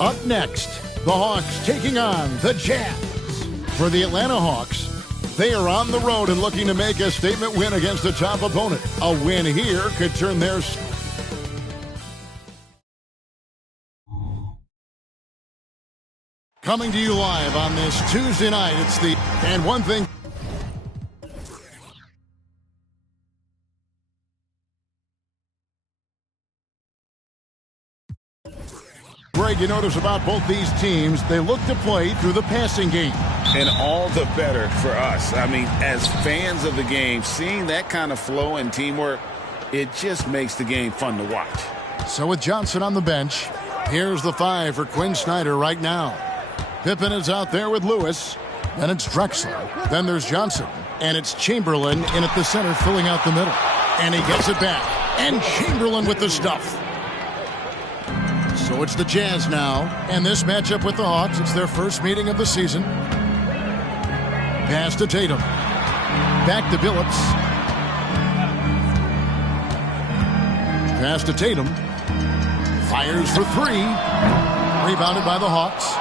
Up next, the Hawks taking on the Jazz. For the Atlanta Hawks, they are on the road and looking to make a statement win against a top opponent. A win here could turn their... Coming to you live on this Tuesday night, it's the... And one thing... Greg, you notice about both these teams, they look to play through the passing game. And all the better for us. I mean, as fans of the game, seeing that kind of flow and teamwork, it just makes the game fun to watch. So with Johnson on the bench, here's the 5 for Quinn Snyder right now. Pippen is out there with Lewis. Then it's Drexler. Then there's Johnson. And it's Chamberlain in at the center filling out the middle. And he gets it back. And Chamberlain with the stuff. So it's the Jazz now, and this matchup with the Hawks, it's their first meeting of the season. Pass to Tatum. Back to Billups. Pass to Tatum. Fires for 3. Rebounded by the Hawks.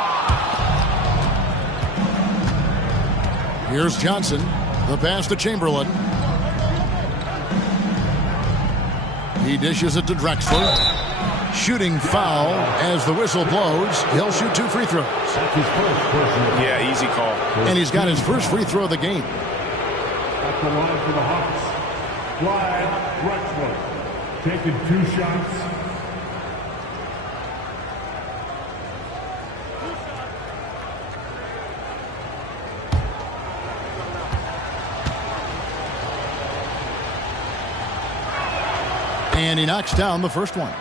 Here's Johnson. The pass to Chamberlain. He dishes it to Drexler. Shooting foul as the whistle blows. He'll shoot 2 free throws. Yeah, easy call. And he's got his first free throw of the game. At the line for the Hawks, Clyde Drexler, taking 2 shots. And he knocks down the first one.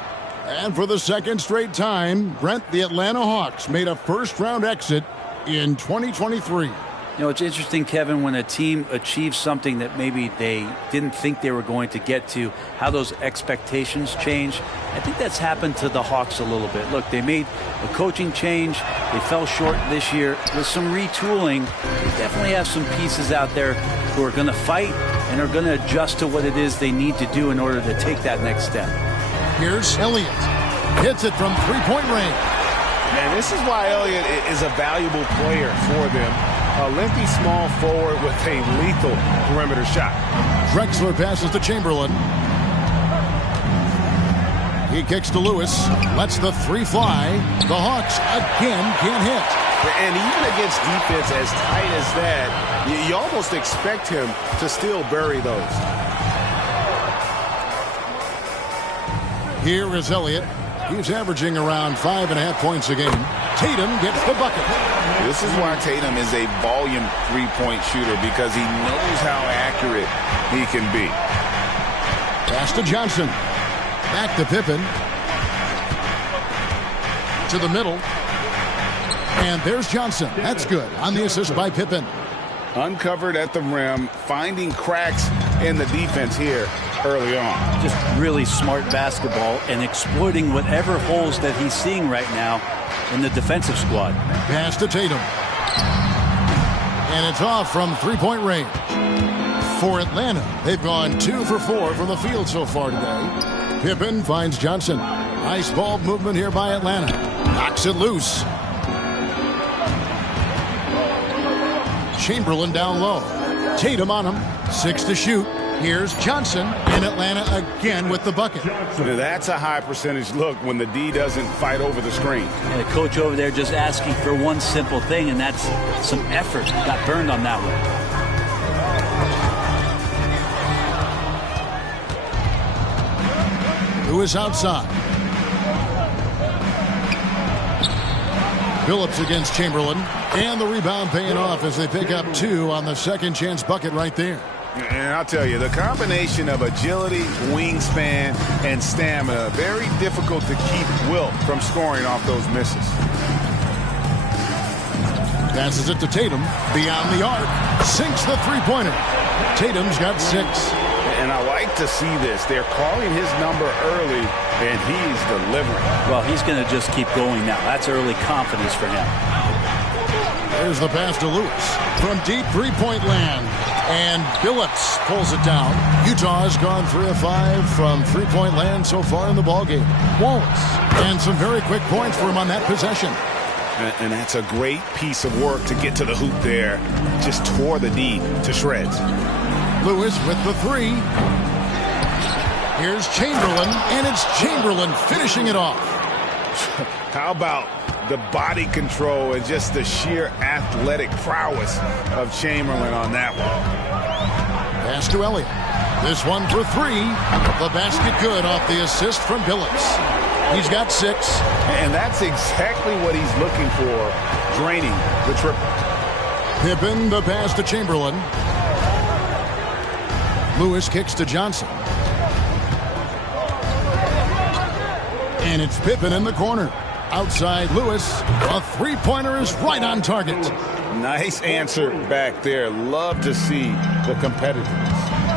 And for the second straight time, Brent, the Atlanta Hawks made a first-round exit in 2023. You know, it's interesting, Kevin, when a team achieves something that maybe they didn't think they were going to get to, how those expectations change. I think that's happened to the Hawks a little bit. Look, they made a coaching change. They fell short this year. With some retooling, they definitely have some pieces out there who are going to fight and are going to adjust to what it is they need to do in order to take that next step. Here's Elliott. Hits it from three-point range. Man, this is why Elliott is a valuable player for them. A lengthy small forward with a lethal perimeter shot. Drexler passes to Chamberlain. He kicks to Lewis. Lets the 3 fly. The Hawks again can't hit. And even against defense as tight as that, you almost expect him to still bury those. Here is Elliott. He's averaging around 5.5 points a game. Tatum gets the bucket. This is why Tatum is a volume three-point shooter, because he knows how accurate he can be. Pass to Johnson. Back to Pippen. To the middle. And there's Johnson. That's good on the assist by Pippen. Uncovered at the rim, finding cracks in the defense here early on. Just really smart basketball and exploiting whatever holes that he's seeing right now in the defensive squad. Pass to Tatum. And it's off from three-point range. For Atlanta, they've gone 2 for 4 from the field so far today. Pippen finds Johnson. Nice ball movement here by Atlanta. Knocks it loose. Chamberlain down low. Tatum on him. 6 to shoot. Here's Johnson, and Atlanta again with the bucket. That's a high percentage look when the D doesn't fight over the screen. And the coach over there just asking for one simple thing, and that's some effort. Got burned on that one. Lewis outside. Phillips against Chamberlain, and the rebound paying off as they pick up 2 on the second chance bucket right there. And I'll tell you, the combination of agility, wingspan, and stamina, very difficult to keep Wilt from scoring off those misses. Passes it to Tatum, beyond the arc, sinks the three-pointer. Tatum's got 6. And I like to see this. They're calling his number early, and he's delivering. Well, he's going to just keep going now. That's early confidence for him. There's the pass to Lewis from deep three-point land. And Billups pulls it down. Utah has gone 3 of 5 from three-point land so far in the ballgame. Wallace, and some very quick points for him on that possession. And that's a great piece of work to get to the hoop there. Just tore the D to shreds. Lewis with the 3. Here's Chamberlain, and it's Chamberlain finishing it off. How about the body control and just the sheer athletic prowess of Chamberlain on that one. Pass to Elliott. This one for 3. The basket good off the assist from Billups. He's got 6. And that's exactly what he's looking for, draining the triple. Pippen, the pass to Chamberlain. Lewis kicks to Johnson. And it's Pippen in the corner. Outside Lewis, a three-pointer is right on target. Nice answer back there. Love to see the competitiveness.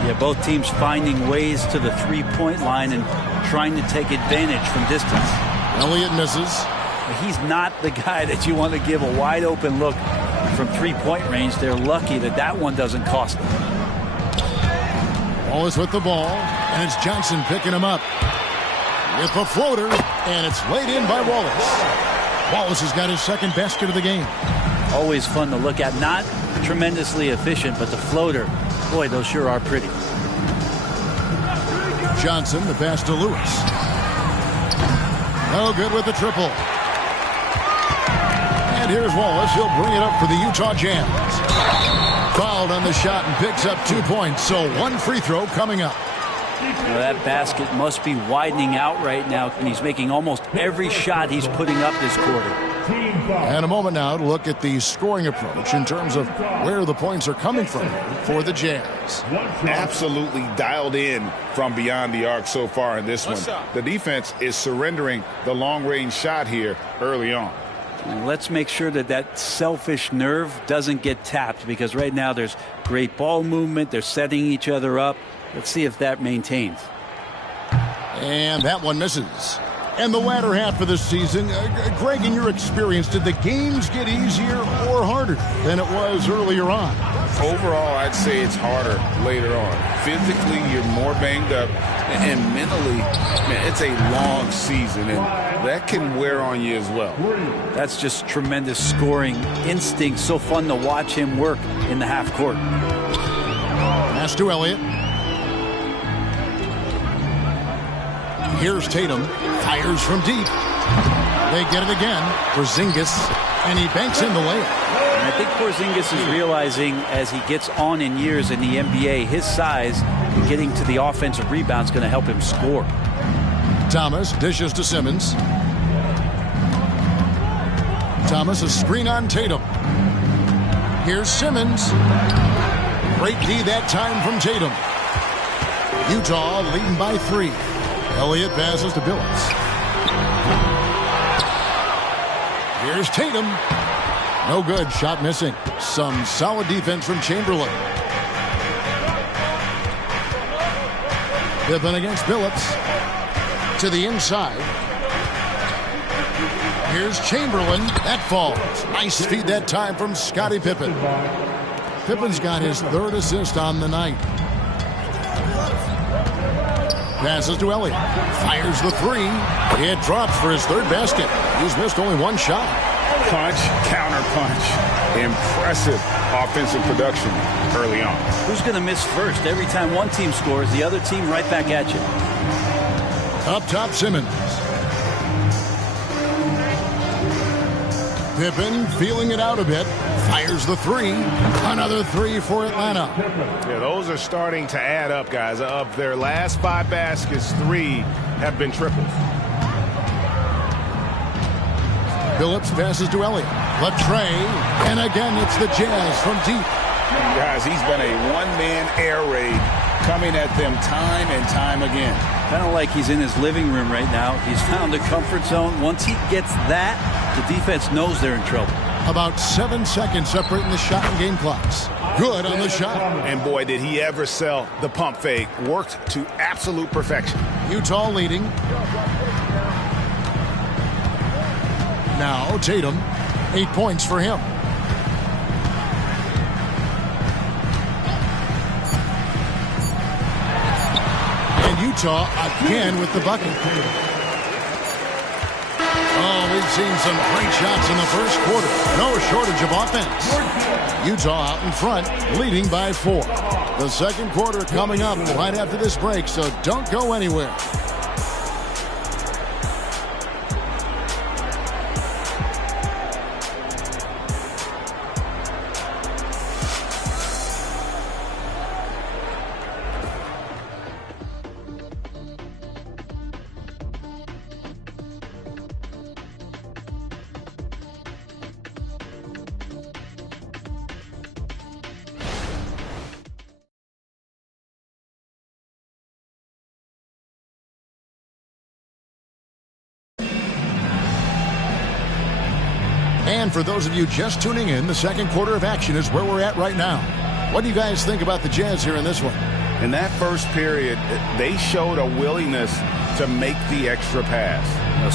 Yeah, both teams finding ways to the three-point line and trying to take advantage from distance. Elliott misses. He's not the guy that you want to give a wide-open look from three-point range. They're lucky that that one doesn't cost them. Wallace with the ball, and it's Johnson picking him up. With the floater, and it's laid in by Wallace. Wallace has got his second basket of the game. Always fun to look at. Not tremendously efficient, but the floater, boy, those sure are pretty. Johnson, the pass to Lewis. No good with the triple. And here's Wallace. He'll bring it up for the Utah Jazz. Fouled on the shot and picks up 2 points, so 1 free throw coming up. Well, that basket must be widening out right now, and he's making almost every shot he's putting up this quarter. And a moment now to look at the scoring approach in terms of where the points are coming from for the Jazz. Absolutely dialed in from beyond the arc so far in this one. The defense is surrendering the long-range shot here early on. And let's make sure that that selfish nerve doesn't get tapped, because right now there's great ball movement. They're setting each other up. Let's see if that maintains. And that one misses. And the latter half of the season, Greg, in your experience, did the games get easier or harder than it was earlier on? Overall, I'd say it's harder later on. Physically, you're more banged up, and mentally, man, it's a long season, and that can wear on you as well. That's just tremendous scoring instinct. So fun to watch him work in the half court. Pass to Elliott. Here's Tatum. Fires from deep. They get it again. Porzingis. And he banks in the layup. And I think Porzingis is realizing as he gets on in years in the NBA, his size and getting to the offensive rebound is going to help him score. Thomas dishes to Simmons. Thomas, a screen on Tatum. Here's Simmons. Great D that time from Tatum. Utah leading by 3. Elliott passes to Billups. Here's Tatum. No good. Shot missing. Some solid defense from Chamberlain. Pippen against Billups. To the inside. Here's Chamberlain. That falls. Nice feed that time from Scottie Pippen. Pippen's got his 3rd assist on the night. Passes to Elliott. Fires the 3. It drops for his 3rd basket. He's missed only 1 shot. Punch, counter punch. Impressive offensive production early on. Who's going to miss first? Every time one team scores, the other team right back at you. Up top, Simmons. Pippen feeling it out a bit. Fires the 3. Another 3 for Atlanta. Yeah, those are starting to add up, guys. Of their last 5 baskets, 3 have been triples. Billups passes to Elliott. Latrey. And again, it's the Jazz from deep. Guys, he's been a one-man air raid coming at them time and time again. Kind of like he's in his living room right now. He's found a comfort zone. Once he gets that, the defense knows they're in trouble. About 7 seconds separating the shot and game clocks. Good on the shot. And boy, did he ever sell the pump fake. Worked to absolute perfection. Utah leading. Now Tatum. 8 points for him. And Utah again with the bucket. Oh, we've seen some great shots in the first quarter. No shortage of offense. Utah out in front, leading by 4. The second quarter coming up right after this break, so don't go anywhere. And for those of you just tuning in, the second quarter of action is where we're at right now. What do you guys think about the Jazz here in this one? In that first period, they showed a willingness to make the extra pass.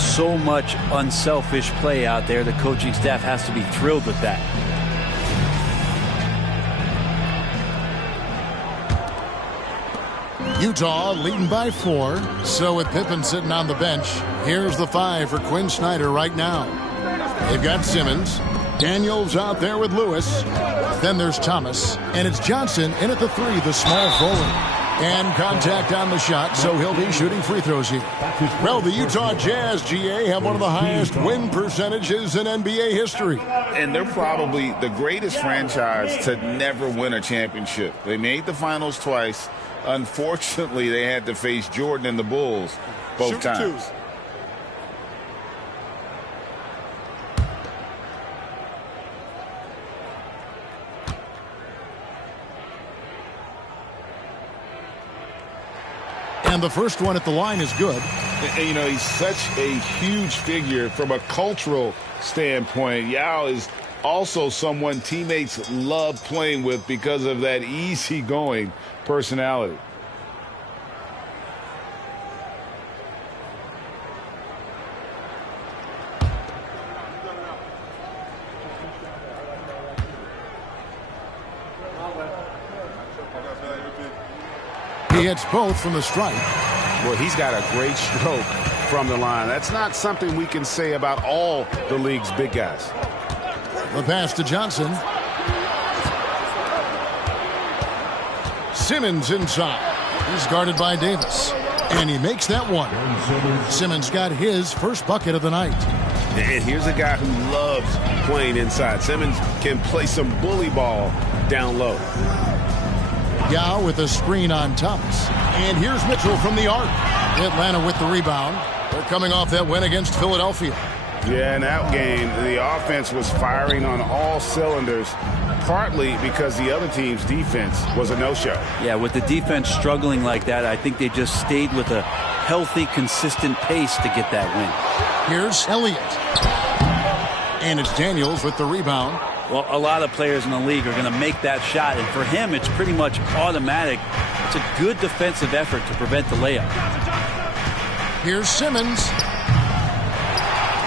So much unselfish play out there. The coaching staff has to be thrilled with that. Utah leading by 4. So with Pippen sitting on the bench, here's the 5 for Quinn Snyder right now. They've got Simmons. Daniels out there with Lewis. Then there's Thomas. And it's Johnson in at the 3, the small forward. And contact on the shot, so he'll be shooting free throws here. Well, the Utah Jazz, GA, have one of the highest win percentages in NBA history. And they're probably the greatest franchise to never win a championship. They made the finals twice. Unfortunately, they had to face Jordan and the Bulls both times. And the first one at the line is good. And, you know, he's such a huge figure from a cultural standpoint. Yao is also someone teammates love playing with because of that easygoing personality. He hits both from the stripe. Well, he's got a great stroke from the line. That's not something we can say about all the league's big guys. The pass to Johnson. Simmons inside. He's guarded by Davis. And he makes that one. Simmons got his first bucket of the night. And here's a guy who loves playing inside. Simmons can play some bully ball down low. Yao with a screen on Thomas. And here's Mitchell from the arc. Atlanta with the rebound. They're coming off that win against Philadelphia. Yeah, in that game, the offense was firing on all cylinders, partly because the other team's defense was a no-show. Yeah, with the defense struggling like that, I think they just stayed with a healthy, consistent pace to get that win. Here's Elliott. And it's Daniels with the rebound. Well, a lot of players in the league are going to make that shot, and for him, it's pretty much automatic. It's a good defensive effort to prevent the layup. Here's Simmons.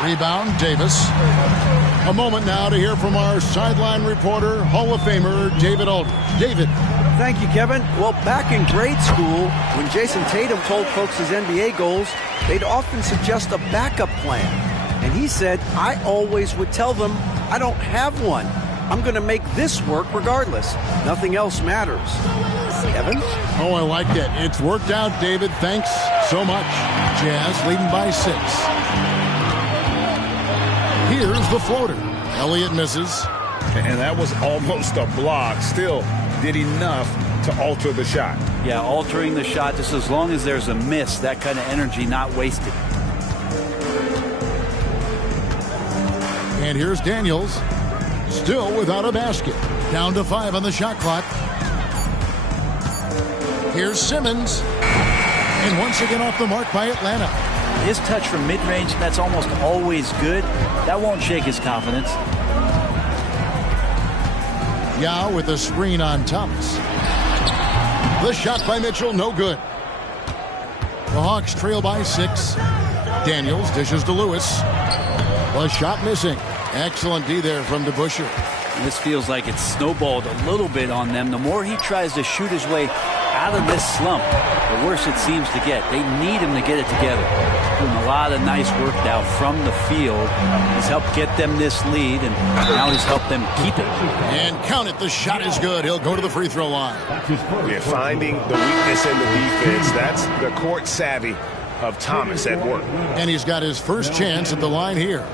Rebound, Davis. A moment now to hear from our sideline reporter, Hall of Famer David Aldridge. David. Thank you, Kevin. Well, back in grade school, when Jason Tatum told folks his NBA goals, they'd often suggest a backup plan. And he said, I always would tell them, I don't have one. I'm going to make this work regardless. Nothing else matters. Kevin? Oh, I like that. It's worked out, David. Thanks so much. Jazz leading by 6. Here's the floater. Elliott misses. And that was almost a block. Still did enough to alter the shot. Yeah, altering the shot just as long as there's a miss, that kind of energy not wasted. And here's Daniels. Still without a basket. Down to 5 on the shot clock. Here's Simmons. And once again off the mark by Atlanta. His touch from mid-range, that's almost always good. That won't shake his confidence. Yao with a screen on Thomas. The shot by Mitchell, no good. The Hawks trail by 6. Daniels dishes to Lewis. The shot missing. Excellent D there from DeBusschere. This feels like it's snowballed a little bit on them. The more he tries to shoot his way out of this slump, the worse it seems to get. They need him to get it together. Doing a lot of nice work now from the field. He's helped get them this lead, and now he's helped them keep it. And count it. The shot is good. He'll go to the free throw line. Yeah, finding the weakness in the defense. That's the court savvy of Thomas at work. And he's got his first chance at the line here.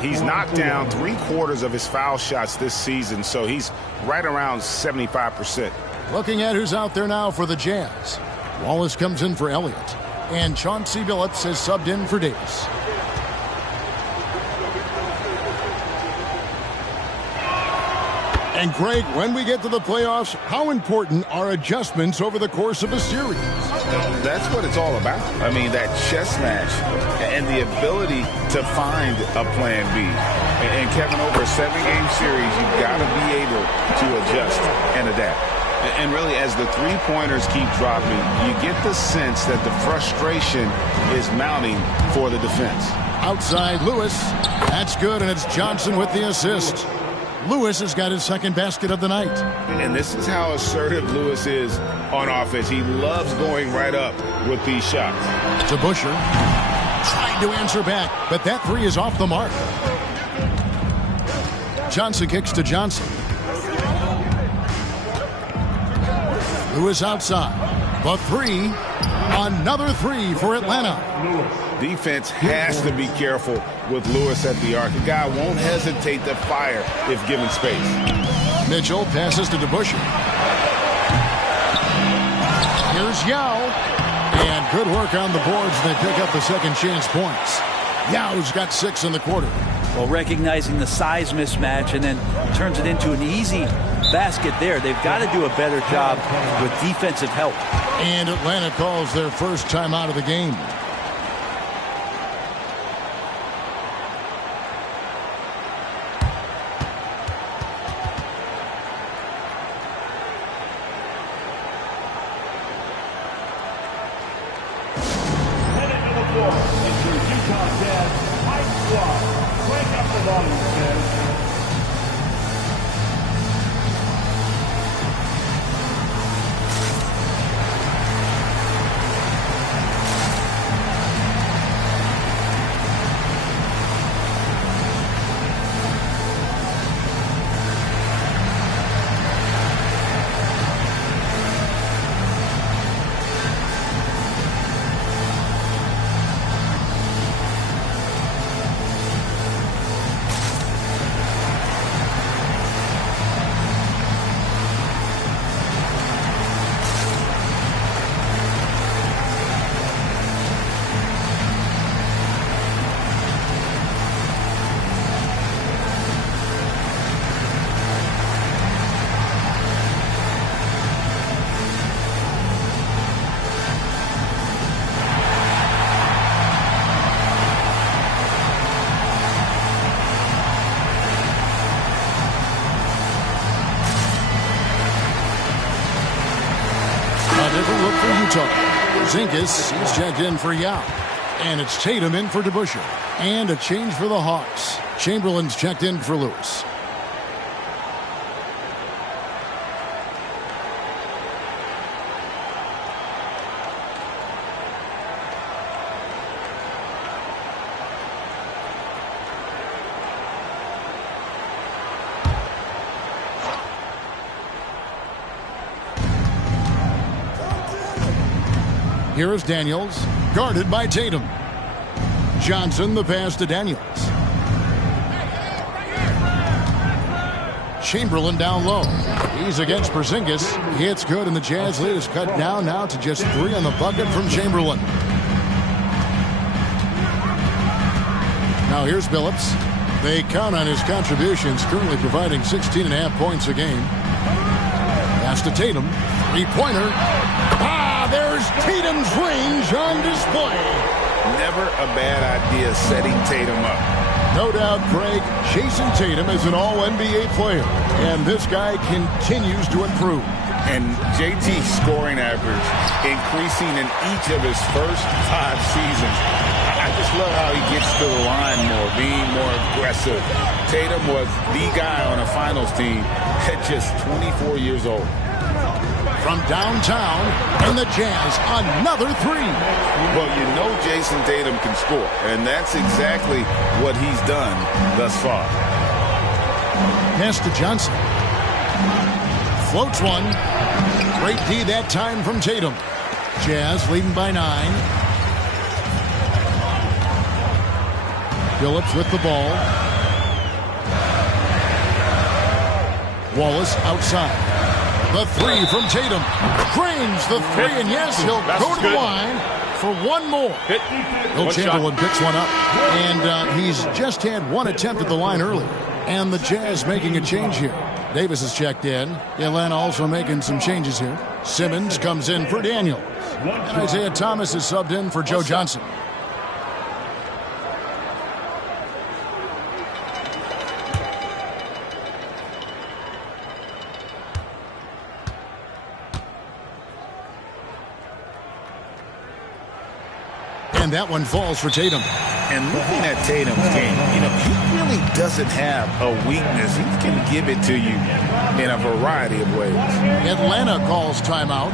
He's knocked down 3/4 of his foul shots this season, so he's right around 75%. Looking at who's out there now for the Jazz. Wallace comes in for Elliott. And Chauncey Billups has subbed in for Davis. And Greg, when we get to the playoffs, how important are adjustments over the course of a series? That's what it's all about. I mean, that chess match and the ability to find a plan B. And Kevin, over a 7-game series, you've got to be able to adjust and adapt. And really, as the three-pointers keep dropping, you get the sense that the frustration is mounting for the defense. Outside Lewis. That's good, and it's Johnson with the assist. Lewis has got his second basket of the night. And this is how assertive Lewis is on offense. He loves going right up with these shots. DeBusschere trying to answer back, but that three is off the mark. Johnson kicks to Johnson. Lewis outside. The three. Another three for Atlanta. Defense has to be careful with Lewis at the arc. The guy won't hesitate to fire if given space. Mitchell passes to DeBusschere. Here's Yao. And good work on the boards. They pick up the second chance points. Yao's got 6 in the quarter. Well, recognizing the size mismatch and then turns it into an easy basket there. They've got to do a better job with defensive help. And Atlanta calls their first time out of the game. Utah. Porzingis, he's checked in for Yao. And it's Tatum in for DeBusschere. And a change for the Hawks. Chamberlain's checked in for Lewis. Here is Daniels, guarded by Tatum. Johnson, the pass to Daniels. Chamberlain down low. He's against Porzingis. It's good, and the Jazz lead is cut down now to just 3 on the bucket from Chamberlain. Now here's Billups. They count on his contributions, currently providing 16.5 points a game. Pass to Tatum. Three-pointer. There's Tatum's range on display. Never a bad idea setting Tatum up. No doubt, Greg, Jason Tatum is an all-NBA player, and this guy continues to improve. And JT's scoring average increasing in each of his first 5 seasons. I just love how he gets to the line more, being more aggressive. Tatum was the guy on a finals team at just 24 years old. From downtown, and the Jazz, another 3. Well, you know Jason Tatum can score, and that's exactly what he's done thus far. Pass to Johnson. Floats one. Great D that time from Tatum. Jazz leading by 9. Billups with the ball. Wallace outside. The 3 from Tatum. Drains the 3, and yes, he'll go to the line for one more. Will Chamberlain picks one up, and he's just had one attempt at the line earlier. And the Jazz making a change here. Davis is checked in. Atlanta also making some changes here. Simmons comes in for Daniels. And Isaiah Thomas is subbed in for Joe Johnson. And that one falls for Tatum. And looking at Tatum's game, he really doesn't have a weakness. He can give it to you in a variety of ways. Atlanta calls timeout.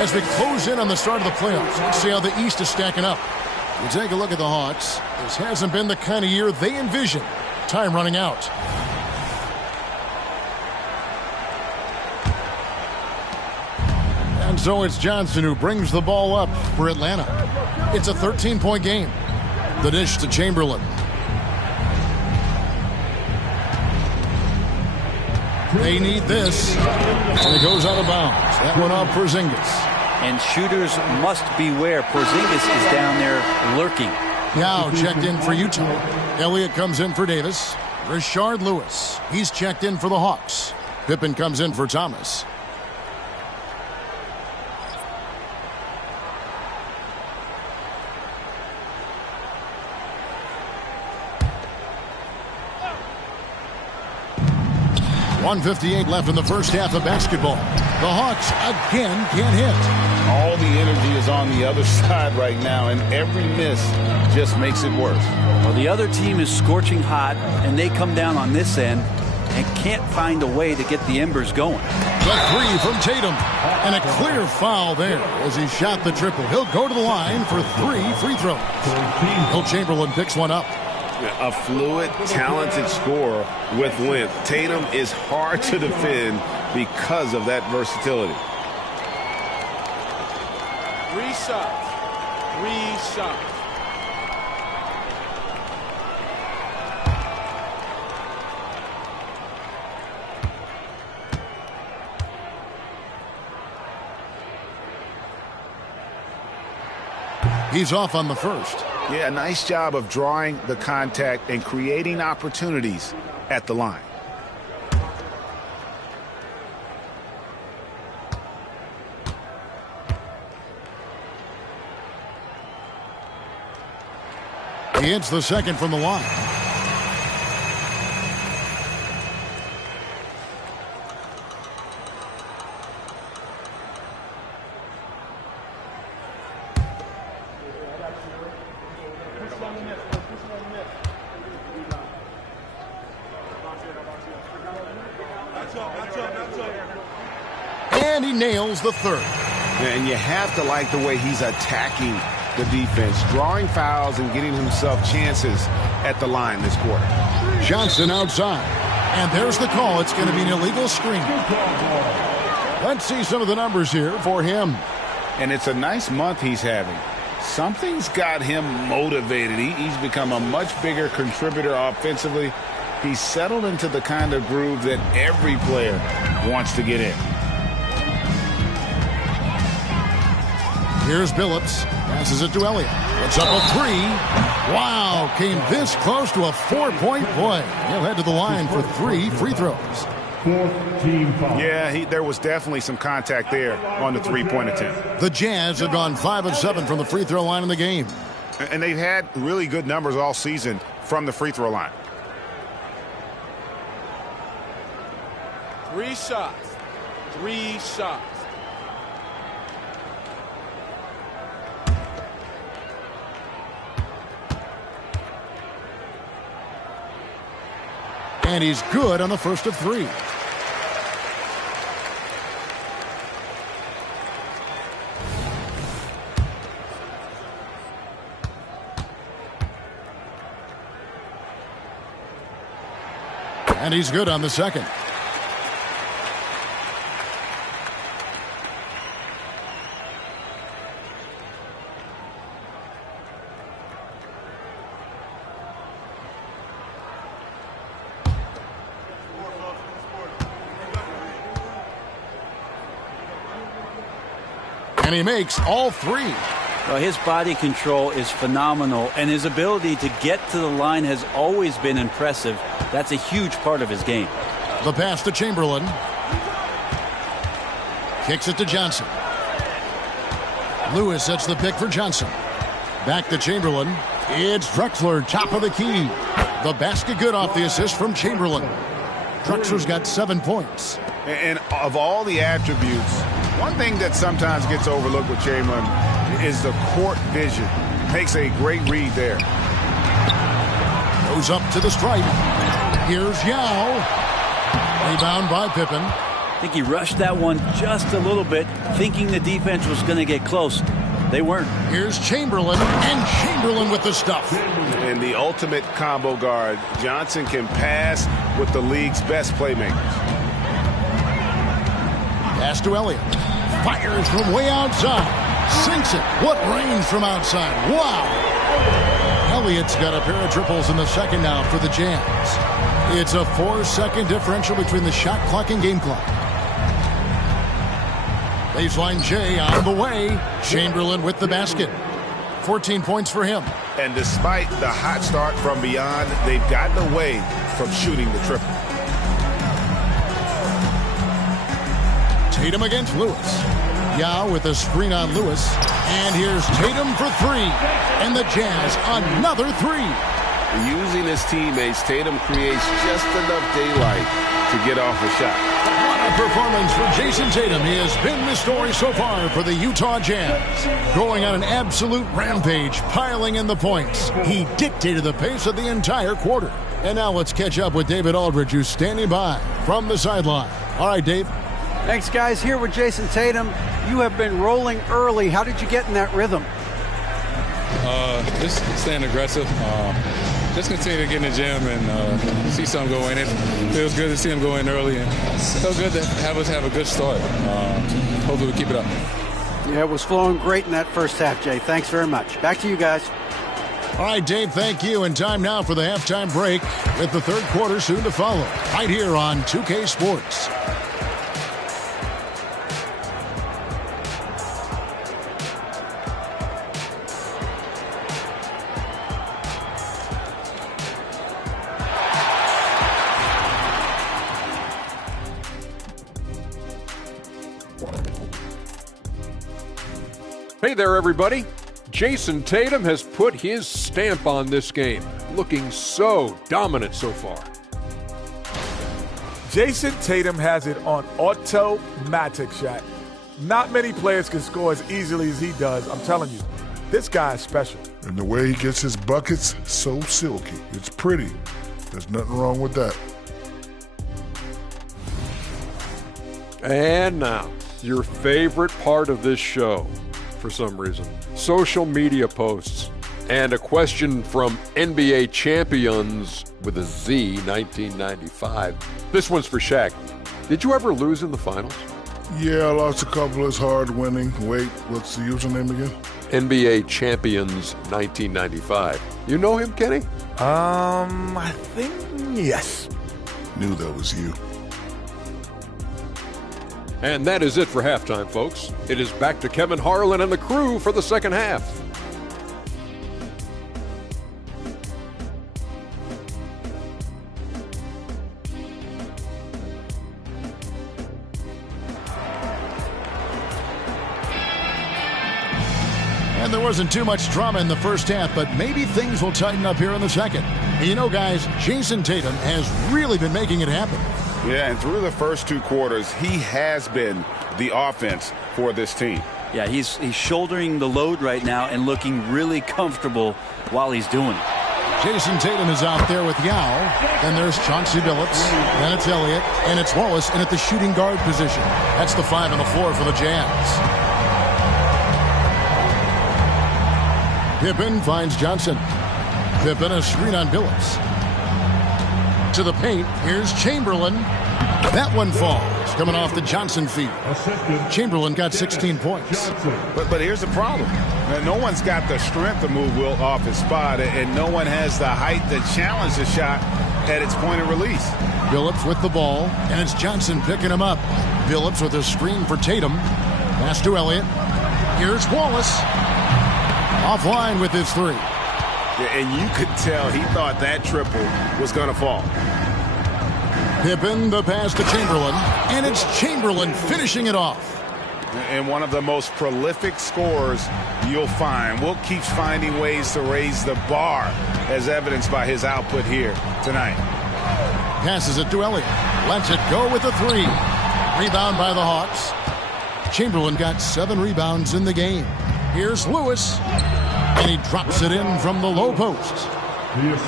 As we close in on the start of the playoffs, let's see how the East is stacking up. You take a look at the Hawks. This hasn't been the kind of year they envisioned. Time running out. And so it's Johnson who brings the ball up for Atlanta. It's a 13-point game. The dish to Chamberlain. They need this. And it goes out of bounds. That one off Porzingis. And shooters must beware. Porzingis is down there lurking. Yao checked in for Utah. Elliott comes in for Davis. Rashard Lewis. He's checked in for the Hawks. Pippen comes in for Thomas. .158 left in the first half of basketball. The Hawks again can't hit. All the energy is on the other side right now, and every miss just makes it worse. Well, the other team is scorching hot, and they come down on this end and can't find a way to get the embers going. The 3 from Tatum, and a clear foul there as he shot the triple. He'll go to the line for 3 free throws. Will Chamberlain picks one up. A fluid, talented scorer with length. Tatum is hard to defend because of that versatility. 3 shots. He's off on the first. Yeah, nice job of drawing the contact and creating opportunities at the line. He hits the second from the line. And he nails the third. And you have to like the way he's attacking the defense, drawing fouls and getting himself chances at the line this quarter. Johnson outside. And there's the call. It's going to be an illegal screen. Let's see some of the numbers here for him. And it's a nice month he's having. Something's got him motivated. He's become a much bigger contributor offensively. He's settled into the kind of groove that every player wants to get in. Here's Billups. Passes it to Elliott. Puts up a three. Wow, came this close to a 4-point play. He'll head to the line for 3 free throws. 4th team foul. Yeah, there was definitely some contact there on the three-point attempt. The Jazz have gone 5 of 7 from the free throw line in the game. And they've had really good numbers all season from the free throw line. 3 shots. 3 shots. And he's good on the first of 3. And he's good on the second. And he makes all 3. Well, his body control is phenomenal, and his ability to get to the line has always been impressive. That's a huge part of his game. The pass to Chamberlain. Kicks it to Johnson. Lewis sets the pick for Johnson. Back to Chamberlain. It's Drexler, top of the key. The basket good off the assist from Chamberlain. Drexler's got 7 points. And of all the attributes, one thing that sometimes gets overlooked with Chamberlain is the court vision. Makes a great read there. Goes up to the stripe. Here's Yao. Rebound by Pippen. I think he rushed that one just a little bit, thinking the defense was going to get close. They weren't. Here's Chamberlain, and Chamberlain with the stuff. And the ultimate combo guard. Johnson can pass with the league's best playmakers. Pass to Elliott. Fires from way outside. Sinks it. What range from outside. Wow. Elliott's got a pair of triples in the second now for the Jazz. It's a 4-second differential between the shot clock and game clock. Baseline J out of the way. Chamberlain with the basket. 14 points for him. And despite the hot start from beyond, they've gotten away from shooting the triple. Tatum against Lewis. Yao with a screen on Lewis. And here's Tatum for 3. And the Jazz another 3. Using his teammates, Tatum creates just enough daylight to get off a shot. What a performance for Jason Tatum. He has been the story so far for the Utah Jazz. Going on an absolute rampage, piling in the points. He dictated the pace of the entire quarter. And now let's catch up with David Aldridge, who's standing by from the sideline. All right, Dave. Thanks, guys. Here with Jason Tatum. You have been rolling early. How did you get in that rhythm? Just staying aggressive. Just continue to get in the gym and see something go in. It feels good to see him go in early, and it feels good to have us have a good start. Hopefully we keep it up. Yeah, it was flowing great in that first half, Jay. Thanks very much. Back to you guys. All right, Dave, thank you. And time now for the halftime break with the third quarter soon to follow. Right here on 2K Sports. Hey there, everybody. Jason Tatum has put his stamp on this game, looking so dominant so far. Jason Tatum has it on automatic, Shaq. Not many players can score as easily as he does. I'm telling you, this guy is special. And the way he gets his buckets, so silky. It's pretty. There's nothing wrong with that. And now, your favorite part of this show, for some reason. Social media posts. And a question from NBA champions with a Z, 1995. This one's for Shaq. Did you ever lose in the finals? Yeah, I lost a couple. It's hard winning. Wait, what's the username again? NBA champions, 1995. You know him, Kenny? I think yes. Knew that was you. And that is it for halftime, folks. It is back to Kevin Harlan and the crew for the second half. And there wasn't too much drama in the first half, but maybe things will tighten up here in the second. You know, guys, Jason Tatum has really been making it happen. Yeah, and through the first two quarters, he has been the offense for this team. Yeah, he's shouldering the load right now and looking really comfortable while he's doing it. Jason Tatum is out there with Yao. Then there's Chauncey Billups. Then it's Elliott. And it's Wallace in at the shooting guard position. That's the 5 and the 4 for the Jazz. Pippen finds Johnson. Pippen a screen on Billups. To the paint. Here's Chamberlain. That one falls. Coming off the Johnson feed. Chamberlain got 16 points. But here's the problem. No one's got the strength to move Wilt off his spot, and no one has the height to challenge the shot at its point of release. Billups with the ball, and it's Johnson picking him up. Billups with a screen for Tatum. Pass to Elliott. Here's Wallace. Offline with his 3. And you could tell he thought that triple was going to fall. Pippen, the pass to Chamberlain, and it's Chamberlain finishing it off. And one of the most prolific scorers you'll find. Wilt keeps finding ways to raise the bar, as evidenced by his output here tonight. Passes it to Elliott. Lets it go with a 3. Rebound by the Hawks. Chamberlain got 7 rebounds in the game. Here's Lewis, and he drops it in from the low post.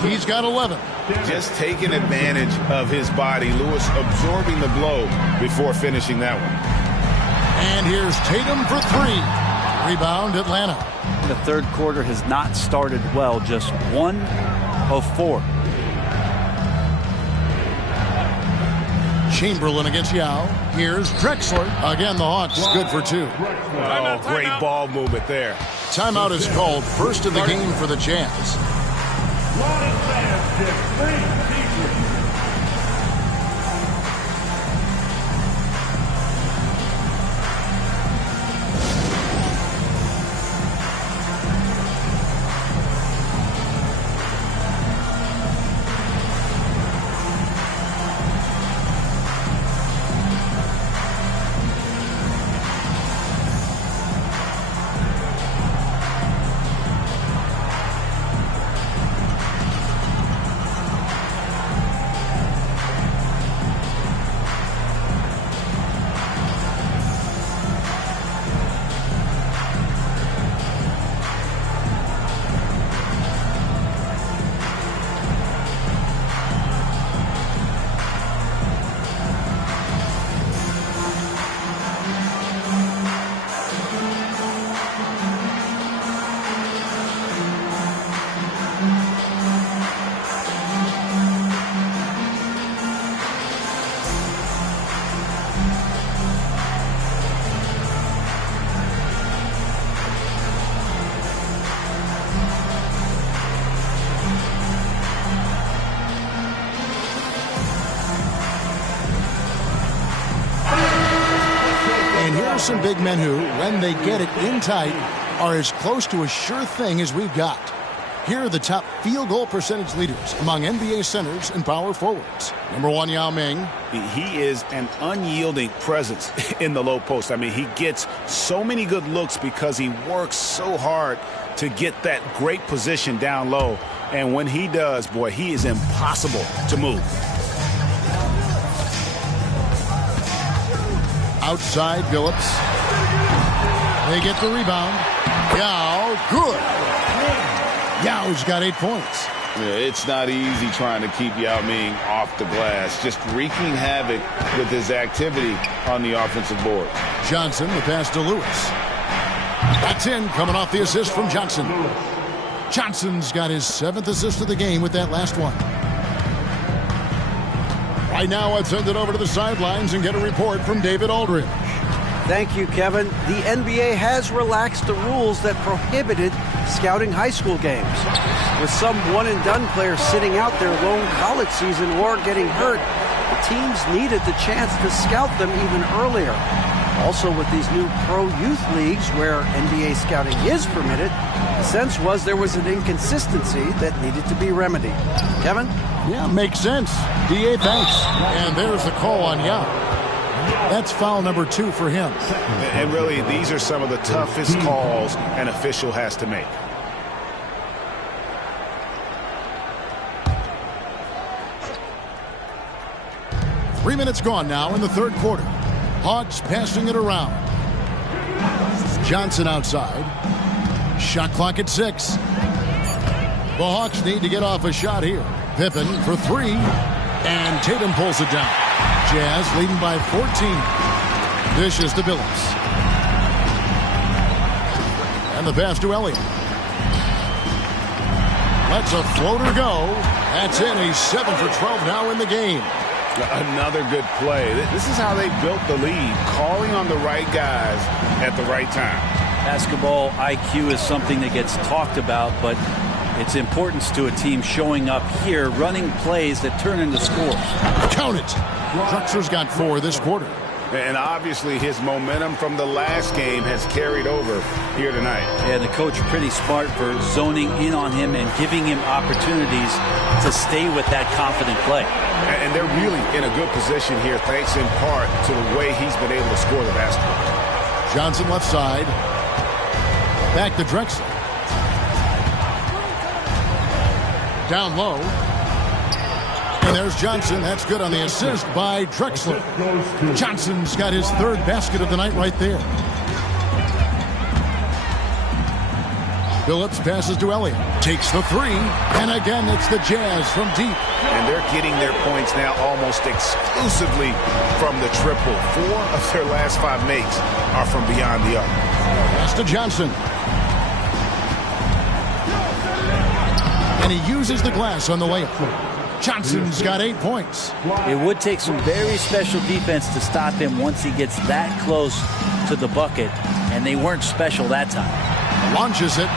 He's got 11. Just taking advantage of his body. Lewis absorbing the blow before finishing that one. And here's Tatum for 3. Rebound, Atlanta. The third quarter has not started well. Just 1 of 4. Chamberlain against Yao. Here's Drexler. Again, the Hawks good for 2. Oh, great ball movement there. Timeout is called. First of the game for the Jazz. Here's some big men who, when they get it in tight, are as close to a sure thing as we've got. Here are the top field goal percentage leaders among NBA centers and power forwards. Number 1, Yao Ming. He is an unyielding presence in the low post. I mean, he gets so many good looks because he works so hard to get that great position down low. And when he does, boy, he is impossible to move. Outside, Billups. They get the rebound. Yao, good. Yao's got 8 points. Yeah, it's not easy trying to keep Yao Ming off the glass. Just wreaking havoc with his activity on the offensive board. Johnson, the pass to Lewis. That's in, coming off the assist from Johnson. Johnson's got his 7th assist of the game with that last one. Right now, let's send it over to the sidelines and get a report from David Aldridge. Thank you, Kevin. The NBA has relaxed the rules that prohibited scouting high school games. With some one-and-done players sitting out their lone college season or getting hurt, the teams needed the chance to scout them even earlier. Also, with these new pro youth leagues where NBA scouting is permitted, the sense was there was an inconsistency that needed to be remedied. Kevin? Yeah, makes sense. DA, thanks. And there's the call on Yao. That's foul number 2 for him. And really, these are some of the toughest calls an official has to make. Three minutes gone now in the third quarter. Hawks passing it around. Johnson outside. Shot clock at 6. The Hawks need to get off a shot here. Pippen for 3. And Tatum pulls it down. Jazz leading by 14. Dishes to Billups. And the pass to Elliott. Lets a floater go. That's in. He's 7 for 12 now in the game. Another good play. This is how they built the lead, calling on the right guys at the right time. Basketball IQ is something that gets talked about, but its importance to a team showing up here, running plays that turn into scores. Count it. Drexler's got 4 this quarter. And obviously his momentum from the last game has carried over here tonight. Yeah, the coach pretty smart for zoning in on him and giving him opportunities to stay with that confident play. And they're really in a good position here, thanks in part to the way he's been able to score the basketball. Johnson left side. Back to Drexler. Down low. And there's Johnson. That's good on the assist by Drexler. Johnson's got his 3rd basket of the night right there. Billups passes to Elliott. Takes the 3. And again, it's the Jazz from deep. And they're getting their points now almost exclusively from the triple. 4 of their last 5 makes are from beyond the arc. Pass to Johnson. And he uses the glass on the layup. Johnson's got 8 points. It would take some very special defense to stop him once he gets that close to the bucket, and they weren't special that time. Launches it.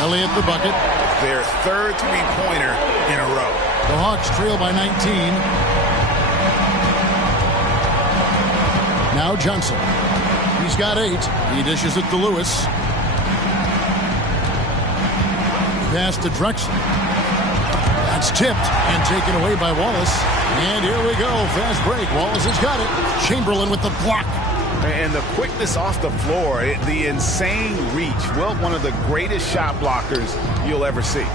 Elliott the bucket. Their 3rd three-pointer in a row. The Hawks trail by 19. Now Johnson. He's got 8. He dishes it to Lewis. Pass to Drexler. That's tipped and taken away by Wallace. And here we go. Fast break. Wallace has got it. Chamberlain with the block. And the quickness off the floor, the insane reach. Well, one of the greatest shot blockers you'll ever see.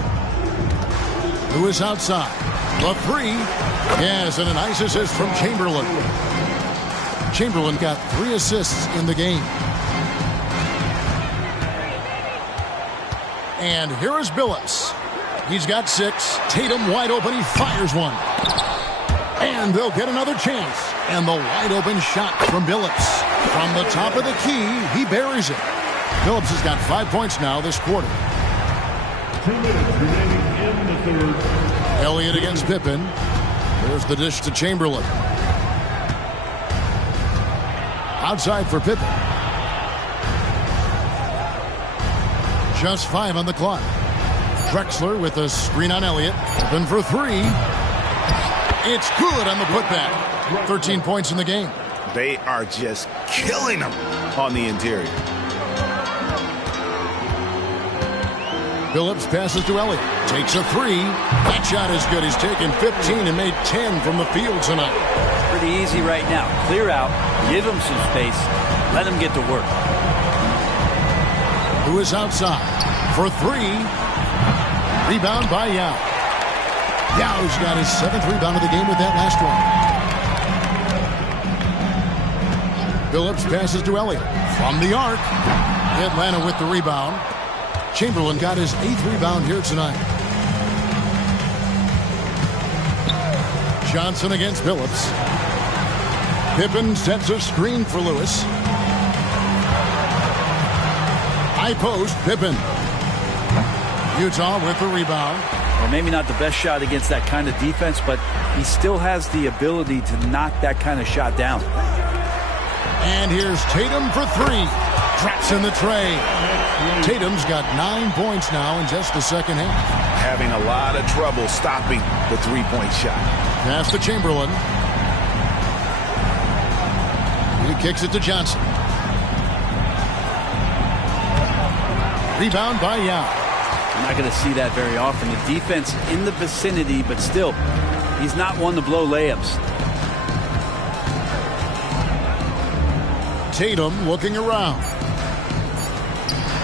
Lewis outside. The 3. Yes, and a nice assist from Chamberlain. Chamberlain got 3 assists in the game. And here is Billups. He's got 6. Tatum wide open. He fires one. And they'll get another chance. And the wide open shot from Billups. From the top of the key, he buries it. Billups has got 5 points now this quarter. 2 minutes remaining in the 3rd. Elliott against Pippen. There's the dish to Chamberlain. Outside for Pippen. Just 5 on the clock. Drexler with a screen on Elliott. Open for 3. It's good on the putback. 13 points in the game. They are just killing them on the interior. Phillips passes to Elliott. Takes a three. That shot is good. He's taken 15 and made 10 from the field tonight. Pretty easy right now. Clear out. Give him some space. Let him get to work. Lewis outside for three. Rebound by Yao. Yao's got his 7th rebound of the game with that last one. Phillips passes to Elliott. From the arc. Atlanta with the rebound. Chamberlain got his 8th rebound here tonight. Johnson against Phillips. Pippen sets a screen for Lewis. High post, Pippen. Utah with the rebound. Well, maybe not the best shot against that kind of defense, but he still has the ability to knock that kind of shot down. And here's Tatum for three. Traps in the tray. Tatum's got 9 points now in just the second half. Having a lot of trouble stopping the three-point shot. Pass to Chamberlain. He kicks it to Johnson. Rebound by Yao. You're not going to see that very often. The defense in the vicinity, but still, he's not one to blow layups. Tatum looking around.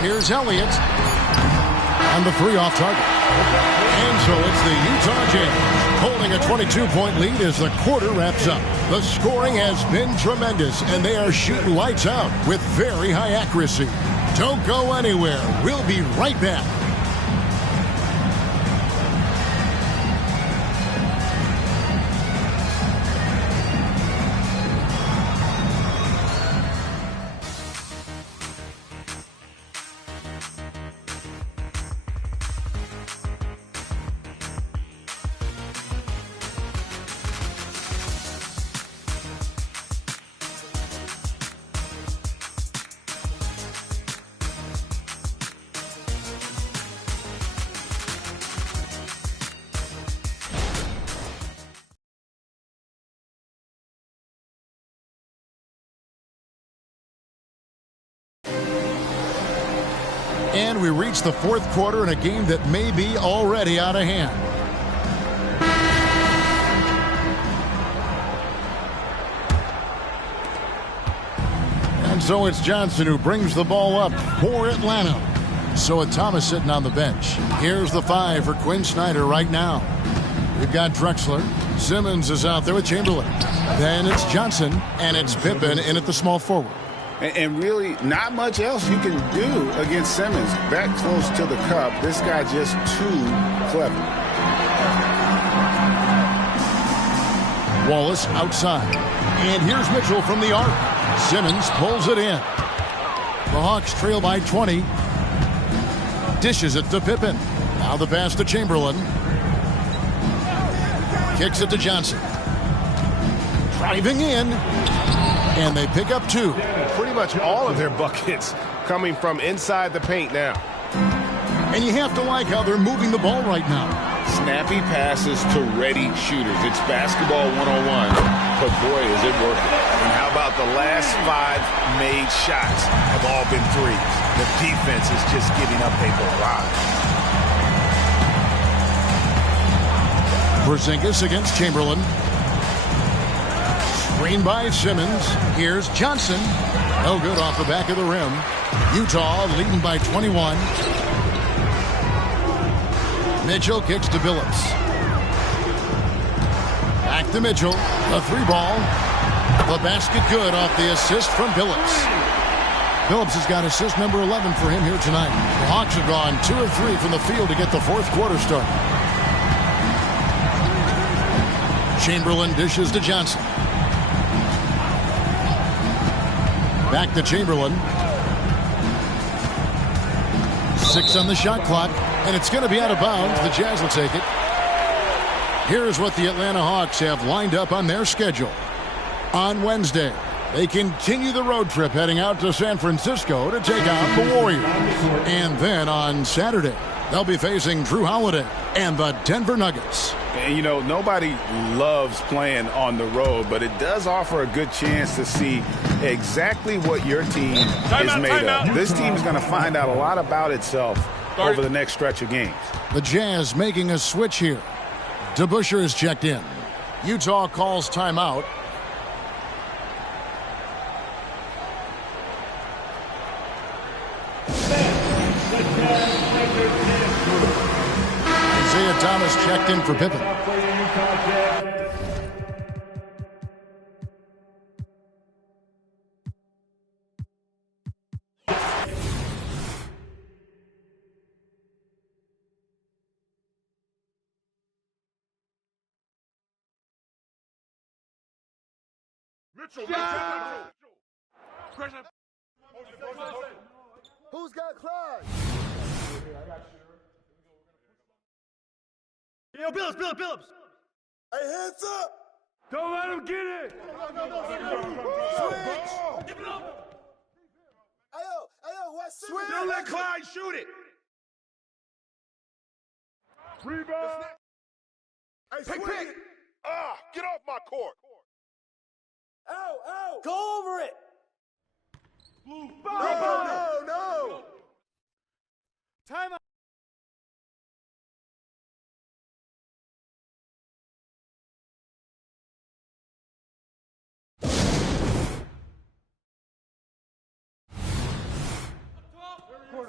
Here's Elliott. And the three off target. And so it's the Utah Jazz holding a 22-point lead as the quarter wraps up. The scoring has been tremendous, and they are shooting lights out with very high accuracy. Don't go anywhere. We'll be right back. And we reach the fourth quarter in a game that may be already out of hand. And so it's Johnson who brings the ball up for Atlanta. So with Thomas sitting on the bench, here's the 5 for Quinn Snyder right now. We've got Drexler. Simmons is out there with Chamberlain. Then it's Johnson, and it's Pippen in at the small forward. And really, not much else you can do against Simmons. That close to the cup, this guy just too clever. Wallace outside. And here's Mitchell from the arc. Simmons pulls it in. The Hawks trail by 20. Dishes it to Pippen. Now the pass to Chamberlain. Kicks it to Johnson. Driving in. And they pick up 2. Pretty much all of their buckets coming from inside the paint now. And you have to like how they're moving the ball right now. Snappy passes to ready shooters. It's basketball 101, but boy, is it working. And how about the last 5 made shots have all been threes? The defense is just giving up a barrage. Porzingis against Chamberlain. Screen by Simmons. Here's Johnson. No good off the back of the rim. Utah leading by 21. Mitchell kicks to Billups. Back to Mitchell. The 3-ball. The basket good off the assist from Billups. Billups has got assist number 11 for him here tonight. The Hawks have gone 2 of 3 from the field to get the fourth quarter started. Chamberlain dishes to Johnson. Back to Chamberlain. 6 on the shot clock, and it's going to be out of bounds. The Jazz will take it. Here's what the Atlanta Hawks have lined up on their schedule. On Wednesday, they continue the road trip heading out to San Francisco to take out the Warriors. And then on Saturday, they'll be facing Drew Holiday and the Denver Nuggets. And, you know, nobody loves playing on the road, but it does offer a good chance to see exactly what your team is made of. This team is going to find out a lot about itself over the next stretch of games. The Jazz making a switch here. DeBusschere is checked in. Utah calls timeout. Isaiah Thomas checked in for Pippen. Who's got Clyde? Yo, Billups. Hey, hands up. Don't let him get it. Switch. Give it up. Ayo, West. Switch. Don't let Clyde shoot it. Rebound. Hey, pick. Get off my court. Ow. Go over it. No. Time out.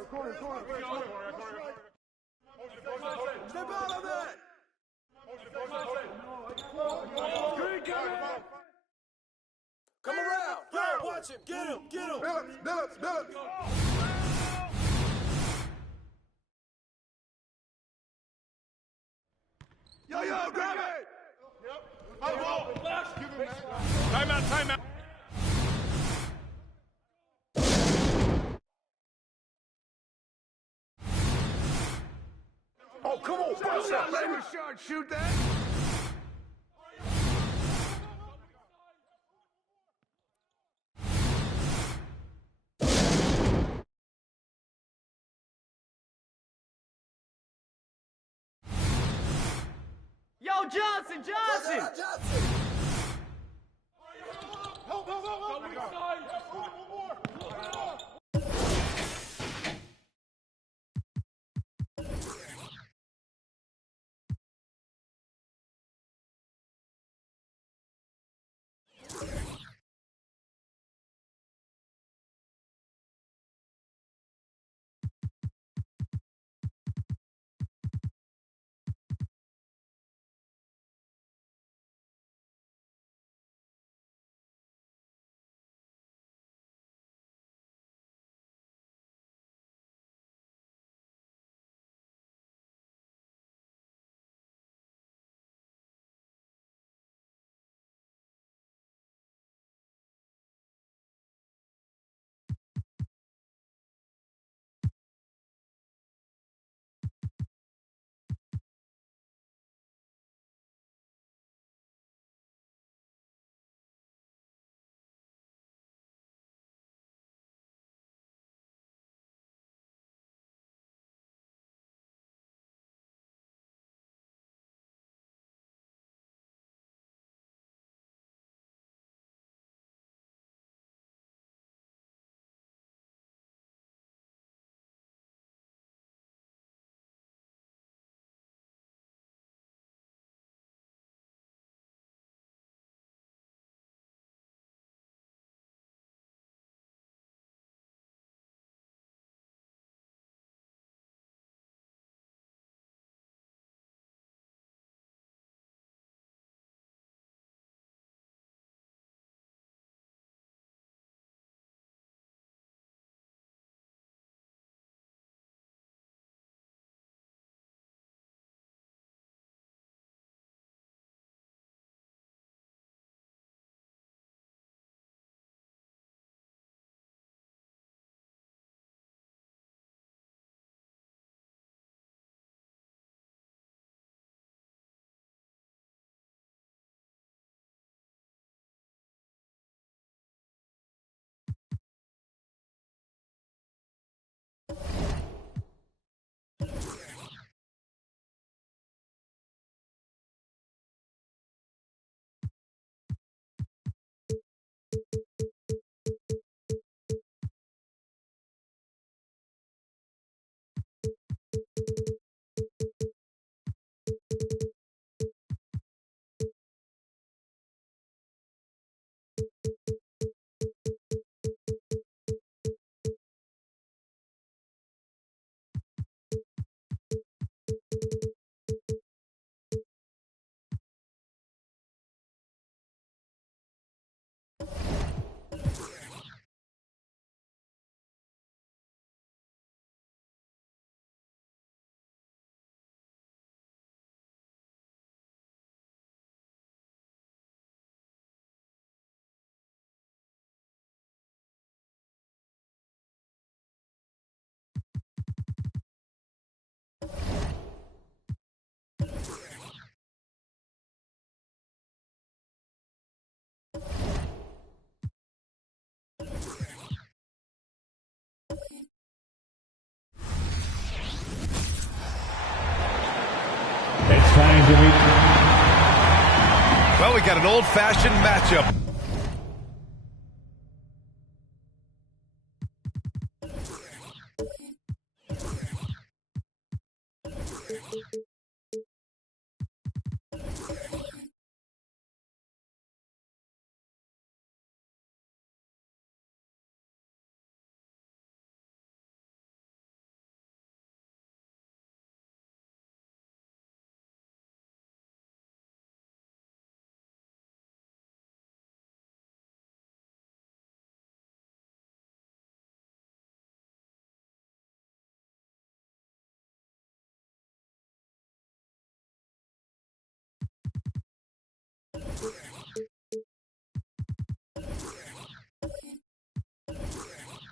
Corner. Step out on that. Come around. Watch him. Get him. Billups. Yo, grab it. Yep. Timeout. Oh, come on. Let me shoot that. Yo, Johnson! Well, we got an old-fashioned matchup.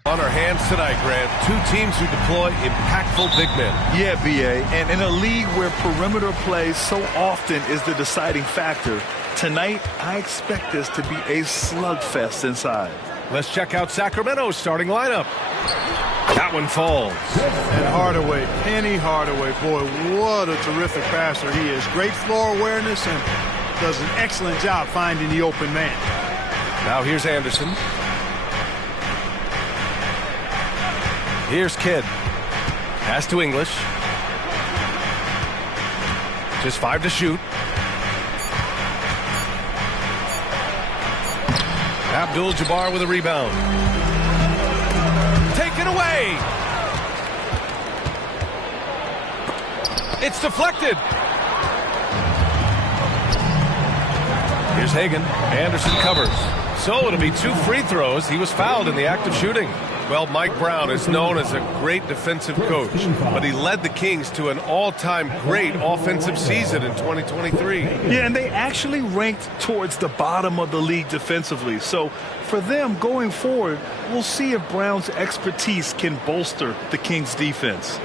On our hands tonight, Grant, two teams who deploy impactful big men. Yeah, B.A., and in a league where perimeter play so often is the deciding factor, tonight I expect this to be a slugfest inside. Let's check out Sacramento's starting lineup. That one falls. And Hardaway, Penny Hardaway, boy, what a terrific passer he is. Great floor awareness and does an excellent job finding the open man. Now here's Anderson. Here's Kidd. Pass to English. Just 5 to shoot. Abdul-Jabbar with a rebound. Taken away. It's deflected. Here's Hagan. Anderson covers. So it'll be 2 free throws. He was fouled in the act of shooting. Well, Mike Brown is known as a great defensive coach, but he led the Kings to an all-time great offensive season in 2023. Yeah, and they actually ranked towards the bottom of the league defensively. So for them going forward, we'll see if Brown's expertise can bolster the Kings' defense.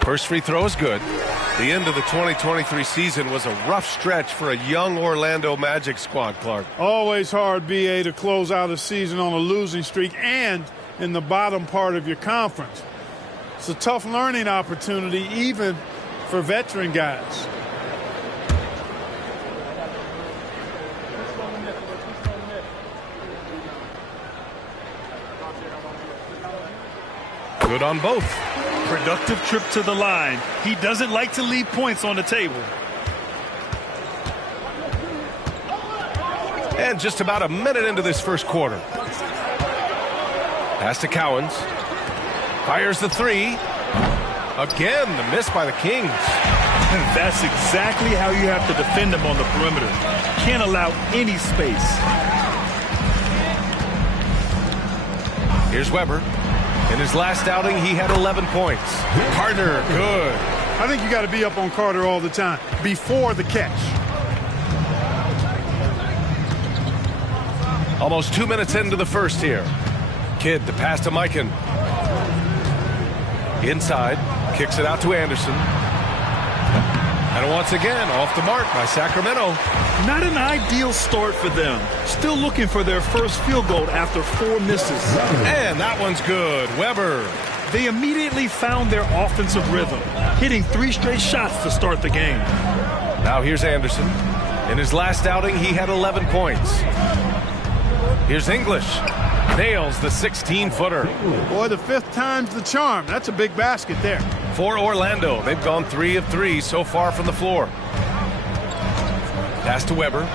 First free throw is good. The end of the 2023 season was a rough stretch for a young Orlando Magic squad, Clark. Always hard, B.A., to close out a season on a losing streak and in the bottom part of your conference. It's a tough learning opportunity, even for veteran guys. Good on both. Productive trip to the line. He doesn't like to leave points on the table. And just about a minute into this first quarter. Pass to Cowens. Fires the 3. Again, the miss by the Kings. That's exactly how you have to defend them on the perimeter. Can't allow any space. Here's Weber. In his last outing, he had 11 points. Carter, good. I think you got to be up on Carter all the time, before the catch. Almost 2 minutes into the first here. Kidd, the pass to Mikan. Inside, kicks it out to Anderson. And once again, off the mark by Sacramento. Not an ideal start for them. Still looking for their first field goal after 4 misses. And that one's good. Weber. They immediately found their offensive rhythm, hitting 3 straight shots to start the game. Now here's Anderson. In his last outing, he had 11 points. Here's English. Nails the 16-footer. Boy, the 5th time's the charm. That's a big basket there. For Orlando, they've gone 3 of 3 so far from the floor. Pass to Weber.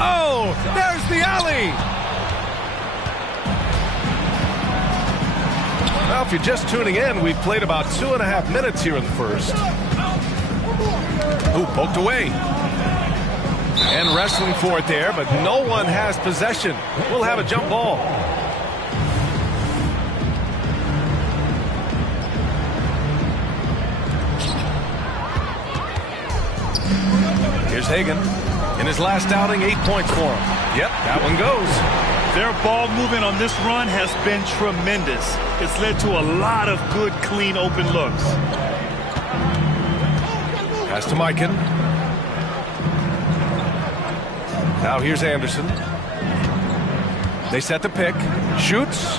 Oh, there's the alley. Now, if you're just tuning in, we've played about 2.5 minutes here in the first. Ooh, poked away. And wrestling for it there, but no one has possession. We'll have a jump ball. Here's Hagan. In his last outing, 8 points for him. Yep, that one goes. Their ball movement on this run has been tremendous. It's led to a lot of good, clean, open looks. Pass to Mikan. Now here's Anderson. They set the pick. Shoots.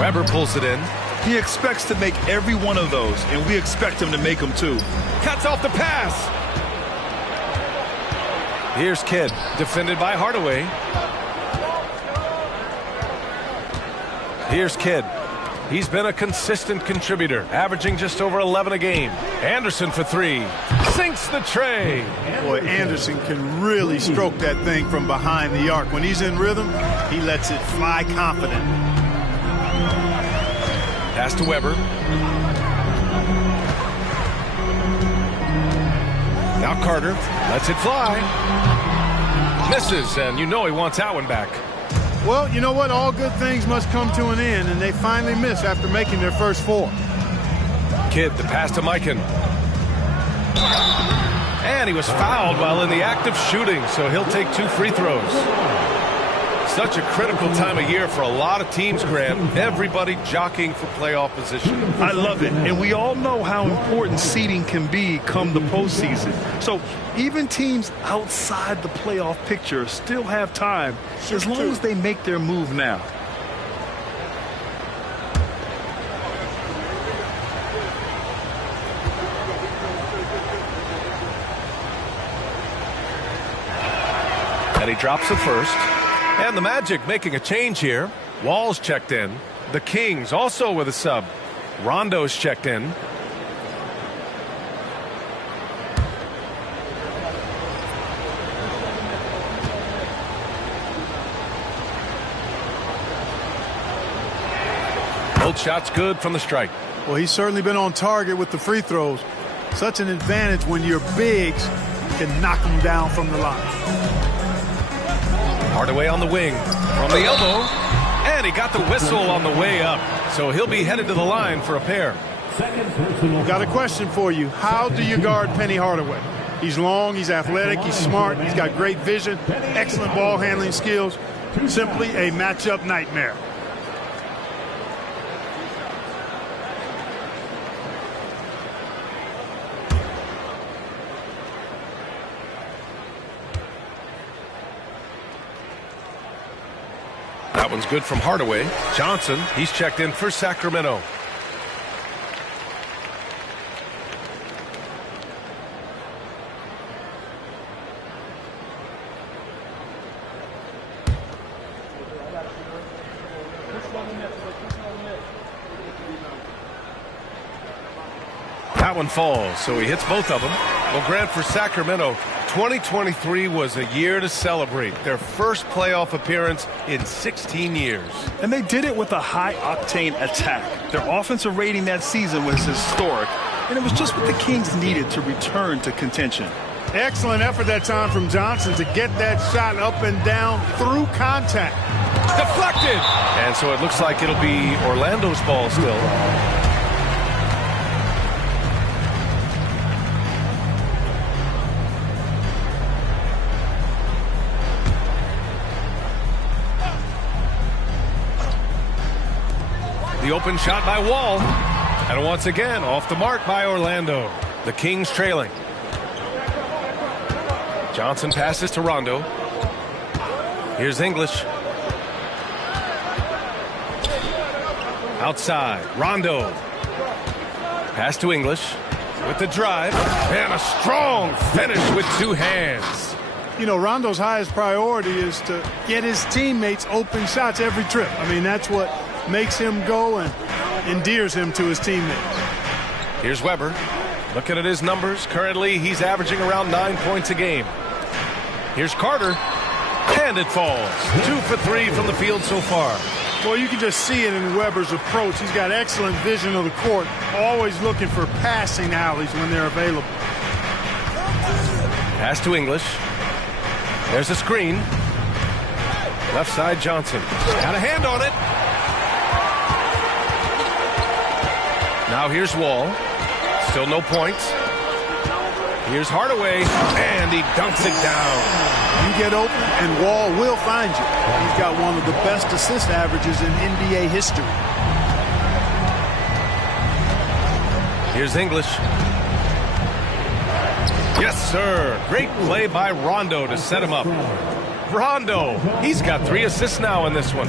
Weber pulls it in. He expects to make every one of those, and we expect him to make them too. Cuts off the pass. Here's Kidd, defended by Hardaway. Here's Kidd. He's been a consistent contributor, averaging just over 11 a game. Anderson for three. Sinks the tray. Boy, Anderson can really stroke that thing from behind the arc. When he's in rhythm, he lets it fly confident. Pass to Weber. Now Carter lets it fly. Misses, and you know he wants that one back. Well, you know what? All good things must come to an end, and they finally miss after making their first four. Kidd, the pass to Mikan. And he was fouled while in the act of shooting, so he'll take 2 free throws. Such a critical time of year for a lot of teams, Grant. Everybody jockeying for playoff position. I love it, and we all know how important seeding can be come the postseason. So even teams outside the playoff picture still have time, as long as they make their move now. And he drops the first. And the Magic making a change here. Wall's checked in. The Kings also with a sub. Rondo's checked in. Both shots good from the strike. Well, he's certainly been on target with the free throws. Such an advantage when your bigs can knock them down from the line. Hardaway on the wing from the elbow, and he got the whistle on the way up, so he'll be headed to the line for a pair. Got a question for you. How do you guard Penny Hardaway? He's long, he's athletic, he's smart, he's got great vision, excellent ball handling skills. Simply a matchup nightmare. That one's good from Hardaway. Johnson, he's checked in for Sacramento. That one falls, so he hits both of them. Well, Grant, for Sacramento, 2023 was a year to celebrate. Their first playoff appearance in 16 years. And they did it with a high-octane attack. Their offensive rating that season was historic, and it was just what the Kings needed to return to contention. Excellent effort that time from Johnson to get that shot up and down through contact. Deflected! And so it looks like it'll be Orlando's ball still. The open shot by Wall. And once again, off the mark by Orlando. The Kings trailing. Johnson passes to Rondo. Here's English. Outside, Rondo. Pass to English with the drive. And a strong finish with two hands. You know, Rondo's highest priority is to get his teammates open shots every trip. I mean, that's what makes him go and endears him to his teammates. Here's Weber. Looking at his numbers, currently he's averaging around 9 points a game. Here's Carter, and it falls. 2 for 3 from the field so far. Well, you can just see it in Weber's approach. He's got excellent vision of the court, always looking for passing alleys when they're available. Pass to English. There's a screen. Left side, Johnson. Got a hand on it. Now here's Wall. Still no points. Here's Hardaway, and he dunks it down. You get open, and Wall will find you. He's got one of the best assist averages in NBA history. Here's English. Yes, sir. Great play by Rondo to set him up. Rondo, he's got 3 assists now in this one.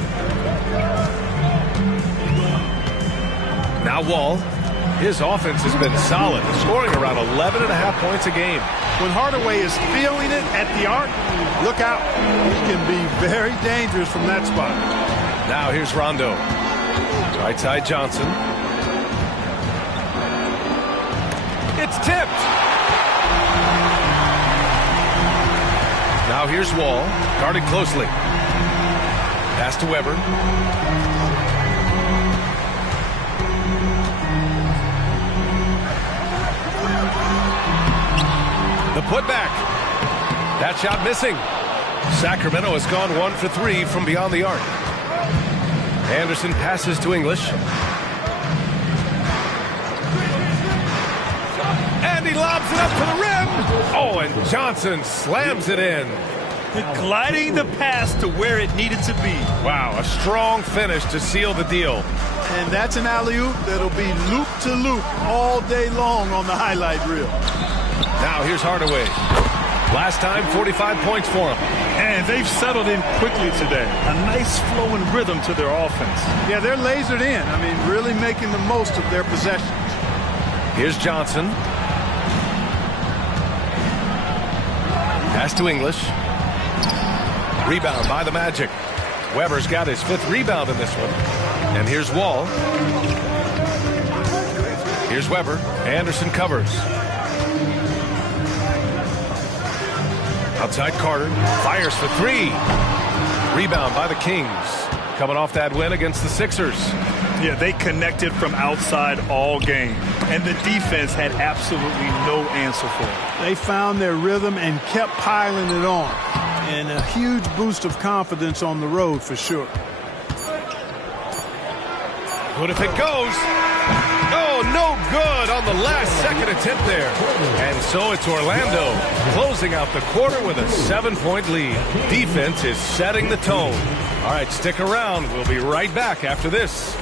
Now Wall. His offense has been solid, scoring around 11.5 points a game. When Hardaway is feeling it at the arc, look out. He can be very dangerous from that spot. Now here's Rondo. Right side Johnson. It's tipped. Now here's Wall, guarded closely. Pass to Weber. The putback. That shot missing. Sacramento has gone 1 for 3 from beyond the arc. Anderson passes to English. And he lobs it up to the rim. Oh, and Johnson slams it in. Gliding the pass to where it needed to be. Wow, a strong finish to seal the deal. And that's an alley-oop that'll be loop to loop all day long on the highlight reel. Now here's Hardaway. Last time, 45 points for him. And they've settled in quickly today. A nice flowing rhythm to their offense. Yeah, they're lasered in. I mean, really making the most of their possessions. Here's Johnson. Pass to English. Rebound by the Magic. Weber's got his 5th rebound in this one. And here's Wall. Here's Weber. Anderson covers. Outside Carter. Fires for 3. Rebound by the Kings. Coming off that win against the Sixers. Yeah, they connected from outside all game. And the defense had absolutely no answer for it. They found their rhythm and kept piling it on. And a huge boost of confidence on the road for sure. Good if it goes. Oh, no good on the last second attempt there. And so it's Orlando closing out the quarter with a 7-point lead. Defense is setting the tone. All right, stick around. We'll be right back after this.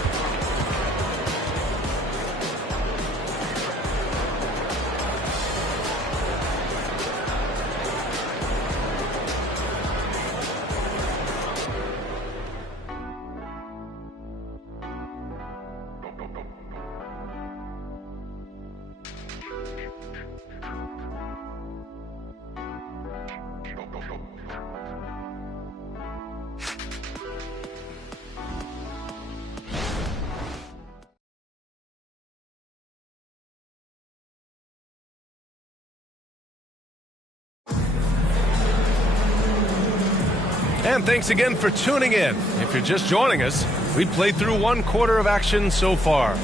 And thanks again for tuning in. If you're just joining us, we played through 1 quarter of action so far.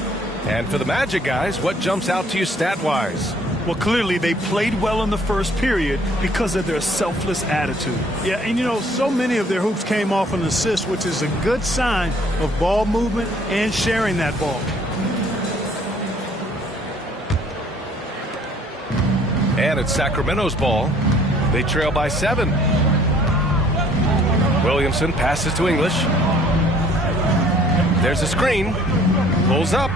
And for the Magic guys, what jumps out to you stat-wise? Well, clearly they played well in the first period because of their selfless attitude. Yeah, and you know, so many of their hoops came off an assist, which is a good sign of ball movement and sharing that ball. And it's Sacramento's ball. They trail by 7. Williamson passes to English. There's a screen. Pulls up.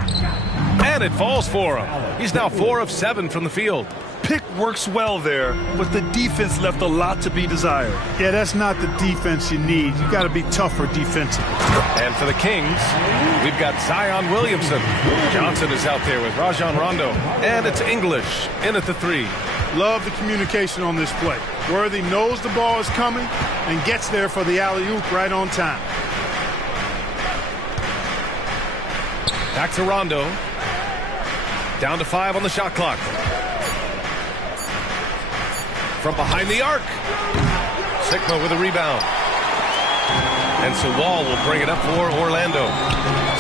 And it falls for him. He's now 4 of 7 from the field. Pick works well there, but the defense left a lot to be desired. Yeah, that's not the defense you need. You got to be tougher defensively. And for the Kings, we've got Zion Williamson. Johnson is out there with Rajon Rondo. And it's English in at the 3. Love the communication on this play. Worthy knows the ball is coming and gets there for the alley-oop right on time. Back to Rondo. Down to 5 on the shot clock. From behind the arc. Sigma with a rebound. And so Wall will bring it up for Orlando.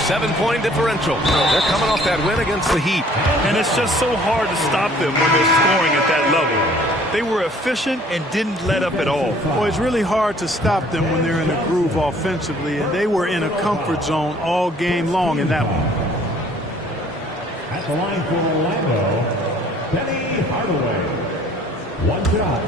7-point differential. They're coming off that win against the Heat. And it's just so hard to stop them when they're scoring at that level. They were efficient and didn't let up at all. Well, it's really hard to stop them when they're in a groove offensively, and they were in a comfort zone all game long in that one. At the line for Orlando, Penny Hardaway. 1 shot.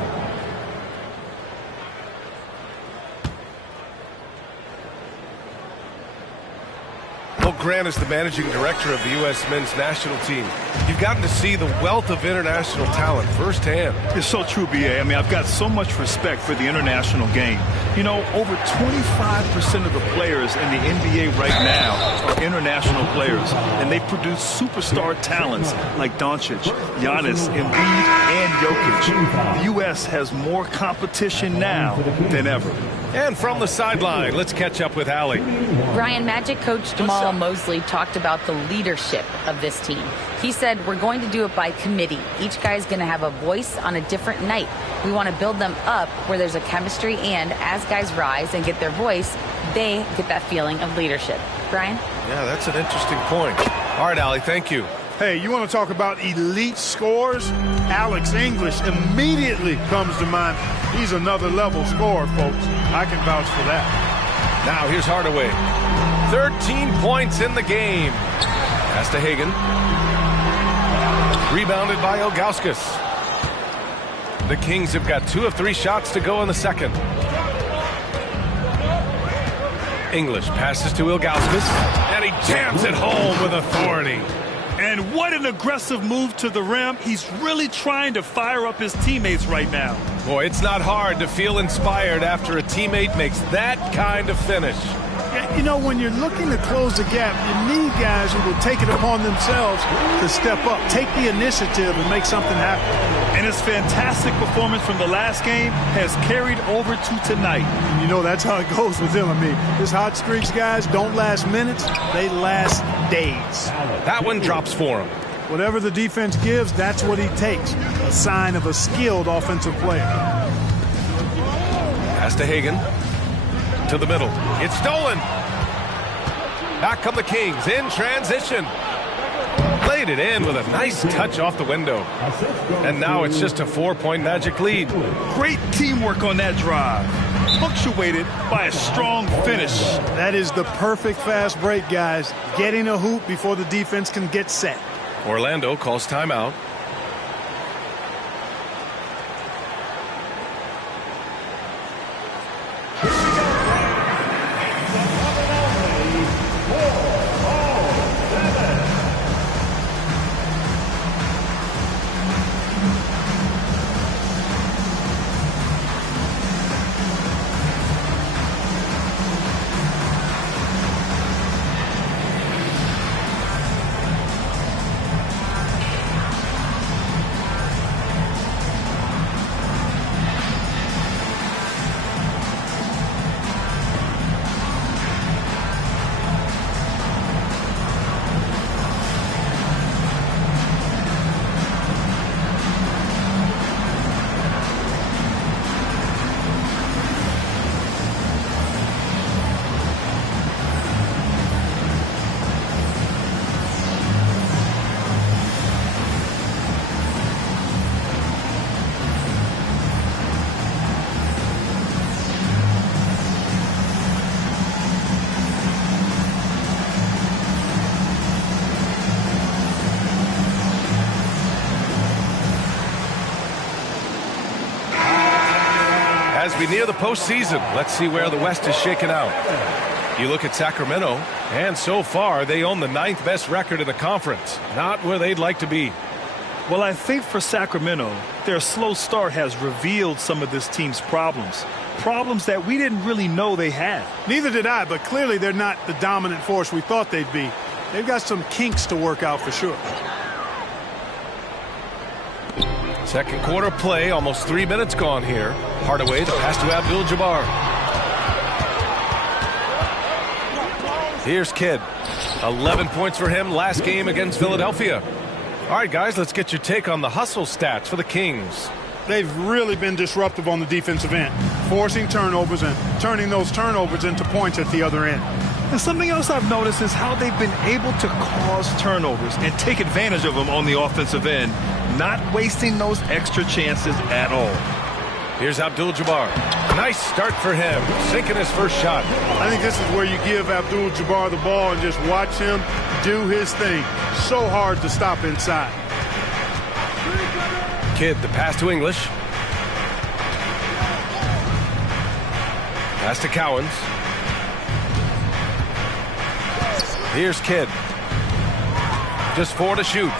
Well, Grant is the managing director of the U.S. men's national team. You've gotten to see the wealth of international talent firsthand. It's so true, B.A. I mean, I've got so much respect for the international game. You know, over 25% of the players in the NBA right now are international players, and they produce superstar talents like Doncic, Giannis, Embiid, and Jokic. The U.S. has more competition now than ever. And from the sideline, let's catch up with Allie. Brian, Magic coach Jamal Mosley talked about the leadership of this team. He said, we're going to do it by committee. Each guy's going to have a voice on a different night. We want to build them up where there's a chemistry, and as guys rise and get their voice, they get that feeling of leadership. Brian? Yeah, that's an interesting point. All right, Allie, thank you. Hey, you want to talk about elite scores? Alex English immediately comes to mind. He's another level scorer, folks. I can vouch for that. Now here's Hardaway. 13 points in the game. Pass to Hagan. Rebounded by Ilgauskas. The Kings have got 2 of 3 shots to go in the second. English passes to Ilgauskas, and he jams it home with authority. And what an aggressive move to the rim. He's really trying to fire up his teammates right now. Boy, it's not hard to feel inspired after a teammate makes that kind of finish. Yeah, you know, when you're looking to close the gap, you need guys who will take it upon themselves to step up, take the initiative, and make something happen. And his fantastic performance from the last game has carried over to tonight. And you know, that's how it goes with him. I mean, his hot streaks, guys, don't last minutes. They last days. That one drops for him. Whatever the defense gives, that's what he takes. A sign of a skilled offensive player. Pass to Hagan. To the middle. It's stolen. Back come the Kings in transition. Played it in with a nice touch off the window. And now it's just a 4-point Magic lead. Great teamwork on that drive. Punctuated by a strong finish. That is the perfect fast break, guys. Getting a hoop before the defense can get set. Orlando calls timeout. As we near the postseason, let's see where the West is shaken out. You look at Sacramento, and so far they own the 9th best record in the conference. Not where they'd like to be. Well, I think for Sacramento, their slow start has revealed some of this team's problems. Problems that we didn't really know they had. Neither did I, but clearly they're not the dominant force we thought they'd be. They've got some kinks to work out for sure. Second quarter play, almost 3 minutes gone here. Hardaway, the pass to Abdul-Jabbar. Here's Kidd. 11 points for him last game against Philadelphia. All right, guys, let's get your take on the hustle stats for the Kings. They've really been disruptive on the defensive end, forcing turnovers and turning those turnovers into points at the other end. And something else I've noticed is how they've been able to cause turnovers and take advantage of them on the offensive end, not wasting those extra chances at all. Here's Abdul-Jabbar. Nice start for him, sinking his first shot. I think this is where you give Abdul-Jabbar the ball and just watch him do his thing. So hard to stop inside. Kidd, the pass to English. Pass to Cowens. Here's Kidd. Just 4 to shoot.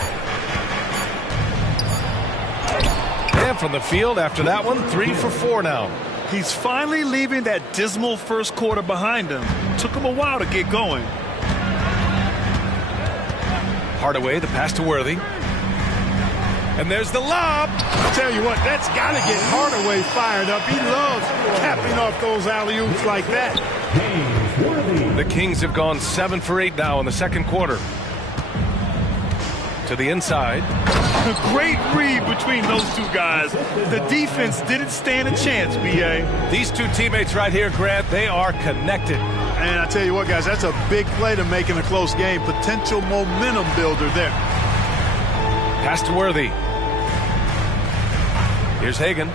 And from the field after that one, 3 for 4 now. He's finally leaving that dismal first quarter behind him. Took him a while to get going. Hardaway, the pass to Worthy. And there's the lob. I'll tell you what, that's got to get Hardaway fired up. He loves capping off those alley-oops like that. The Kings have gone 7 for 8 now in the second quarter. To the inside. A great read between those two guys. The defense didn't stand a chance, B.A. These two teammates right here, Grant, they are connected. And I tell you what, guys, that's a big play to make in a close game. Potential momentum builder there. Pass to Worthy. Here's Hagan.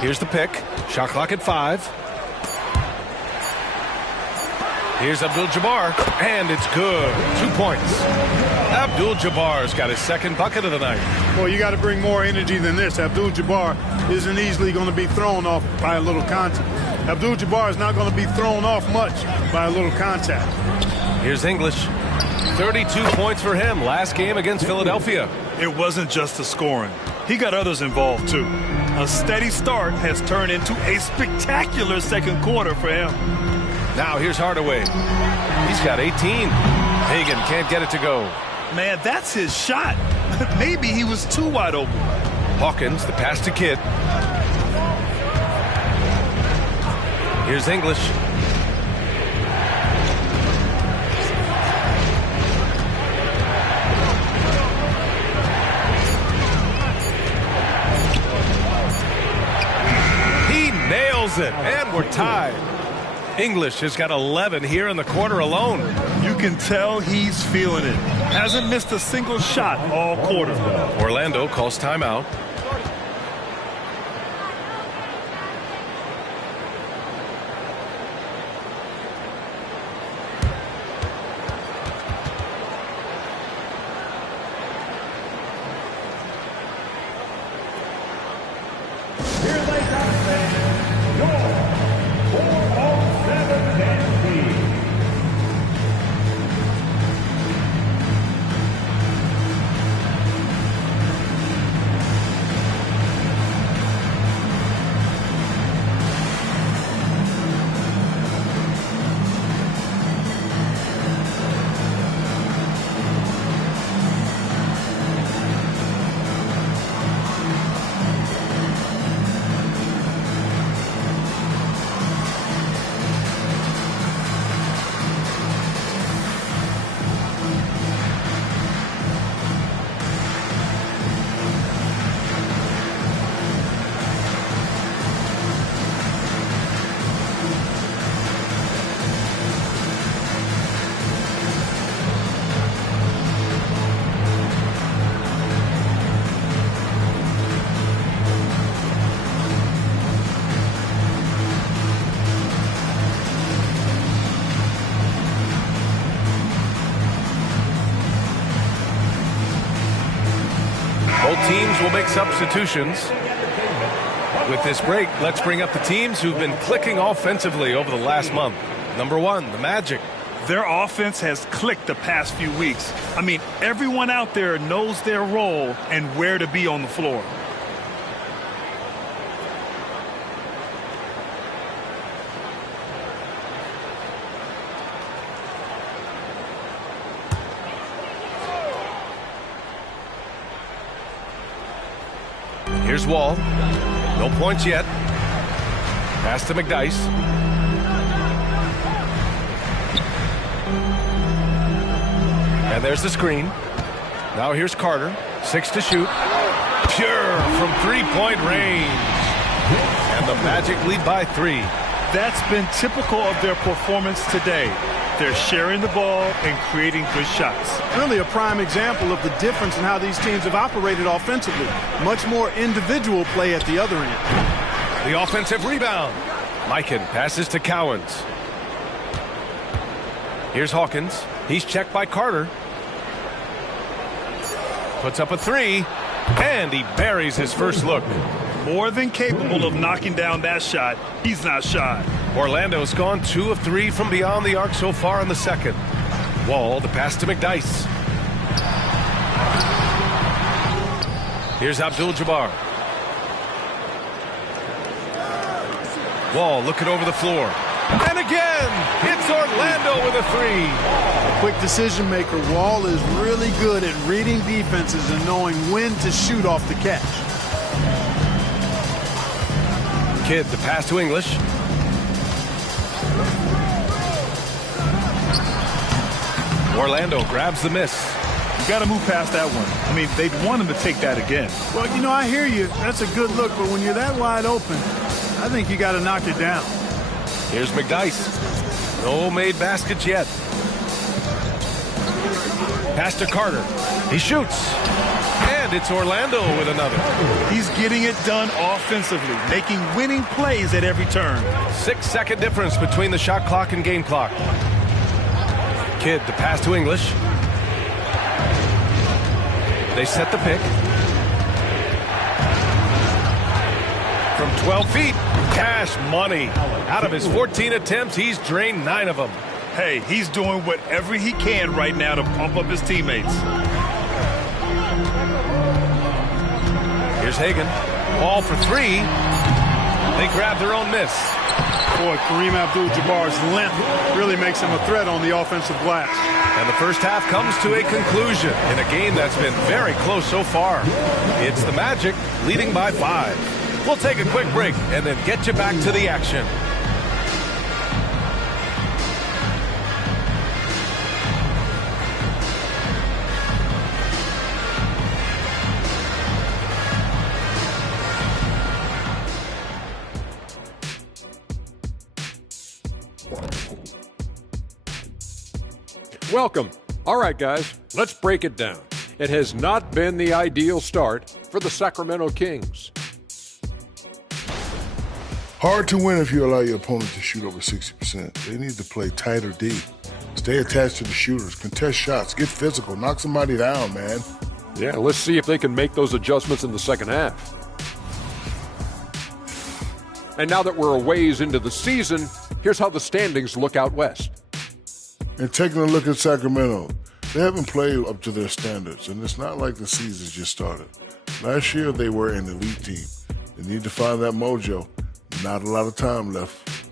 Here's the pick. Shot clock at 5. Here's Abdul-Jabbar, and it's good. 2 points. Abdul-Jabbar's got his second bucket of the night. Well, you got to bring more energy than this. Abdul-Jabbar isn't easily going to be thrown off by a little contact. Abdul-Jabbar is not going to be thrown off much by a little contact. Here's English. 32 points for him last game against Philadelphia. It wasn't just the scoring. He got others involved, too. A steady start has turned into a spectacular second quarter for him. Now here's Hardaway. He's got 18. Hagan can't get it to go. Man, that's his shot. Maybe he was too wide open. Hawkins, the pass to Kidd. Here's English. He nails it, and we're tied. English has got 11 here in the quarter alone. You can tell he's feeling it. Hasn't missed a single shot all quarter. Orlando calls timeout. Both teams will make substitutions. With this break, let's bring up the teams who've been clicking offensively over the last month. Number 1, the Magic. Their offense has clicked the past few weeks. I mean, everyone out there knows their role and where to be on the floor. Here's Wall. No points yet. Pass to McDyess. And there's the screen. Now here's Carter. 6 to shoot. Pure from three-point range. And the Magic lead by 3. That's been typical of their performance today. They're sharing the ball and creating good shots. Really a prime example of the difference in how these teams have operated offensively. Much more individual play at the other end. The offensive rebound. Mikan passes to Cowens. Here's Hawkins. He's checked by Carter. Puts up a 3, and he buries his first look. More than capable of knocking down that shot. He's not shy. Orlando's gone 2 of 3 from beyond the arc so far in the second. Wall, the pass to McDyess. Here's Abdul-Jabbar. Wall looking over the floor. And again, it's Orlando with a three. A quick decision maker. Wall is really good at reading defenses and knowing when to shoot off the catch. Kidd, the pass to English. Orlando grabs the miss. You got to move past that one. I mean, they'd want him to take that again. Well, you know, I hear you. That's a good look, but when you're that wide open, I think you got to knock it down. Here's McDyess. No made baskets yet. Pass to Carter. He shoots. And it's Orlando with another. He's getting it done offensively, making winning plays at every turn. 6-second difference between the shot clock and game clock. Kidd, the pass to English. They set the pick. From 12 feet, cash money. Out of his 14 attempts, he's drained 9 of them. Hey, he's doing whatever he can right now to pump up his teammates. Here's Hagan. Ball for 3. They grab their own miss. Boy, Kareem Abdul-Jabbar's length really makes him a threat on the offensive glass. And the first half comes to a conclusion in a game that's been very close so far. It's the Magic leading by 5. We'll take a quick break and then get you back to the action. Welcome. All right, guys, let's break it down. It has not been the ideal start for the Sacramento Kings. Hard to win if you allow your opponent to shoot over 60%. They need to play tighter D. Stay attached to the shooters, contest shots, get physical, knock somebody down, man. Yeah, let's see if they can make those adjustments in the second half. And now that we're a ways into the season, here's how the standings look out west. And taking a look at Sacramento, they haven't played up to their standards, and it's not like the season's just started. Last year, they were an elite team. They need to find that mojo. Not a lot of time left.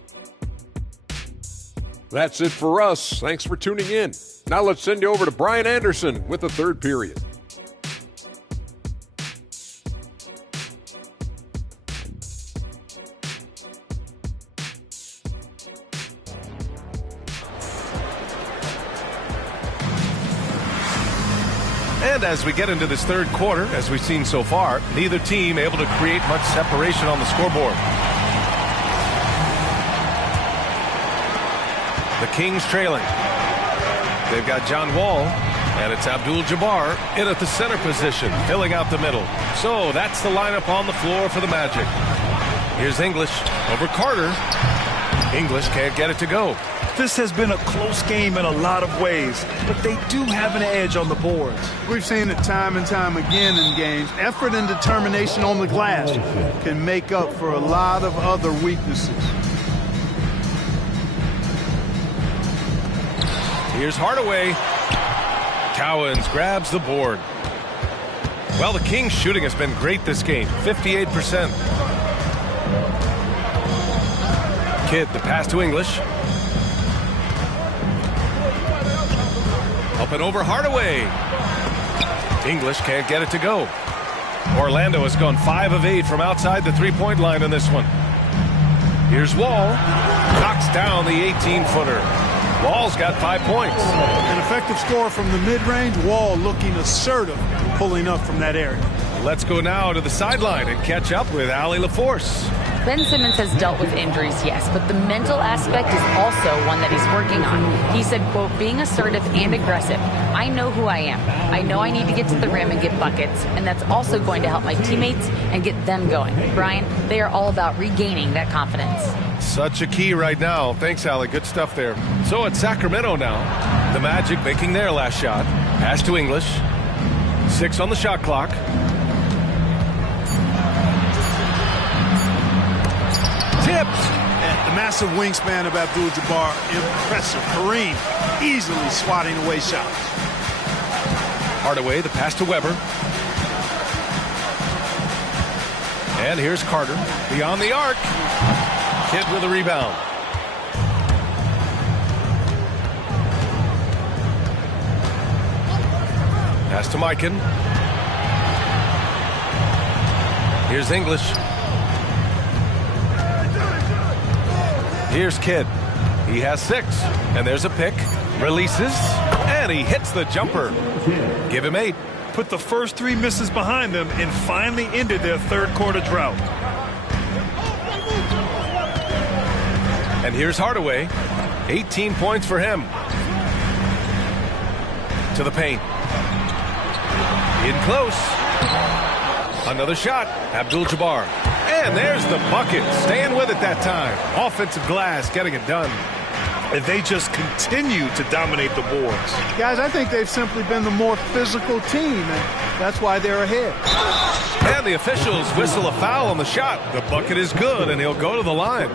That's it for us. Thanks for tuning in. Now let's send you over to Brian Anderson with the third period. And as we get into this third quarter, as we've seen so far, neither team able to create much separation on the scoreboard. The Kings trailing. They've got John Wall, and it's Abdul-Jabbar in at the center position, filling out the middle. So that's the lineup on the floor for the Magic. Here's English over Carter. English can't get it to go. This has been a close game in a lot of ways, but they do have an edge on the boards. We've seen it time and time again in games. Effort and determination on the glass can make up for a lot of other weaknesses. Here's Hardaway. Cowens grabs the board. Well, the Kings' shooting has been great this game, 58%. Kidd, the pass to English. Up and over Hardaway. English can't get it to go. Orlando has gone 5 of 8 from outside the three-point line in this one. Here's Wall. Knocks down the 18-footer. Wall's got 5 points. An effective score from the mid-range. Wall looking assertive, pulling up from that area. Let's go now to the sideline and catch up with Allie LaForce. Ben Simmons has dealt with injuries, yes, but the mental aspect is also one that he's working on. He said, quote, being assertive and aggressive. I know who I am. I know I need to get to the rim and get buckets, and that's also going to help my teammates and get them going. Brian, they are all about regaining that confidence. Such a key right now. Thanks, Allie. Good stuff there. So it's Sacramento now. The Magic making their last shot. Pass to English. 6 on the shot clock. Tipped. And the massive wingspan of Abdul-Jabbar, impressive. Kareem easily swatting away shots. Hardaway, the pass to Weber. And here's Carter. Beyond the arc. Kidd with a rebound. Pass to Mikan. Here's English. Here's Kidd. He has 6. And there's a pick. Releases. And he hits the jumper. Give him 8. Put the first 3 misses behind them and finally ended their third quarter drought. And here's Hardaway. 18 points for him. To the paint. In close. Another shot. Abdul-Jabbar. And there's the bucket. Staying with it that time. Offensive glass getting it done. And they just continue to dominate the boards. Guys, I think they've simply been the more physical team, and that's why they're ahead. And the officials whistle a foul on the shot. The bucket is good, and he'll go to the line.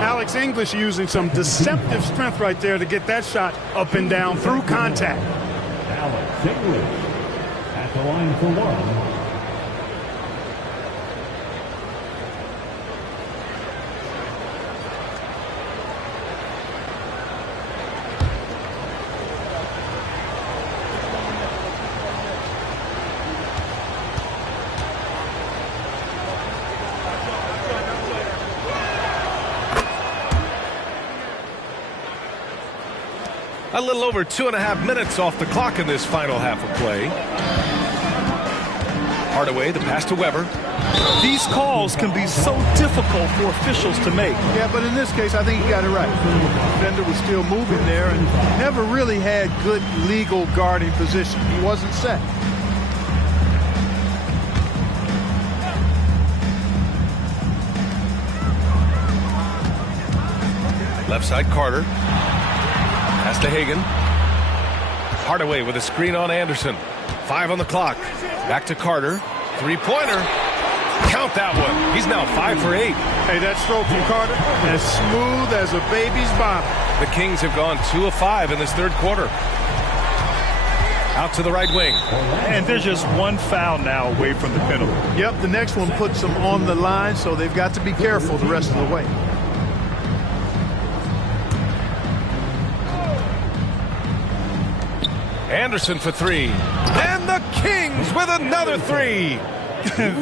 Alex English using some deceptive strength right there to get that shot up and down through contact. Alex English at the line for 1. A little over 2.5 minutes off the clock in this final half of play. Hardaway, the pass to Weber. These calls can be so difficult for officials to make. Yeah, but in this case, I think he got it right. The defender was still moving there and never really had good legal guarding position. He wasn't set. Left side, Carter. Pass to Hagan. Hardaway with a screen on Anderson. 5 on the clock. Back to Carter. 3-pointer. Count that one. He's now 5 for 8. Hey, that stroke from Carter, as smooth as a baby's bottom. The Kings have gone 2 of 5 in this third quarter. Out to the right wing. And there's just one foul now away from the penalty. Yep, the next one puts them on the line, so they've got to be careful the rest of the way. Anderson for 3. And the Kings with another 3.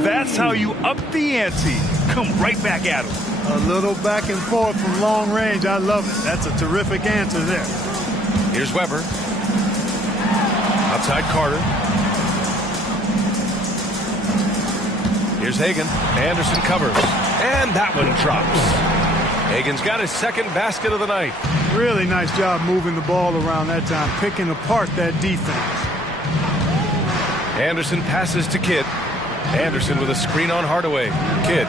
That's how you up the ante. Come right back at him. A little back and forth from long range. I love it. That's a terrific answer there. Here's Weber. Outside Carter. Here's Hagan. Anderson covers. And that one drops. Hagan's got his second basket of the night. Really nice job moving the ball around that time, picking apart that defense. Anderson passes to Kidd. Anderson with a screen on Hardaway. Kidd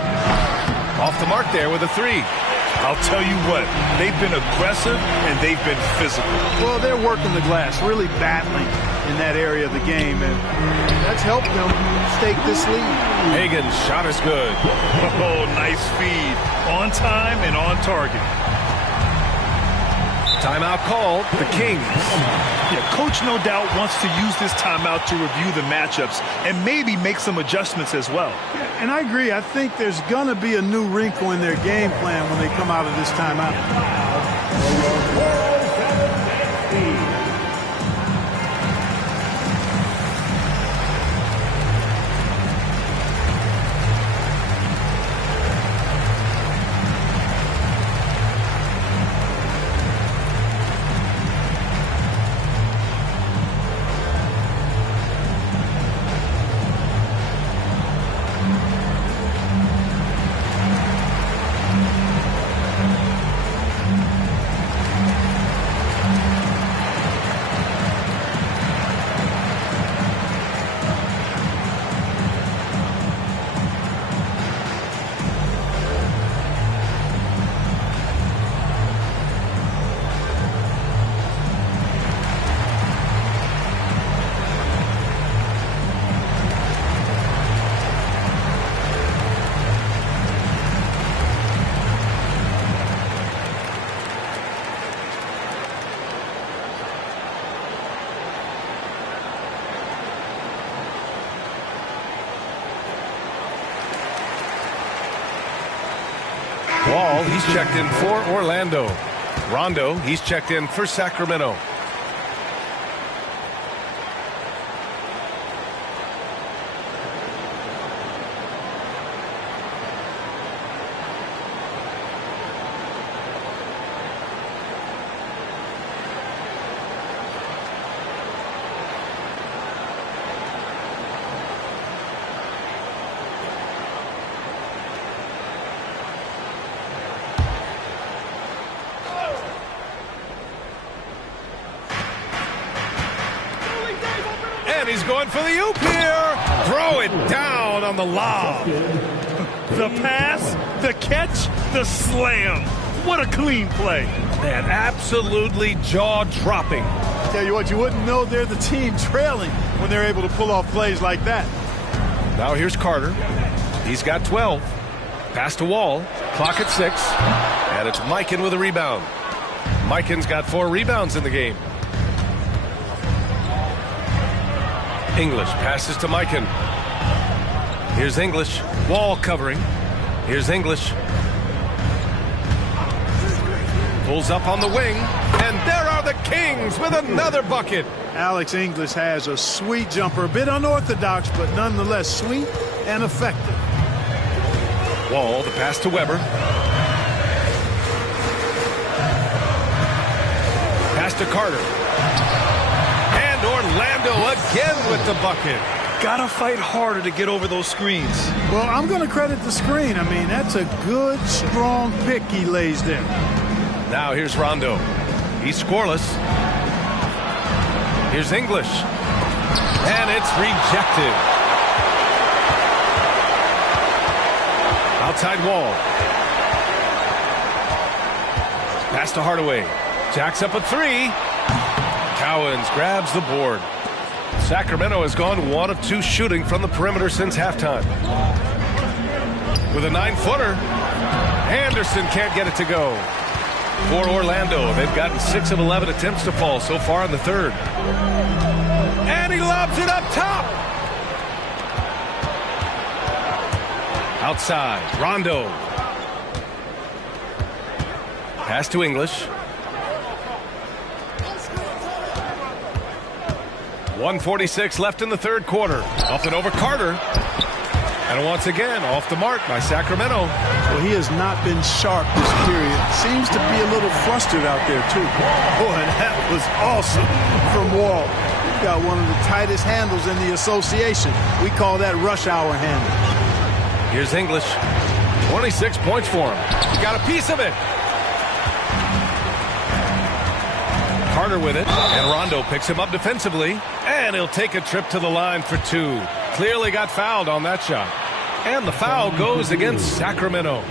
off the mark there with a 3. I'll tell you what, they've been aggressive and they've been physical. Well, they're working the glass, really battling in that area of the game, and that's helped them stake this lead. Hagan's shot is good. Oh, nice feed. On time and on target. Timeout called. The Kings. Yeah, coach no doubt wants to use this timeout to review the matchups and maybe make some adjustments as well. Yeah, and I agree. I think there's going to be a new wrinkle in their game plan when they come out of this timeout. Wall, he's checked in for Orlando. Rondo, he's checked in for Sacramento. And he's going for the oop here. Throw it down on the lob. The pass, the catch, the slam. What a clean play. Man, absolutely jaw-dropping. Tell you what, you wouldn't know they're the team trailing when they're able to pull off plays like that. Now here's Carter. He's got 12. Pass to Wall. Clock at 6. And it's Mikan with a rebound. Mikan's got 4 rebounds in the game. English passes to Mikan. Here's English. Wall covering. Here's English. Pulls up on the wing. And there are the Kings with another bucket. Alex English has a sweet jumper. A bit unorthodox, but nonetheless sweet and effective. Wall, the pass to Weber. Pass to Carter. And Orlando again with the bucket. Gotta fight harder to get over those screens. Well, I'm going to credit the screen. I mean, that's a good, strong pick he lays there. Now here's Rondo. He's scoreless. Here's English. And it's rejected. Outside Wall. Pass to Hardaway. Jacks up a 3. Cowens grabs the board. Sacramento has gone 1 of 2 shooting from the perimeter since halftime. With a 9-footer, Anderson can't get it to go. For Orlando, they've gotten 6 of 11 attempts to fall so far in the third. And he lobs it up top. Outside, Rondo. Pass to English. 1:46 left in the third quarter. Up and over Carter. And once again, off the mark by Sacramento. Well, he has not been sharp this period. Seems to be a little flustered out there, too. Boy, that was awesome from Wall. He's got one of the tightest handles in the association. We call that rush hour handle. Here's English. 26 points for him. He got a piece of it. Carter with it, and Rondo picks him up defensively, and he'll take a trip to the line for 2. Clearly got fouled on that shot. And the foul goes against Sacramento.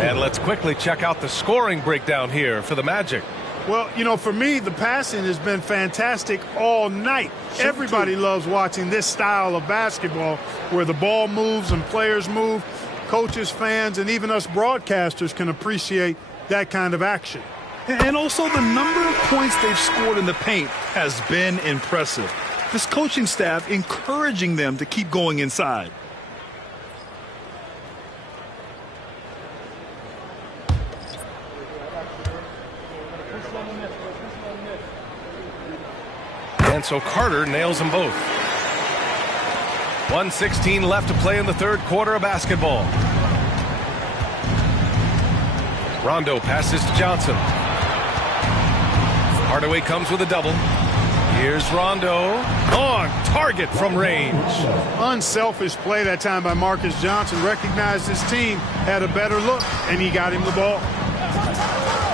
And let's quickly check out the scoring breakdown here for the Magic. Well, you know, for me, the passing has been fantastic all night. Everybody loves watching this style of basketball where the ball moves and players move. Coaches, fans, and even us broadcasters can appreciate that kind of action. And also the number of points they've scored in the paint has been impressive. This coaching staff encouraging them to keep going inside. And so Carter nails them both. 1:16 left to play in the third quarter of basketball. Rondo passes to Johnson. Hardaway comes with a double. Here's Rondo on target from range. Unselfish play that time by Marcus Johnson. Recognized his team had a better look, and he got him the ball.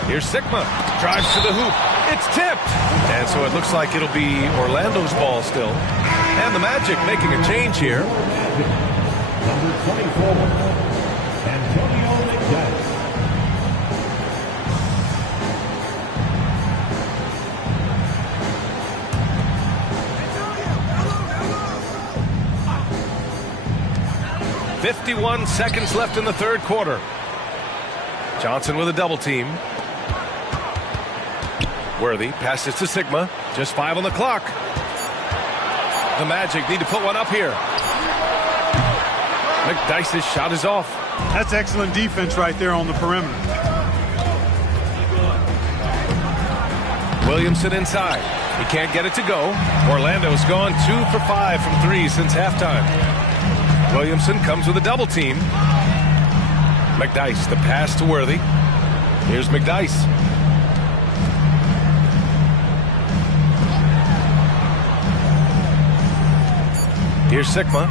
Here's Sigma. Drives to the hoop. It's tipped. And so it looks like it'll be Orlando's ball still. And the Magic making a change here. Number 24, Antonio McDaniel. .51 seconds left in the third quarter. Johnson with a double team. Worthy passes to Sigma. Just 5 on the clock. The Magic need to put one up here. McDyce's shot is off. That's excellent defense right there on the perimeter. Williamson inside. He can't get it to go. Orlando's gone 2 for 5 from 3 since halftime. Williamson comes with a double team. McDyess, the pass to Worthy. Here's McDyess. Here's Sikma.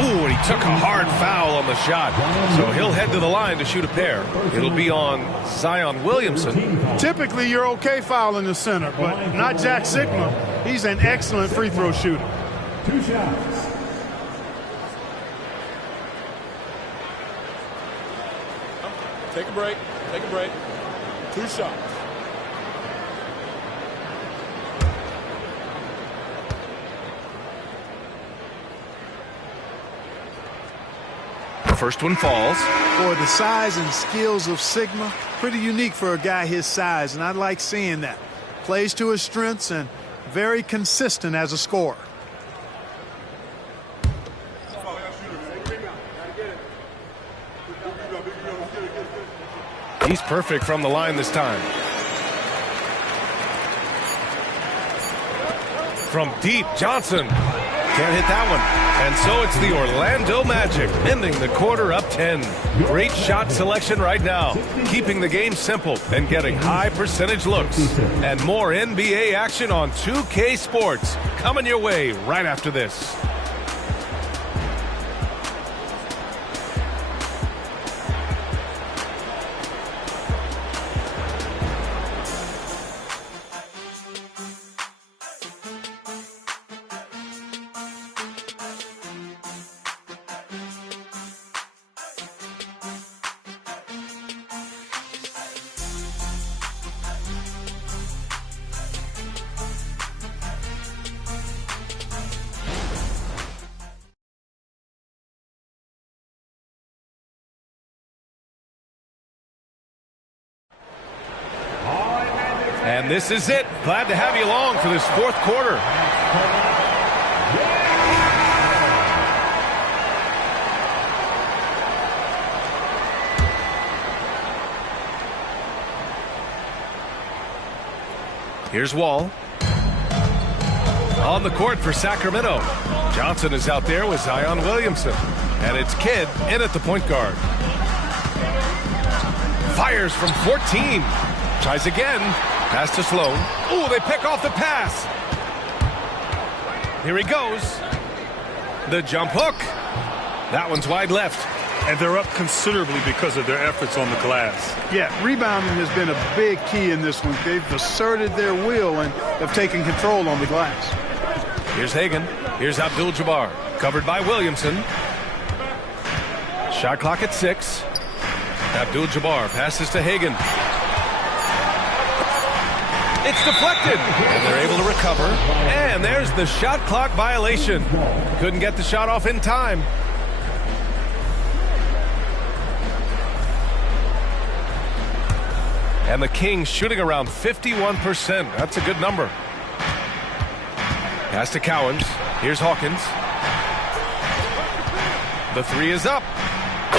Ooh, and he took a hard foul on the shot. So he'll head to the line to shoot a pair. It'll be on Zion Williamson. Typically, you're okay fouling the center, but not Jack Sikma. He's an excellent free throw shooter. 2 shots. Take a break. Take a break. 2 shots. The first one falls. Boy, the size and skills of Sigma, pretty unique for a guy his size, and I like seeing that. Plays to his strengths and very consistent as a scorer. He's perfect from the line this time. From deep, Johnson. Can't hit that one. And so it's the Orlando Magic ending the quarter up 10. Great shot selection right now. Keeping the game simple and getting high percentage looks. And more NBA action on 2K Sports. Coming your way right after this. And this is it. Glad to have you along for this fourth quarter. Here's Wall. On the court for Sacramento. Johnson is out there with Zion Williamson. And it's Kidd in at the point guard. Fires from 14. Tries again. Pass to Sloan. Ooh, they pick off the pass. Here he goes. The jump hook. That one's wide left. And they're up considerably because of their efforts on the glass. Yeah, rebounding has been a big key in this one. They've asserted their will and have taken control on the glass. Here's Hagan. Here's Abdul-Jabbar. Covered by Williamson. Shot clock at 6. Abdul-Jabbar passes to Hagan. It's deflected, and they're able to recover. And there's the shot clock violation. Couldn't get the shot off in time. And the Kings shooting around 51%. That's a good number. Pass to Cowens. Here's Hawkins. The three is up.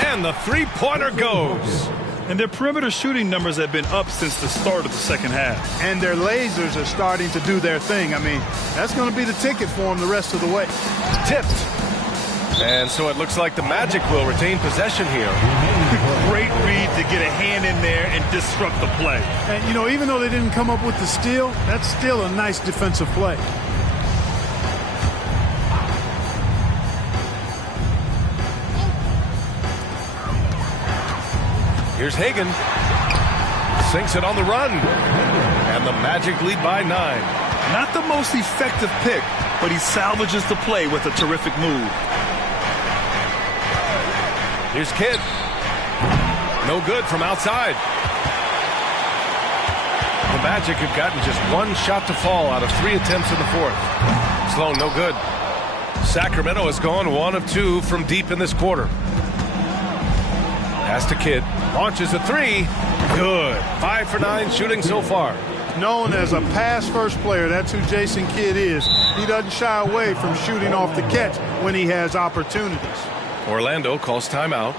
And the three-pointer goes. And their perimeter shooting numbers have been up since the start of the second half. And their lasers are starting to do their thing. I mean, that's going to be the ticket for them the rest of the way. Tipped. And so it looks like the Magic will retain possession here. Great read to get a hand in there and disrupt the play. And, you know, even though they didn't come up with the steal, that's still a nice defensive play. Here's Hagan. Sinks it on the run. And the Magic lead by 9. Not the most effective pick, but he salvages the play with a terrific move. Here's Kidd. No good from outside. The Magic have gotten just one shot to fall out of 3 attempts in the fourth. Sloan, no good. Sacramento has gone 1 of 2 from deep in this quarter. Pass to Kidd. Launches a 3. Good. 5 for 9 shooting so far. Known as a pass-first player, that's who Jason Kidd is. He doesn't shy away from shooting off the catch when he has opportunities. Orlando calls timeout.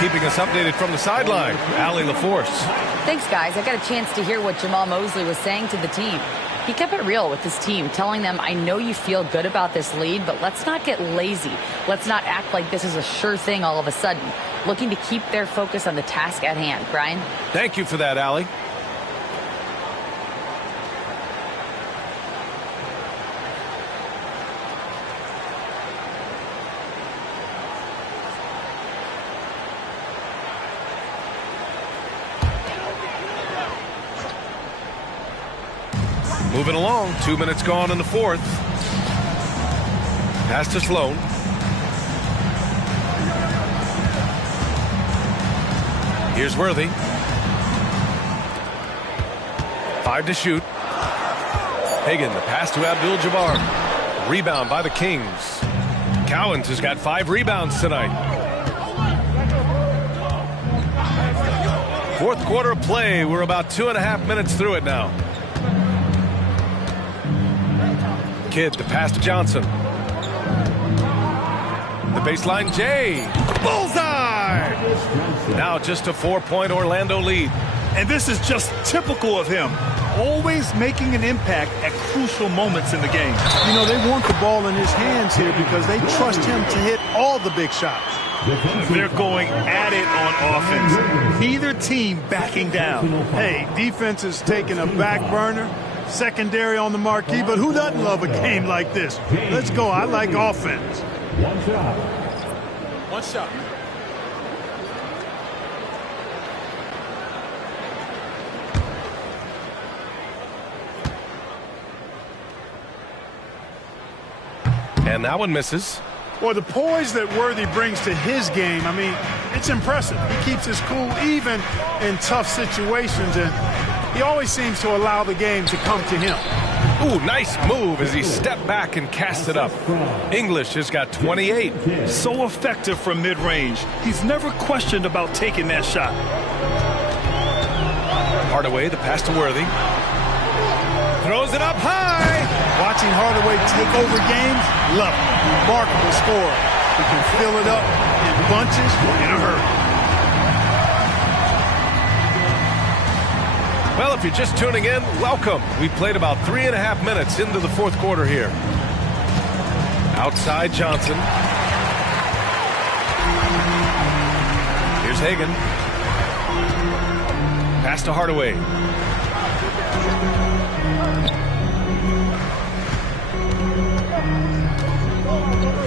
Keeping us updated from the sideline, Allie LaForce. Thanks, guys. I got a chance to hear what Jamal Mosley was saying to the team. He kept it real with his team, telling them, I know you feel good about this lead, but let's not get lazy. Let's not act like this is a sure thing all of a sudden. Looking to keep their focus on the task at hand. Brian? Thank you for that, Allie. Moving along, 2 minutes gone in the fourth. Pass to Sloan. Here's Worthy. 5 to shoot. Hagan, the pass to Abdul-Jabbar. Rebound by the Kings. Cowens has got 5 rebounds tonight. Fourth quarter of play. We're about 2.5 minutes through it now. Kidd, the pass to Johnson. The baseline, Jay. Bullseye! Now just a 4-point Orlando lead. And this is just typical of him. Always making an impact at crucial moments in the game. You know, they want the ball in his hands here because they trust him to hit all the big shots. They're going at it on offense. Neither team backing down. Hey, defense is taking a back burner. Secondary on the marquee, but who doesn't love a game like this? Let's go. I like offense. One shot. And that one misses. Well, the poise that Worthy brings to his game, I mean, it's impressive. He keeps his cool even in tough situations, and he always seems to allow the game to come to him. Ooh, nice move as he stepped back and cast it up. English has got 28. So effective from mid-range. He's never questioned about taking that shot. Hardaway, the pass to Worthy. Throws it up high. Watching Hardaway take over games, love it. Remarkable scorer. He can fill it up in bunches in a hurry. Well, if you're just tuning in, welcome. We played about 3.5 minutes into the fourth quarter here. Outside Johnson. Here's Hagan. Pass to Hardaway.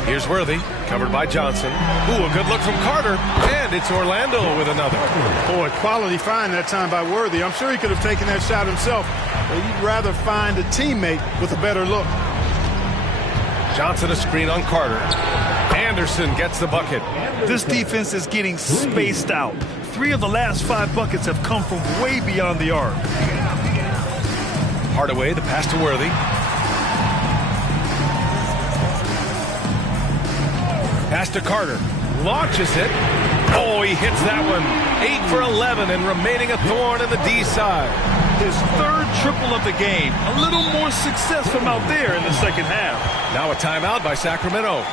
Here's Worthy, covered by Johnson. Ooh, a good look from Carter, and it's Orlando with another. Boy, quality find that time by Worthy. I'm sure he could have taken that shot himself, but you'd rather find a teammate with a better look. Johnson a screen on Carter. Anderson gets the bucket. This defense is getting spaced out. 3 of the last 5 buckets have come from way beyond the arc. Hardaway, the pass to Worthy. Pass to Carter. Launches it. Oh, he hits that one. 8 for 11 and remaining a thorn in the D side. His 3rd triple of the game. A little more success from out there in the second half. Now a timeout by Sacramento.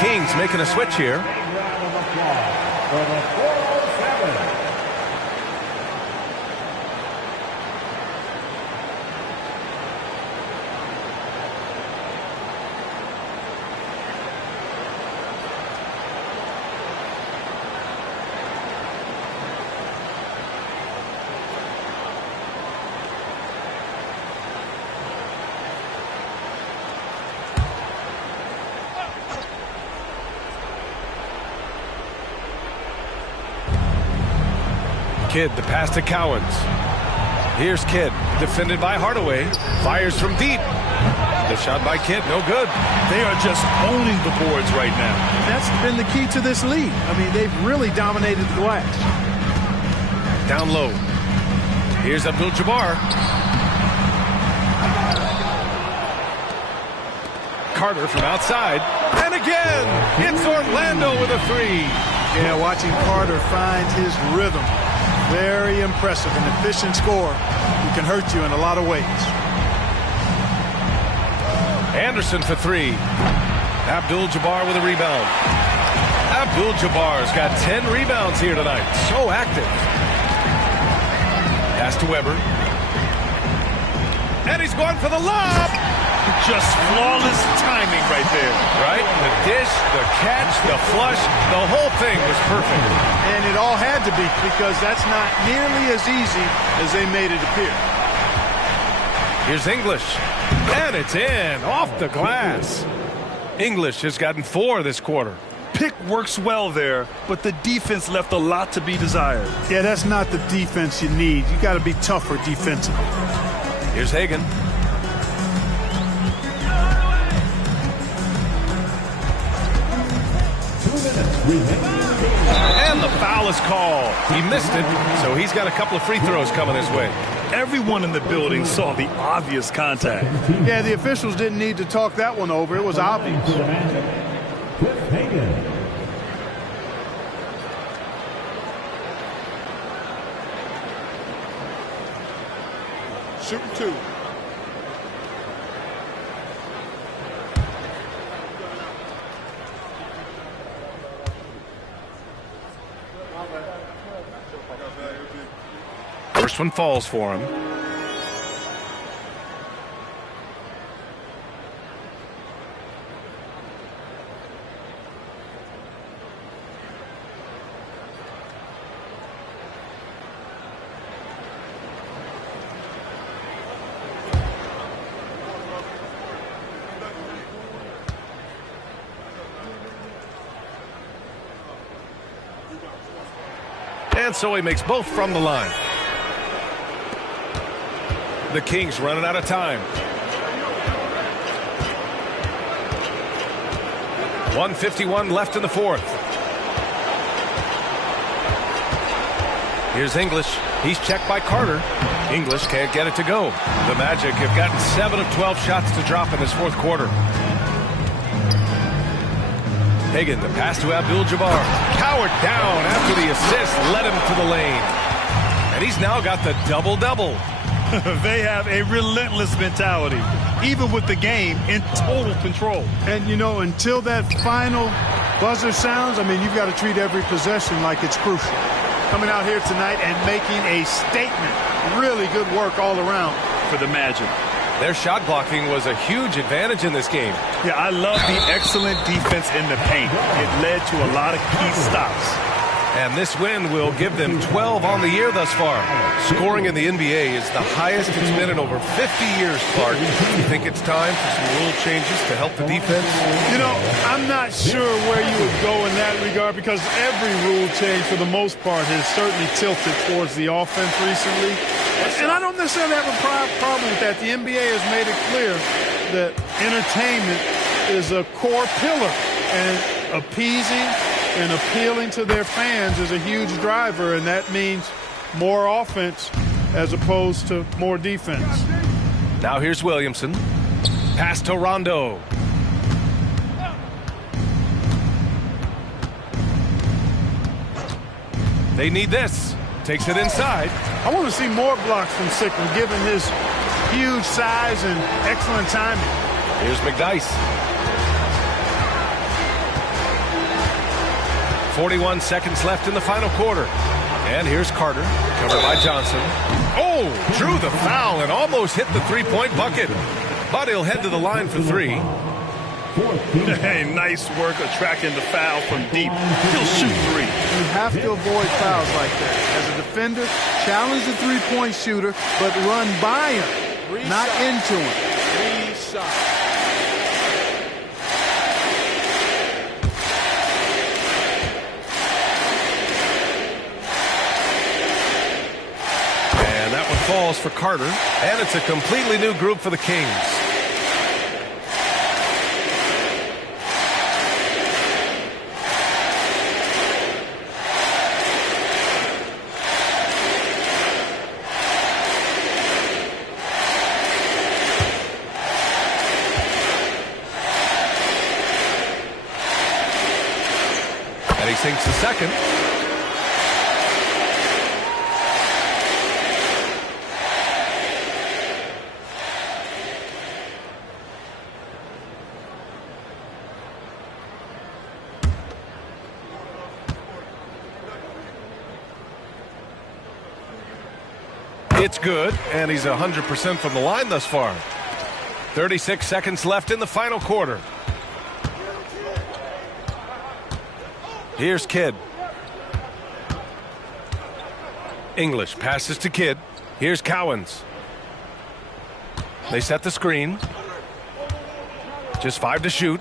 Kings making a switch here. Kidd, the pass to Cowens. Here's Kidd, defended by Hardaway. Fires from deep. The shot by Kidd, no good. They are just owning the boards right now. That's been the key to this league. I mean, they've really dominated the glass. Down low. Here's Abdul-Jabbar. Carter from outside. And again, it's Orlando with a three. Yeah, watching Carter find his rhythm. Very impressive, an efficient scorer who can hurt you in a lot of ways. Anderson for three. Abdul-Jabbar with a rebound. Abdul-Jabbar's got 10 rebounds here tonight. So active. Pass to Weber. And he's going for the lob. Just flawless timing right there. Right? The dish, the catch, the flush, the whole thing was perfect. And it all had to be, because that's not nearly as easy as they made it appear. Here's English. And it's in, off the glass. English has gotten 4 this quarter. Pick works well there, but the defense left a lot to be desired. Yeah, that's not the defense you need. You got to be tougher defensively. Here's Hagan. And the foul is called. He missed it, so he's got a couple of free throws coming his way. Everyone in the building saw the obvious contact. Yeah, the officials didn't need to talk that one over. It was obvious. Shooting 2. First one falls for him. And so he makes both from the line. The Kings running out of time. 1:51 left in the fourth. Here's English. He's checked by Carter. English can't get it to go. The Magic have gotten 7 of 12 shots to drop in this fourth quarter. Hagan, the pass to Abdul-Jabbar. Powered down after the assist, led him to the lane. And he's now got the double-double. They have a relentless mentality, even with the game in total control. And, you know, until that final buzzer sounds, I mean, you've got to treat every possession like it's crucial. Coming out here tonight and making a statement. Really good work all around for the Magic. Their shot blocking was a huge advantage in this game. Yeah, I love the excellent defense in the paint. It led to a lot of key stops. And this win will give them 12 on the year thus far. Scoring in the NBA is the highest it's been in over 50 years, Clark. You think it's time for some rule changes to help the defense? You know, I'm not sure where you would go in that regard, because every rule change for the most part has certainly tilted towards the offense recently. And I don't necessarily have a problem with that. The NBA has made it clear that entertainment is a core pillar, and appeasing and appealing to their fans is a huge driver, and that means more offense as opposed to more defense. Now here's Williamson. Pass to Rondo. They need this. Takes it inside. I want to see more blocks from Sickman, given his huge size and excellent timing. Here's McDyess. 41 seconds left in the final quarter. And here's Carter, covered by Johnson. Oh, drew the foul and almost hit the three-point bucket. But he'll head to the line for three. Hey, nice work attracting the foul from deep. He'll shoot three. You have to avoid fouls like that. As a defender, challenge the three-point shooter, but run by him, not into him. 3 shots. And that one falls for Carter. And it's a completely new group for the Kings. And he sinks the second. It's good, and he's 100% from the line thus far. 36 seconds left in the final quarter. Here's Kidd. English passes to Kidd. Here's Cowens. They set the screen. Just 5 to shoot.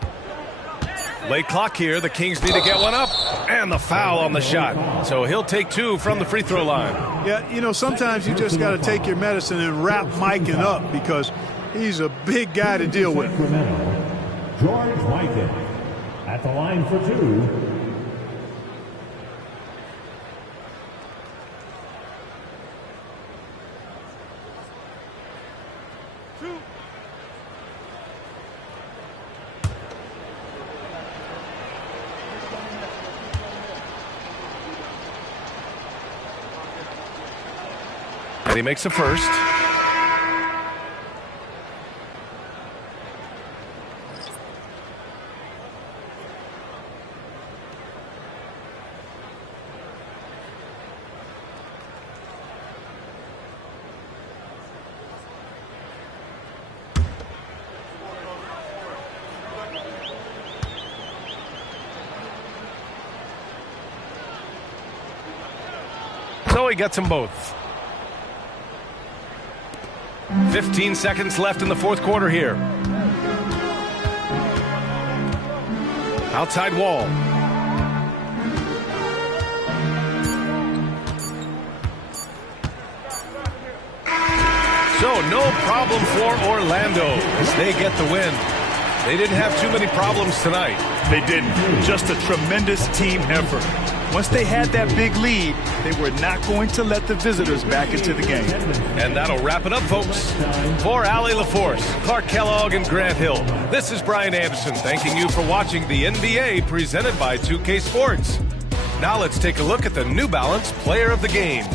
Late clock here. The Kings need to get one up. And the foul on the shot. So he'll take 2 from the free throw line. Yeah, you know, sometimes you just got to take your medicine and wrap Mikan up because he's a big guy to deal with. George Mikan at the line for 2. And he makes a first. So he gets them both. 15 seconds left in the fourth quarter here. Outside wall. So no problem for Orlando as they get the win. They didn't have too many problems tonight. They didn't. Just a tremendous team effort. Once they had that big lead, they were not going to let the visitors back into the game. And that'll wrap it up, folks. For Allie LaForce, Clark Kellogg, and Grant Hill, this is Brian Anderson thanking you for watching the NBA presented by 2K Sports. Now let's take a look at the New Balance Player of the Game.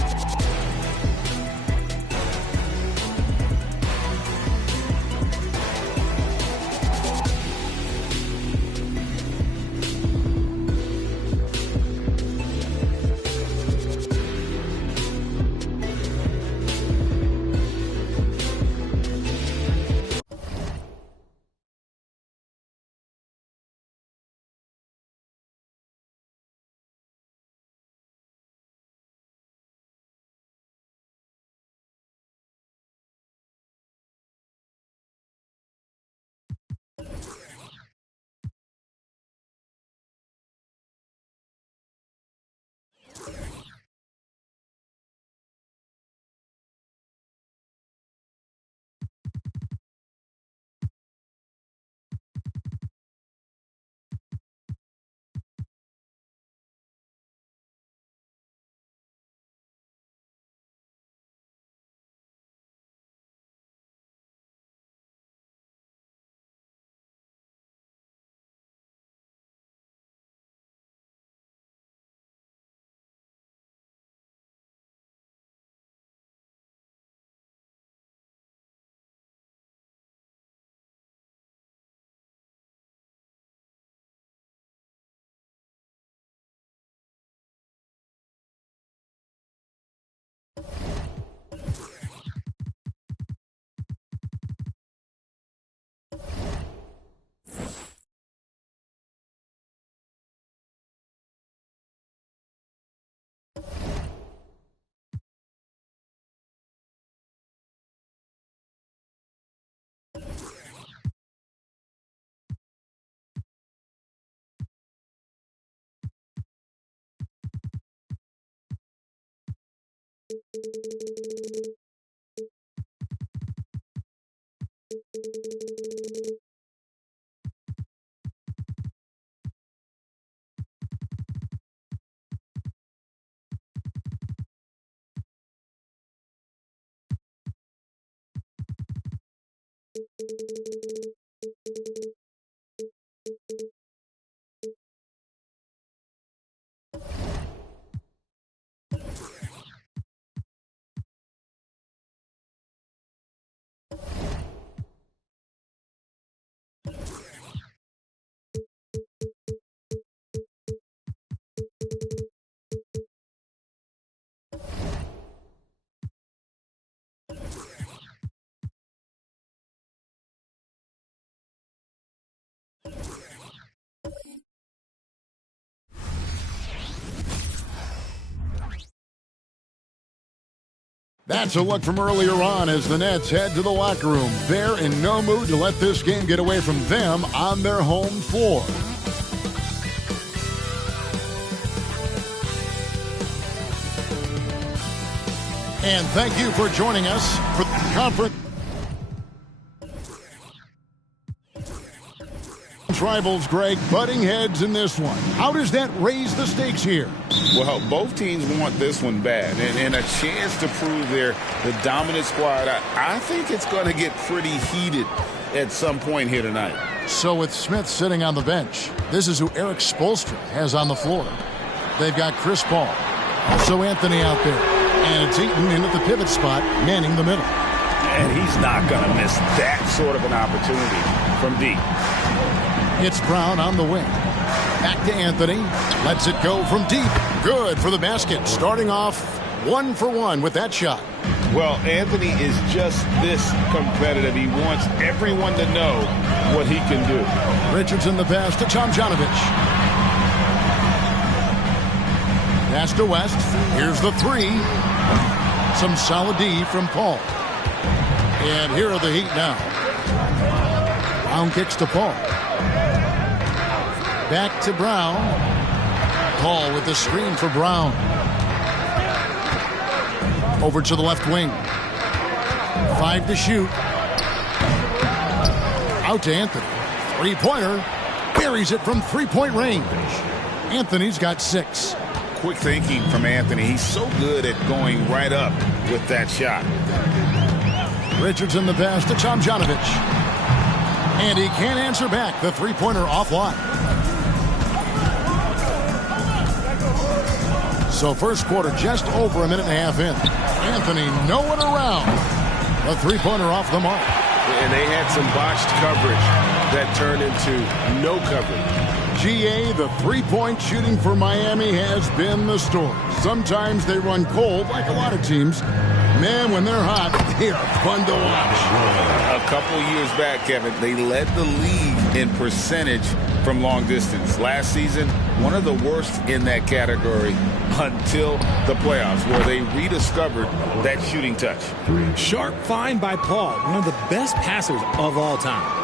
That's a look from earlier on as the Nets head to the locker room. They're in no mood to let this game get away from them on their home floor. And thank you for joining us for the conference. Rivals, Greg, butting heads in this one. How does that raise the stakes here? Well, both teams want this one bad, and a chance to prove they're the dominant squad. I think it's going to get pretty heated at some point here tonight. So with Smith sitting on the bench, this is who Eric Spoelstra has on the floor. They've got Chris Paul, also Anthony out there, and it's Eaton in at the pivot spot, manning the middle. And he's not going to miss that sort of an opportunity from deep. It's Brown on the wing. Back to Anthony. Lets it go from deep. Good for the basket. Starting off 1 for 1 with that shot. Well, Anthony is just this competitive. He wants everyone to know what he can do. Richardson the pass to Tomjanovich. Pass to West. Here's the three. Some solid D from Paul. And here are the Heat now. Brown kicks to Paul. Back to Brown. Paul with the screen for Brown. Over to the left wing. 5 to shoot. Out to Anthony. Three-pointer. Buries it from three-point range. Anthony's got 6. Quick thinking from Anthony. He's so good at going right up with that shot. Richardson the pass to Tomjanovich. And he can't answer back. The three-pointer offline. So first quarter just over a minute and a half in. Anthony nowhere around. A three-pointer off the mark. And they had some botched coverage that turned into no coverage. GA, the three-point shooting for Miami has been the story. Sometimes they run cold like a lot of teams. Man, when they're hot, they are fun to watch. A couple years back, Kevin, they led the league in percentage from long distance. Last season, one of the worst in that category until the playoffs, where they rediscovered that shooting touch. Sharp find by Paul, one of the best passers of all time.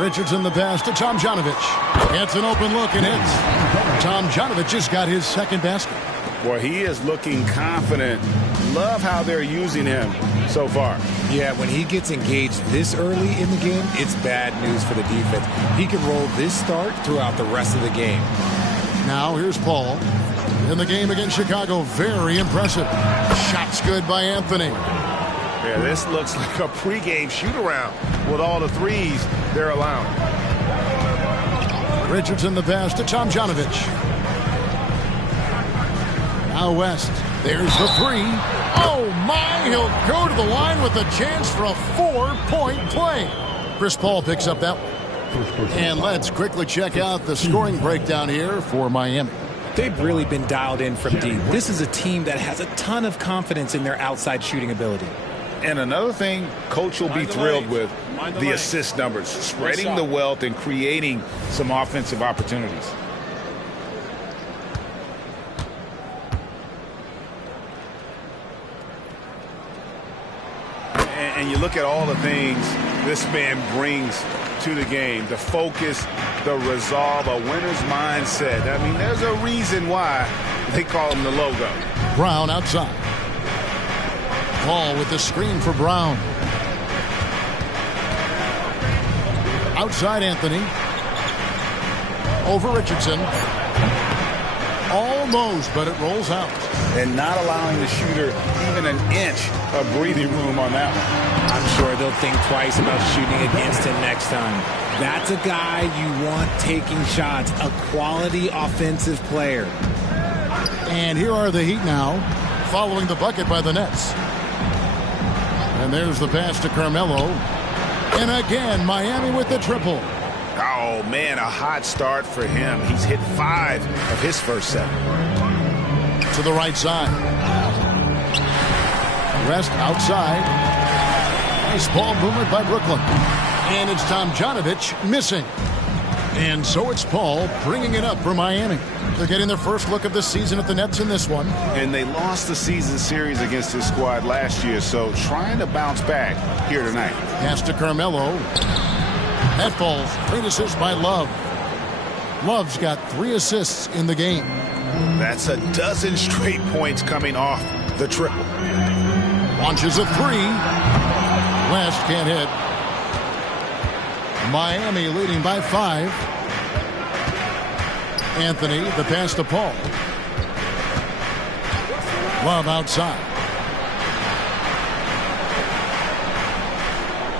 Richardson the pass to Tomjanovich. Gets an open look and hits. Tomjanovich just got his second basket. Boy, he is looking confident. Love how they're using him so far. Yeah, when he gets engaged this early in the game, it's bad news for the defense. He can roll this start throughout the rest of the game. Now here's Paul. In the game against Chicago, very impressive. Shots good by Anthony. Yeah, this looks like a pregame shoot-around with all the threes they're allowing. Richardson the pass to Tomjanovich. Now West. There's the three. Oh, my. He'll go to the line with a chance for a 4-point play. Chris Paul picks up that one. And let's quickly check out the scoring breakdown here for Miami. They've really been dialed in from deep. This is a team that has a ton of confidence in their outside shooting ability. And another thing Coach will be thrilled with, the assist numbers, spreading the wealth and creating some offensive opportunities. And you look at all the things this man brings to the game, the focus, the resolve, a winner's mindset. I mean, there's a reason why They call him the logo. Brown outside. Paul with the screen for Brown. Outside Anthony. Over Richardson. Almost, but it rolls out. And not allowing the shooter even an inch of breathing room on that one. I'm sure they'll think twice about shooting against him next time. That's a guy you want taking shots, a quality offensive player. And here are the Heat now, following the bucket by the Nets. And there's the pass to Carmelo. And again, Miami with the triple. Oh, man, a hot start for him. He's hit 5 of his first 7. To the right side. West outside. Nice ball movement by Brooklyn. And it's Tomjanovich missing. And so it's Paul bringing it up for Miami. They're getting their first look of the season at the Nets in this one. And they lost the season series against this squad last year, so trying to bounce back here tonight. Pass to Carmelo. That falls. Great assist by Love. Love's got 3 assists in the game. That's a dozen straight points coming off the triple. Launches a 3. West can't hit. Miami leading by 5. Anthony, the pass to Paul. Love outside.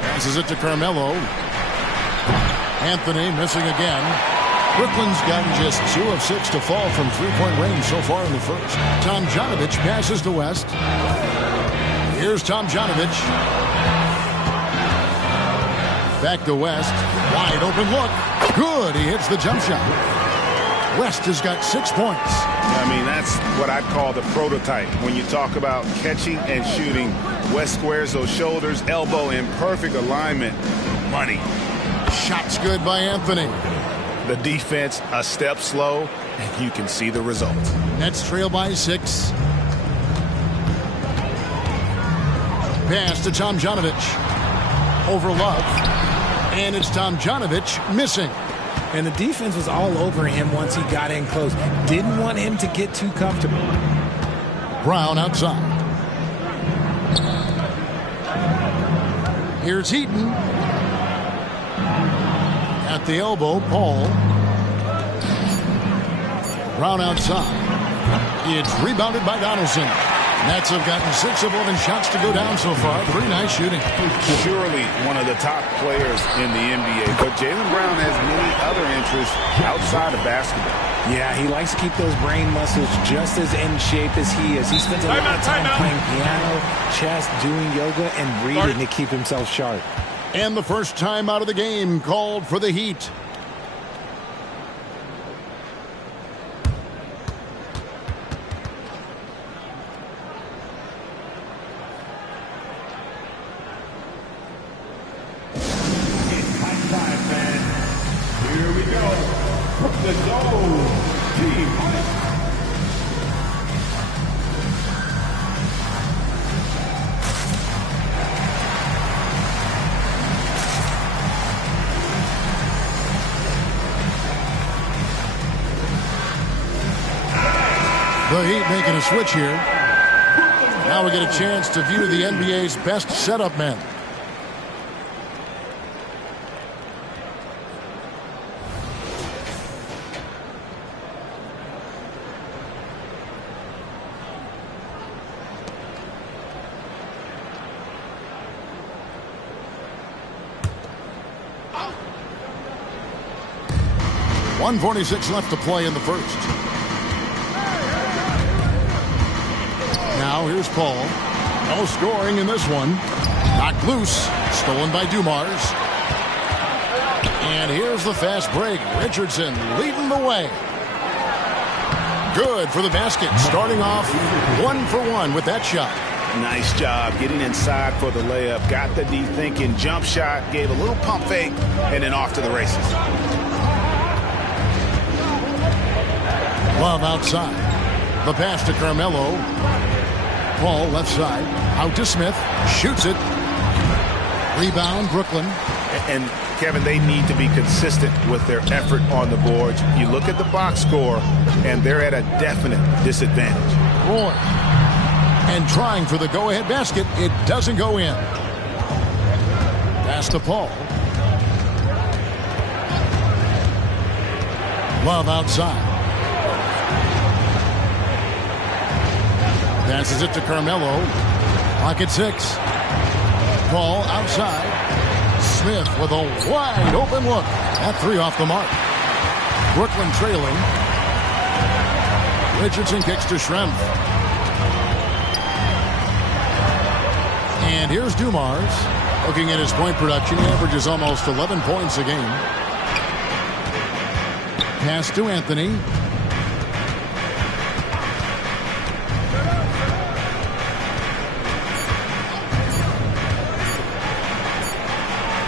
Passes it to Carmelo. Anthony missing again. Brooklyn's gotten just 2 of 6 to fall from three-point range so far in the first. Tomjanovich passes to West. Here's Tomjanovich. Back to West. Wide open look. Good. He hits the jump shot. West has got 6 points. I mean, that's what I'd call the prototype. When you talk about catching and shooting, West squares those shoulders, elbow in perfect alignment. Money. Shot's good by Anthony. The defense a step slow, and you can see the result. Nets trail by 6. Pass to Tomjanovich. Over Love. And it's Tomjanovich missing. And the defense was all over him once he got in close. Didn't want him to get too comfortable. Brown outside. Here's Heaton. At the elbow, Paul. Brown outside. It's rebounded by Donaldson. Nets have gotten 6 of 11 shots to go down so far. 3 nice shooting. Surely one of the top players in the NBA. But Jaylen Brown has many other interests outside of basketball. Yeah, he likes to keep those brain muscles just as in shape as he is. He spends a lot of time playing piano, chess, doing yoga, and reading to keep himself sharp. And the first time out of the game called for the Heat. Here we go. From the Dome team. The Heat making a switch here. Now we get a chance to view the NBA's best setup men. .146 left to play in the first. Now here's Paul. No scoring in this one. Knocked loose. Stolen by Dumars. And here's the fast break. Richardson leading the way. Good for the basket. Starting off 1 for 1 with that shot. Nice job getting inside for the layup. Got the D thinking. Jump shot. Gave a little pump fake. And then off to the races. Love outside. The pass to Carmelo. Paul left side. Out to Smith. Shoots it. Rebound Brooklyn. And, Kevin, they need to be consistent with their effort on the boards. You look at the box score, and they're at a definite disadvantage. Roy. And trying for the go-ahead basket. It doesn't go in. Pass to Paul. Love outside. Passes it to Carmelo. Pocket 6. Paul outside. Smith with a wide open look. That 3 off the mark. Brooklyn trailing. Richardson kicks to Schrempf. And here's Dumars. Looking at his point production, he averages almost 11 points a game. Pass to Anthony.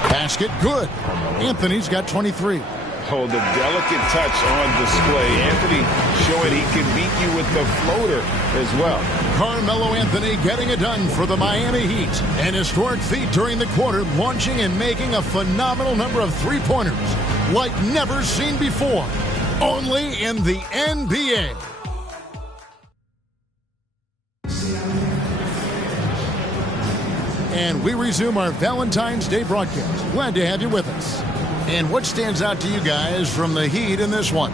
Basket good. Anthony's got 23. Oh, the delicate touch on display. Anthony showing he can beat you with the floater as well. Carmelo Anthony getting it done for the Miami Heat. An historic feat during the quarter, launching and making a phenomenal number of three-pointers like never seen before. Only in the NBA. And we resume our Valentine's Day broadcast. Glad to have you with us. And what stands out to you guys from the Heat in this one?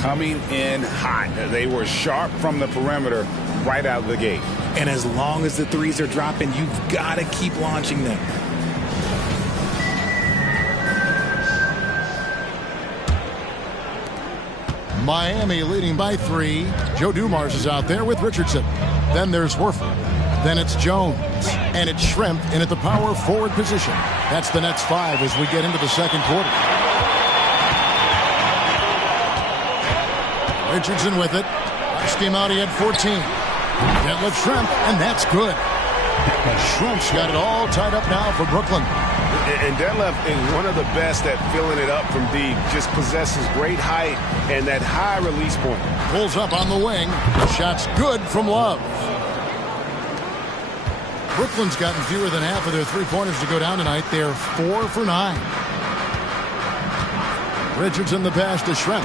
Coming in hot. They were sharp from the perimeter right out of the gate. And as long as the threes are dropping, you've got to keep launching them. Miami leading by 3. Joe Dumars is out there with Richardson. Then there's Horford. Then it's Jones. And it's Schrempf in at the power forward position. That's the Nets 5 as we get into the second quarter. Richardson with it. Last game out he had 14. Detlef Schrempf, and that's good. Schrempf's got it all tied up now for Brooklyn. And Detlef is one of the best at filling it up from deep. Just possesses great height and that high release point. Pulls up on the wing. Shot's good from Love. Brooklyn's gotten fewer than half of their three-pointers to go down tonight. They're 4 for 9. Richardson the pass to Schrempf.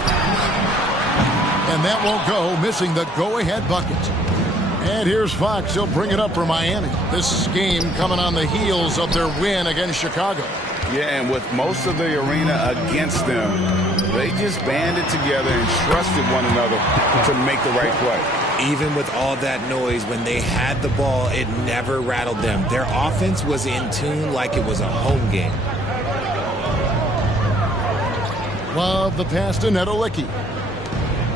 And that won't go, missing the go-ahead bucket. And here's Fox. He'll bring it up for Miami. This game coming on the heels of their win against Chicago. Yeah, and with most of the arena against them, they just banded together and trusted one another to make the right play. Even with all that noise, when they had the ball, it never rattled them. Their offense was in tune like it was a home game. Love the pass to Neto Licky.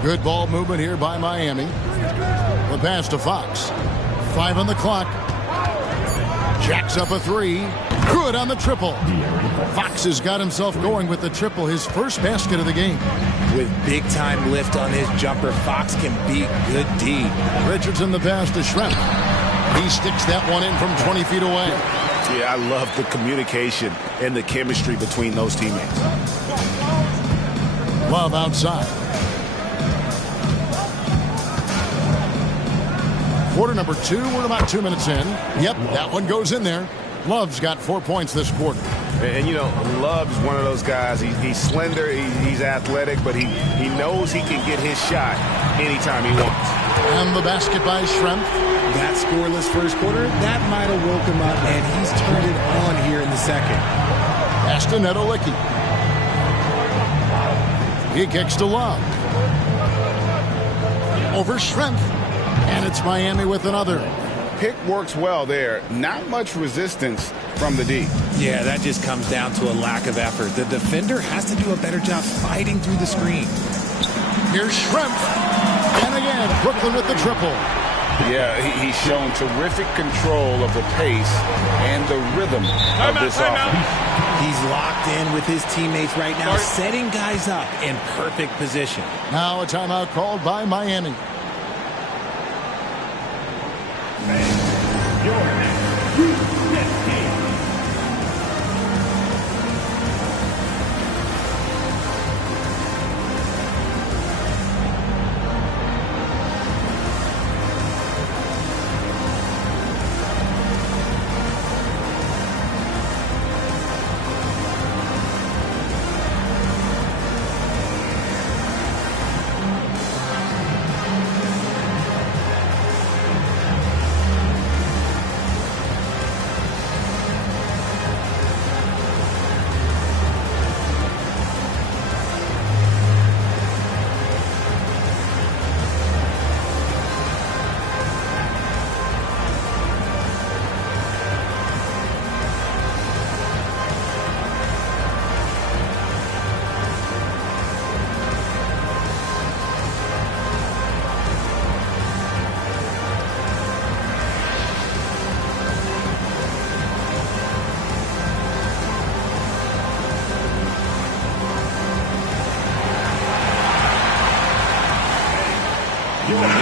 Good ball movement here by Miami. The pass to Fox. 5 on the clock. Jacks up a 3. Good on the triple. Fox has got himself going with the triple, his first basket of the game. With big-time lift on his jumper, Fox can beat good D. Richardson the pass to Schrempf. He sticks that one in from 20 feet away. Yeah, I love the communication and the chemistry between those teammates. Love outside. Quarter number 2, we're about 2 minutes in. Yep, that one goes in there. Love's got 4 points this quarter. And, you know, Love's one of those guys. He's slender, he's athletic, but he knows he can get his shot anytime he wants. And the basket by Schrempf. That scoreless first quarter, that might have woke him up, and he's turned it on here in the second. Pass to Neto Licky. He kicks to Love. Over Schrempf. And it's Miami with another. Pick works well there. Not much resistance from the D. Yeah, that just comes down to a lack of effort. The defender has to do a better job fighting through the screen. Here's Schrempf. And again, Brooklyn with the triple. Yeah, he's shown terrific control of the pace and the rhythm of this offense. He's locked in with his teammates right now, setting guys up in perfect position. Now a timeout called by Miami.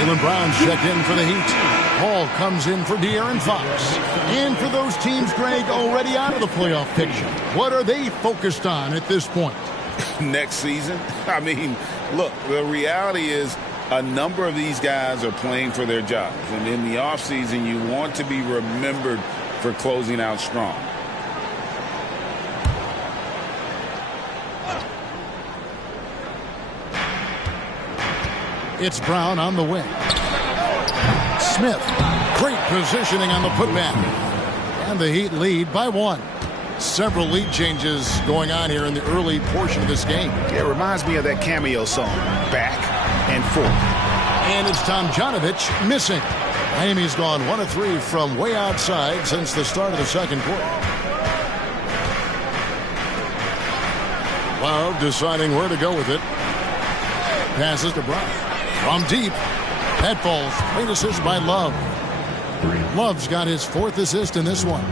Jaylen Brown's checked in for the Heat. Paul comes in for De'Aaron Fox. And for those teams, Greg, already out of the playoff picture, what are they focused on at this point? Next season? I mean, look, the reality is a number of these guys are playing for their jobs. And in the offseason, you want to be remembered for closing out strong. It's Brown on the wing. Smith, great positioning on the putback. And the Heat lead by 1. Several lead changes going on here in the early portion of this game. It reminds me of that Cameo song, Back and Forth. And it's Tomjanovich missing. Miami's gone 1 of 3 from way outside since the start of the second quarter. Love deciding where to go with it. Passes to Brown. From deep. That falls. Great assist by Love. Love's got his 4th assist in this one.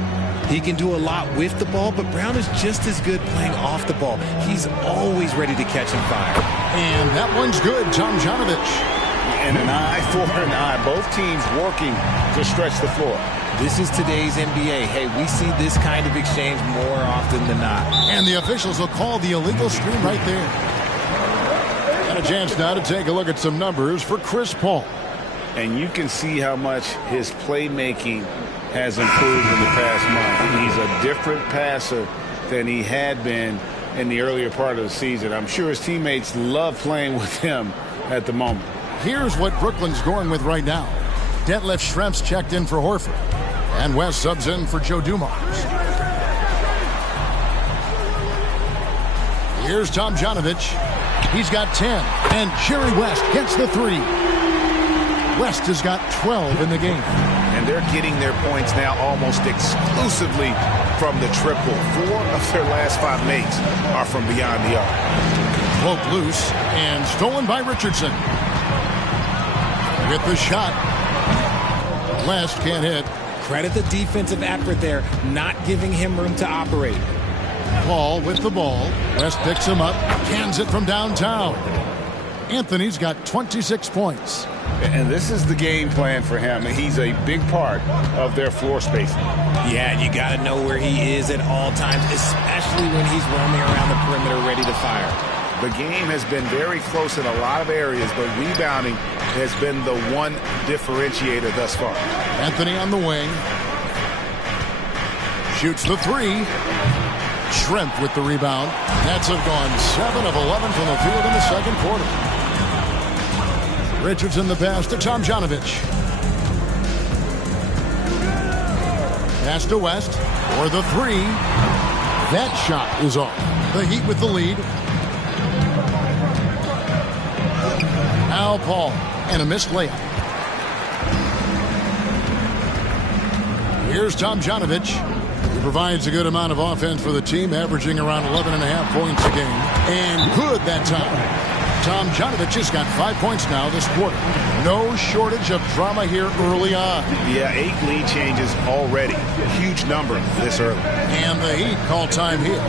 He can do a lot with the ball, but Brown is just as good playing off the ball. He's always ready to catch and fire. And that one's good, Tomjanovich. And an eye for an eye. Both teams working to stretch the floor. This is today's NBA. Hey, we see this kind of exchange more often than not. And the officials will call the illegal screen right there. And a chance now to take a look at some numbers for Chris Paul. And you can see how much his playmaking has improved in the past month. He's a different passer than he had been in the earlier part of the season. I'm sure his teammates love playing with him at the moment. Here's what Brooklyn's going with right now. Detlef Schrempf's checked in for Horford. And West subs in for Joe Dumars. Here's Tomjanovich. He's got 10. And Jerry West gets the 3. West has got 12 in the game. And they're getting their points now almost exclusively from the triple. 4 of their last 5 makes are from beyond the arc. Broke loose and stolen by Richardson. With the shot. West can't hit. Credit the defensive effort there, not giving him room to operate. Paul with the ball. West picks him up. Cans it from downtown. Anthony's got 26 points. And this is the game plan for him. He's a big part of their floor spacing. Yeah, you got to know where he is at all times, especially when he's roaming around the perimeter ready to fire. The game has been very close in a lot of areas, but rebounding has been the one differentiator thus far. Anthony on the wing. Shoots the 3. Schrempf with the rebound. Nets have gone 7 of 11 from the field in the second quarter. Richardson the pass to Tomjanovich. Pass to West for the 3. That shot is off. The Heat with the lead. Al Paul and a missed layup. Here's Tomjanovich. He provides a good amount of offense for the team, averaging around 11.5 points a game. And good that time. Tomjanovich has got 5 points now this quarter. No shortage of drama here early on. Yeah, 8 lead changes already. Huge number this early. And the Heat call time here.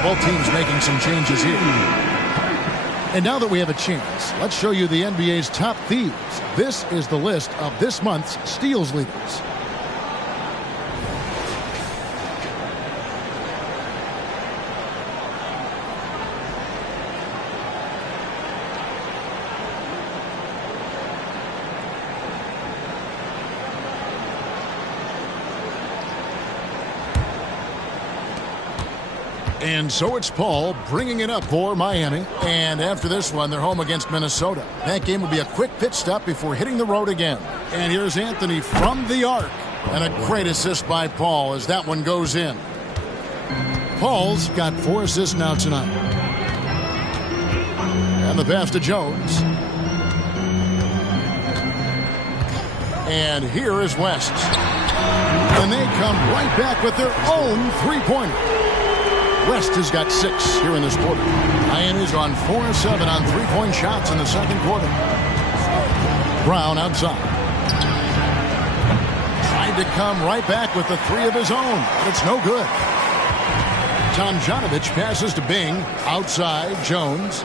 Both teams making some changes here. And now that we have a chance, let's show you the NBA's top thieves. This is the list of this month's steals leaders. And so it's Paul bringing it up for Miami. And after this one, they're home against Minnesota. That game will be a quick pit stop before hitting the road again. And here's Anthony from the arc. And a great assist by Paul as that one goes in. Paul's got 4 assists now tonight. And the pass to Jones. And here is West. And they come right back with their own three-pointer. West has got 6 here in this quarter. Miami's on 4-7 on three-point shots in the second quarter. Brown outside. Tried to come right back with the 3 of his own, but it's no good. Tomjanovich passes to Bing. Outside, Jones.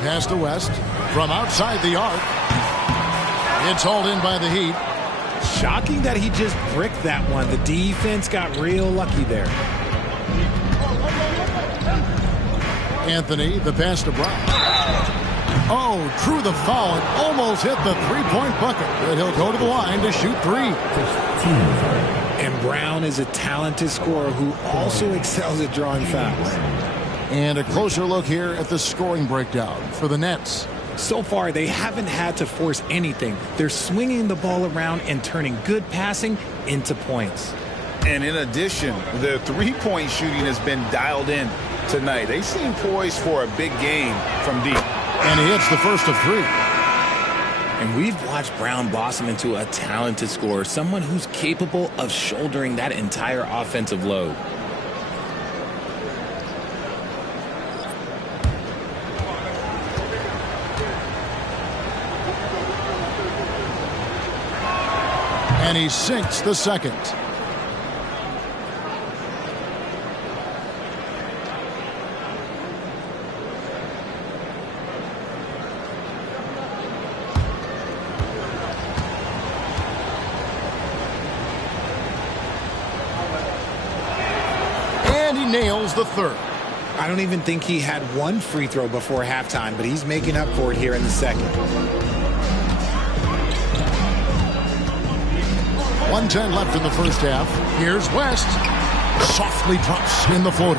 Pass to West. From outside the arc. It's hauled in by the Heat. Shocking that he just bricked that one. The defense got real lucky there. Anthony, the pass to Brown. Oh, drew the foul and almost hit the three-point bucket. But he'll go to the line to shoot 3. And Brown is a talented scorer who also excels at drawing fouls. And a closer look here at the scoring breakdown for the Nets. So far, they haven't had to force anything. They're swinging the ball around and turning good passing into points. And in addition, their three-point shooting has been dialed in tonight. They seem poised for a big game from deep. And he hits the first of 3. And we've watched Brown blossom into a talented scorer, someone who's capable of shouldering that entire offensive load. And he sinks the second. And he nails the third. I don't even think he had one free throw before halftime, but he's making up for it here in the second. 1:10 left in the first half. Here's West. Softly drops in the floater.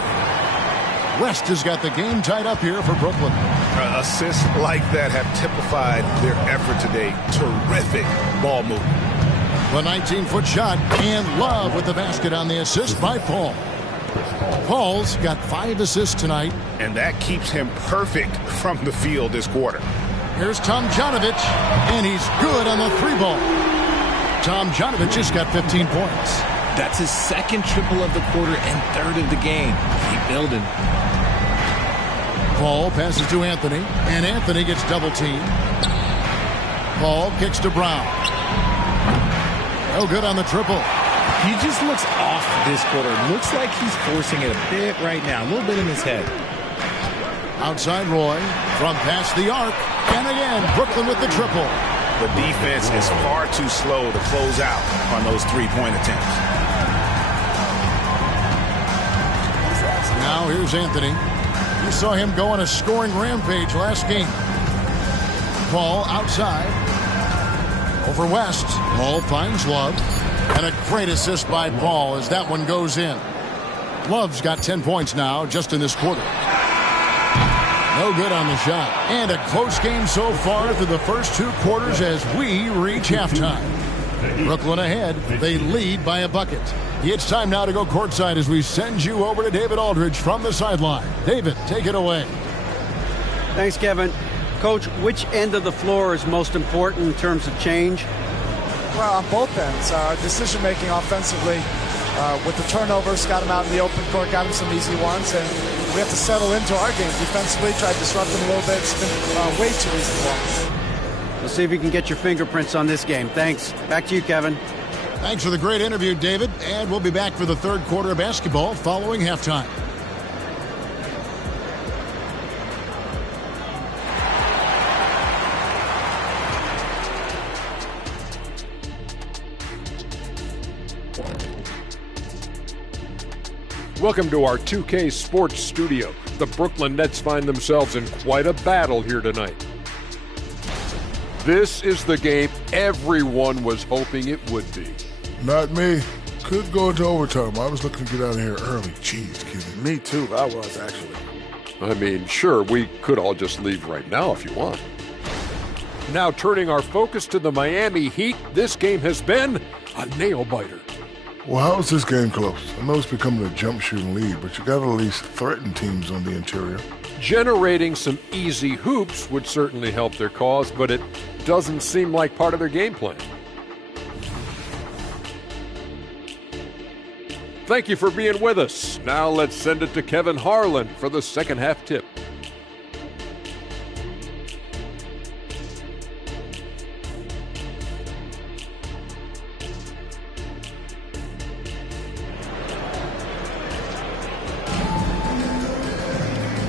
West has got the game tied up here for Brooklyn. Assists like that have typified their effort today. Terrific ball movement. The 19-foot shot, and Love with the basket on the assist by Paul. Paul's got 5 assists tonight. And that keeps him perfect from the field this quarter. Here's Tomjanovich, and he's good on the 3-ball. Tomjanovich has got 15 points. That's his second triple of the quarter and third of the game. Keep building. Paul passes to Anthony, and Anthony gets double-teamed. Paul kicks to Brown. No good on the triple. He just looks off this quarter. Looks like he's forcing it a bit right now. A little bit in his head. Outside Roy from past the arc. And again, Brooklyn with the triple. The defense is far too slow to close out on those three-point attempts. Now here's Anthony. You saw him go on a scoring rampage last game. Paul outside. Over West. Paul finds Love. And a great assist by Paul as that one goes in. Love's got 10 points now just in this quarter. No good on the shot. And a close game so far through the first 2 quarters as we reach halftime. Brooklyn ahead. They lead by a bucket. It's time now to go courtside as we send you over to David Aldridge from the sideline. David, take it away. Thanks, Kevin. Coach, which end of the floor is most important in terms of change? Well, on both ends. Decision-making offensively with the turnovers, got him out in the open court, got him some easy ones, and we have to settle into our game defensively, try to disrupt them a little bit. It's been way too easy for us. We'll see if you can get your fingerprints on this game. Thanks. Back to you, Kevin. Thanks for the great interview, David. And we'll be back for the third quarter of basketball following halftime. Welcome to our 2K Sports studio. The Brooklyn Nets find themselves in quite a battle here tonight. This is the game everyone was hoping it would be. Not me. Could go into overtime. I was looking to get out of here early. Jeez, kidding. Me too. I was, actually. I mean, sure, we could all just leave right now if you want. Now turning our focus to the Miami Heat, this game has been a nail-biter. Well, how is this game close? I know it's becoming a jump shooting lead, but you got to at least threaten teams on the interior. Generating some easy hoops would certainly help their cause, but it doesn't seem like part of their game plan. Thank you for being with us. Now let's send it to Kevin Harlan for the second half tip.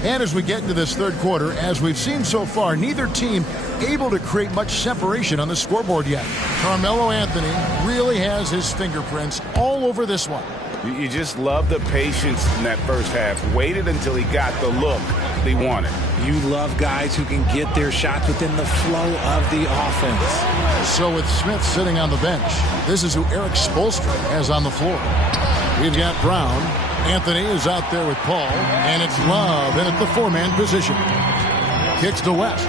And as we get into this third quarter, as we've seen so far, neither team able to create much separation on the scoreboard yet. Carmelo Anthony really has his fingerprints all over this one. You just love the patience in that first half. Waited until he got the look he wanted. You love guys who can get their shots within the flow of the offense. So with Smith sitting on the bench, this is who Eric Spoelstra has on the floor. We've got Brown. Anthony is out there with Paul, and it's Love in at the four-man position. Kicks to West.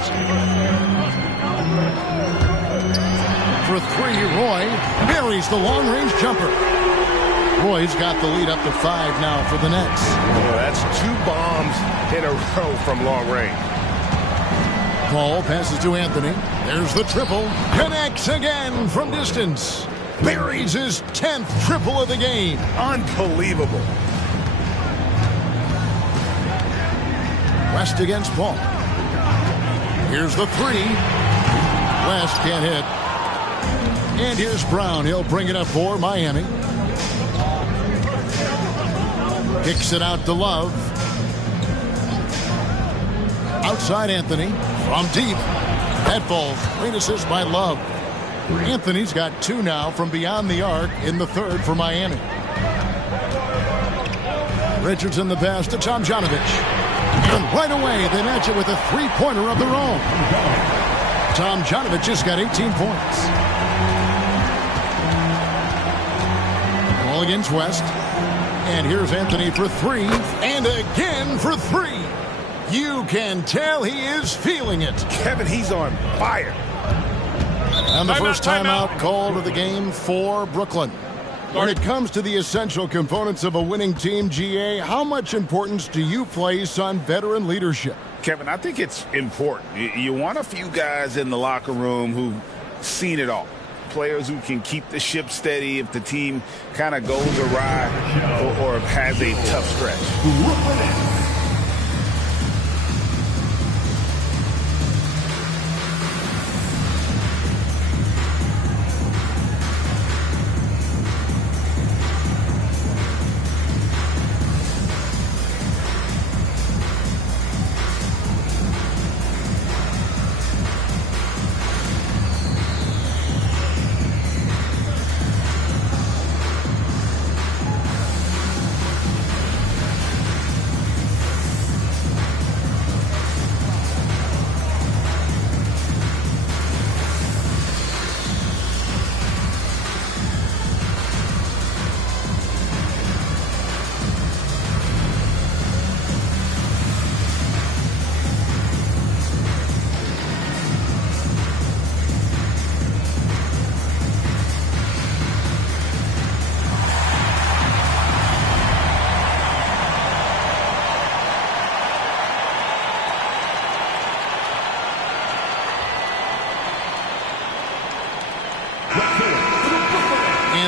For three, Roy buries the long-range jumper. Roy's got the lead up to 5 now for the Nets. Yeah, that's 2 bombs in a row from long range. Paul passes to Anthony. There's the triple. Connects again from distance. Buries his 10th triple of the game. Unbelievable. West against Paul. Here's the 3. West can't hit. And here's Brown. He'll bring it up for Miami. Kicks it out to Love. Outside Anthony. From deep. That falls. Great assist by Love. Anthony's got 2 now from beyond the arc in the third for Miami. Richardson the pass to Tomjanovich. And right away, they match it with a three-pointer of their own. Tomjanovich just got 18 points. Ball against West. And here's Anthony for 3. And again for 3. You can tell he is feeling it. Kevin, he's on fire. And the first timeout called of the game for Brooklyn. When it comes to the essential components of a winning team, GA, how much importance do you place on veteran leadership? Kevin, I think it's important. You want a few guys in the locker room who've seen it all. Players who can keep the ship steady if the team kind of goes awry or has a tough stretch.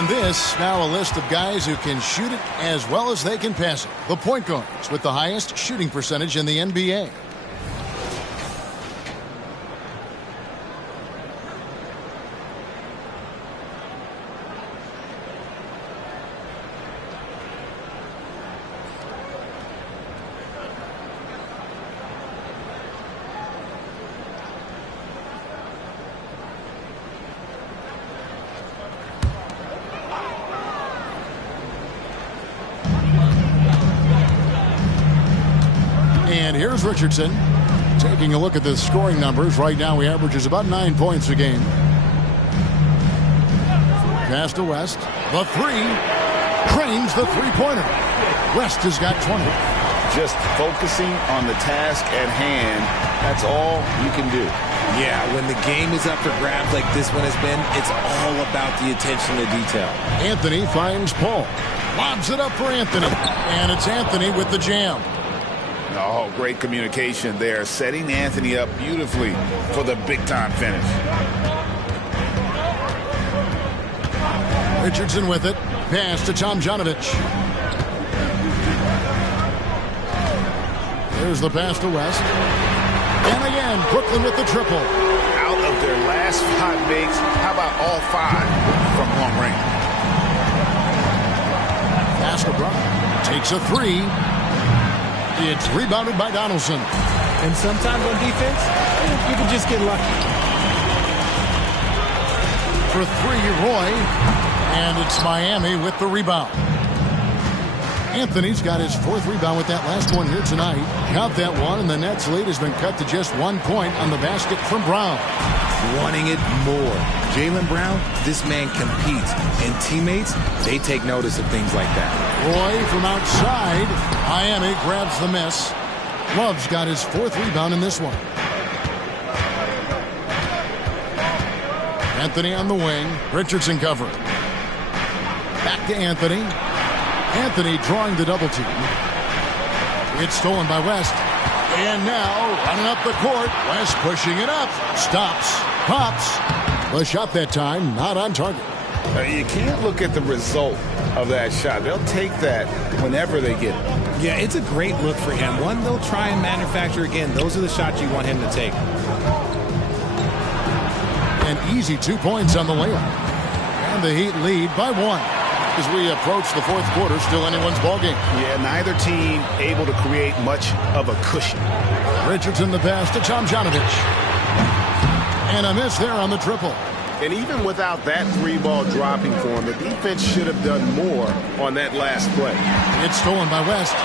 This now a list of guys who can shoot it as well as they can pass it. The point guards with the highest shooting percentage in the NBA. And here's Richardson. Taking a look at the scoring numbers. Right now he averages about 9 points a game. Pass to West. The three. Cranes the three-pointer. West has got 20. Just focusing on the task at hand. That's all you can do. Yeah, when the game is up for grabs like this one has been, it's all about the attention to detail. Anthony finds Paul. Lobs it up for Anthony. And it's Anthony with the jam. Oh, great communication there. Setting Anthony up beautifully for the big-time finish. Richardson with it. Pass to Tomjanovich. There's the pass to West. And again, Brooklyn with the triple. Out of their last 5 makes, how about all 5 from long range? Pass to Brown. Takes a three. It's rebounded by Donaldson. And sometimes on defense, you can just get lucky. For three, Roy. And it's Miami with the rebound. Anthony's got his 4th rebound with that last one here tonight. Count that one, and the Nets' lead has been cut to just 1 point on the basket from Brown. Wanting it more. Jaylen Brown, this man competes. And teammates, they take notice of things like that. Roy from outside. Miami grabs the miss. Love's got his 4th rebound in this one. Anthony on the wing. Richardson covering. Back to Anthony. Anthony drawing the double team. It's stolen by West. And now running up the court. West pushing it up. Stops. Pops. The shot that time not on target. You can't look at the result of that shot. They'll take that whenever they get it. Yeah, it's a great look for him. One they'll try and manufacture again. Those are the shots you want him to take. An easy 2 points on the layup. And the Heat lead by 1. As we approach the 4th quarter, still anyone's ballgame. Yeah, neither team able to create much of a cushion. Richardson the pass to Tomjanovich. And a miss there on the triple. And even without that 3-ball dropping for him, the defense should have done more on that last play. It's stolen by West.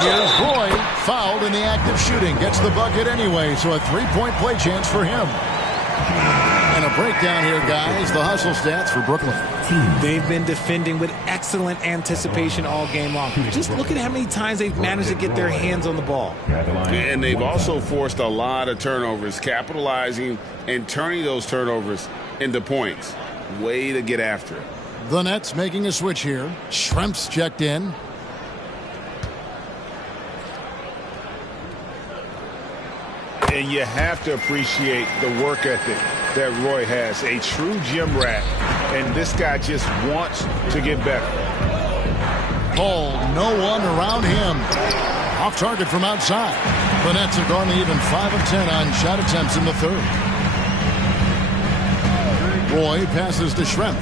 Here's Roy, fouled in the act of shooting. Gets the bucket anyway, so a 3-point play chance for him. And a breakdown here, guys. The hustle stats for Brooklyn. They've been defending with excellent anticipation all game long. Just look at how many times they've managed to get their hands on the ball. And they've also forced a lot of turnovers, capitalizing and turning those turnovers into points. Way to get after it. The Nets making a switch here. Schrempf's checked in. And you have to appreciate the work ethic that Roy has. A true gym rat. And this guy just wants to get better. Paul, no one around him. Off target from outside. The Nets have gone to even 5 of 10 on shot attempts in the 3rd. Roy passes to Schrempf.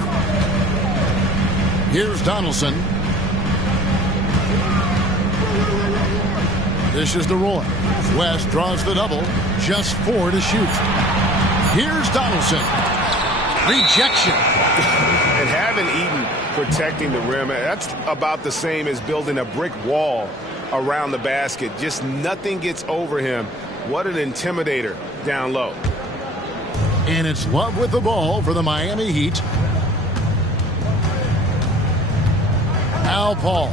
Here's Donaldson. Dishes to Roy. West draws the double. Just 4 to shoot. Here's Donaldson. Rejection. And having Eaton protecting the rim, that's about the same as building a brick wall around the basket. Just nothing gets over him. What an intimidator down low. And it's Love with the ball for the Miami Heat. Al Paul.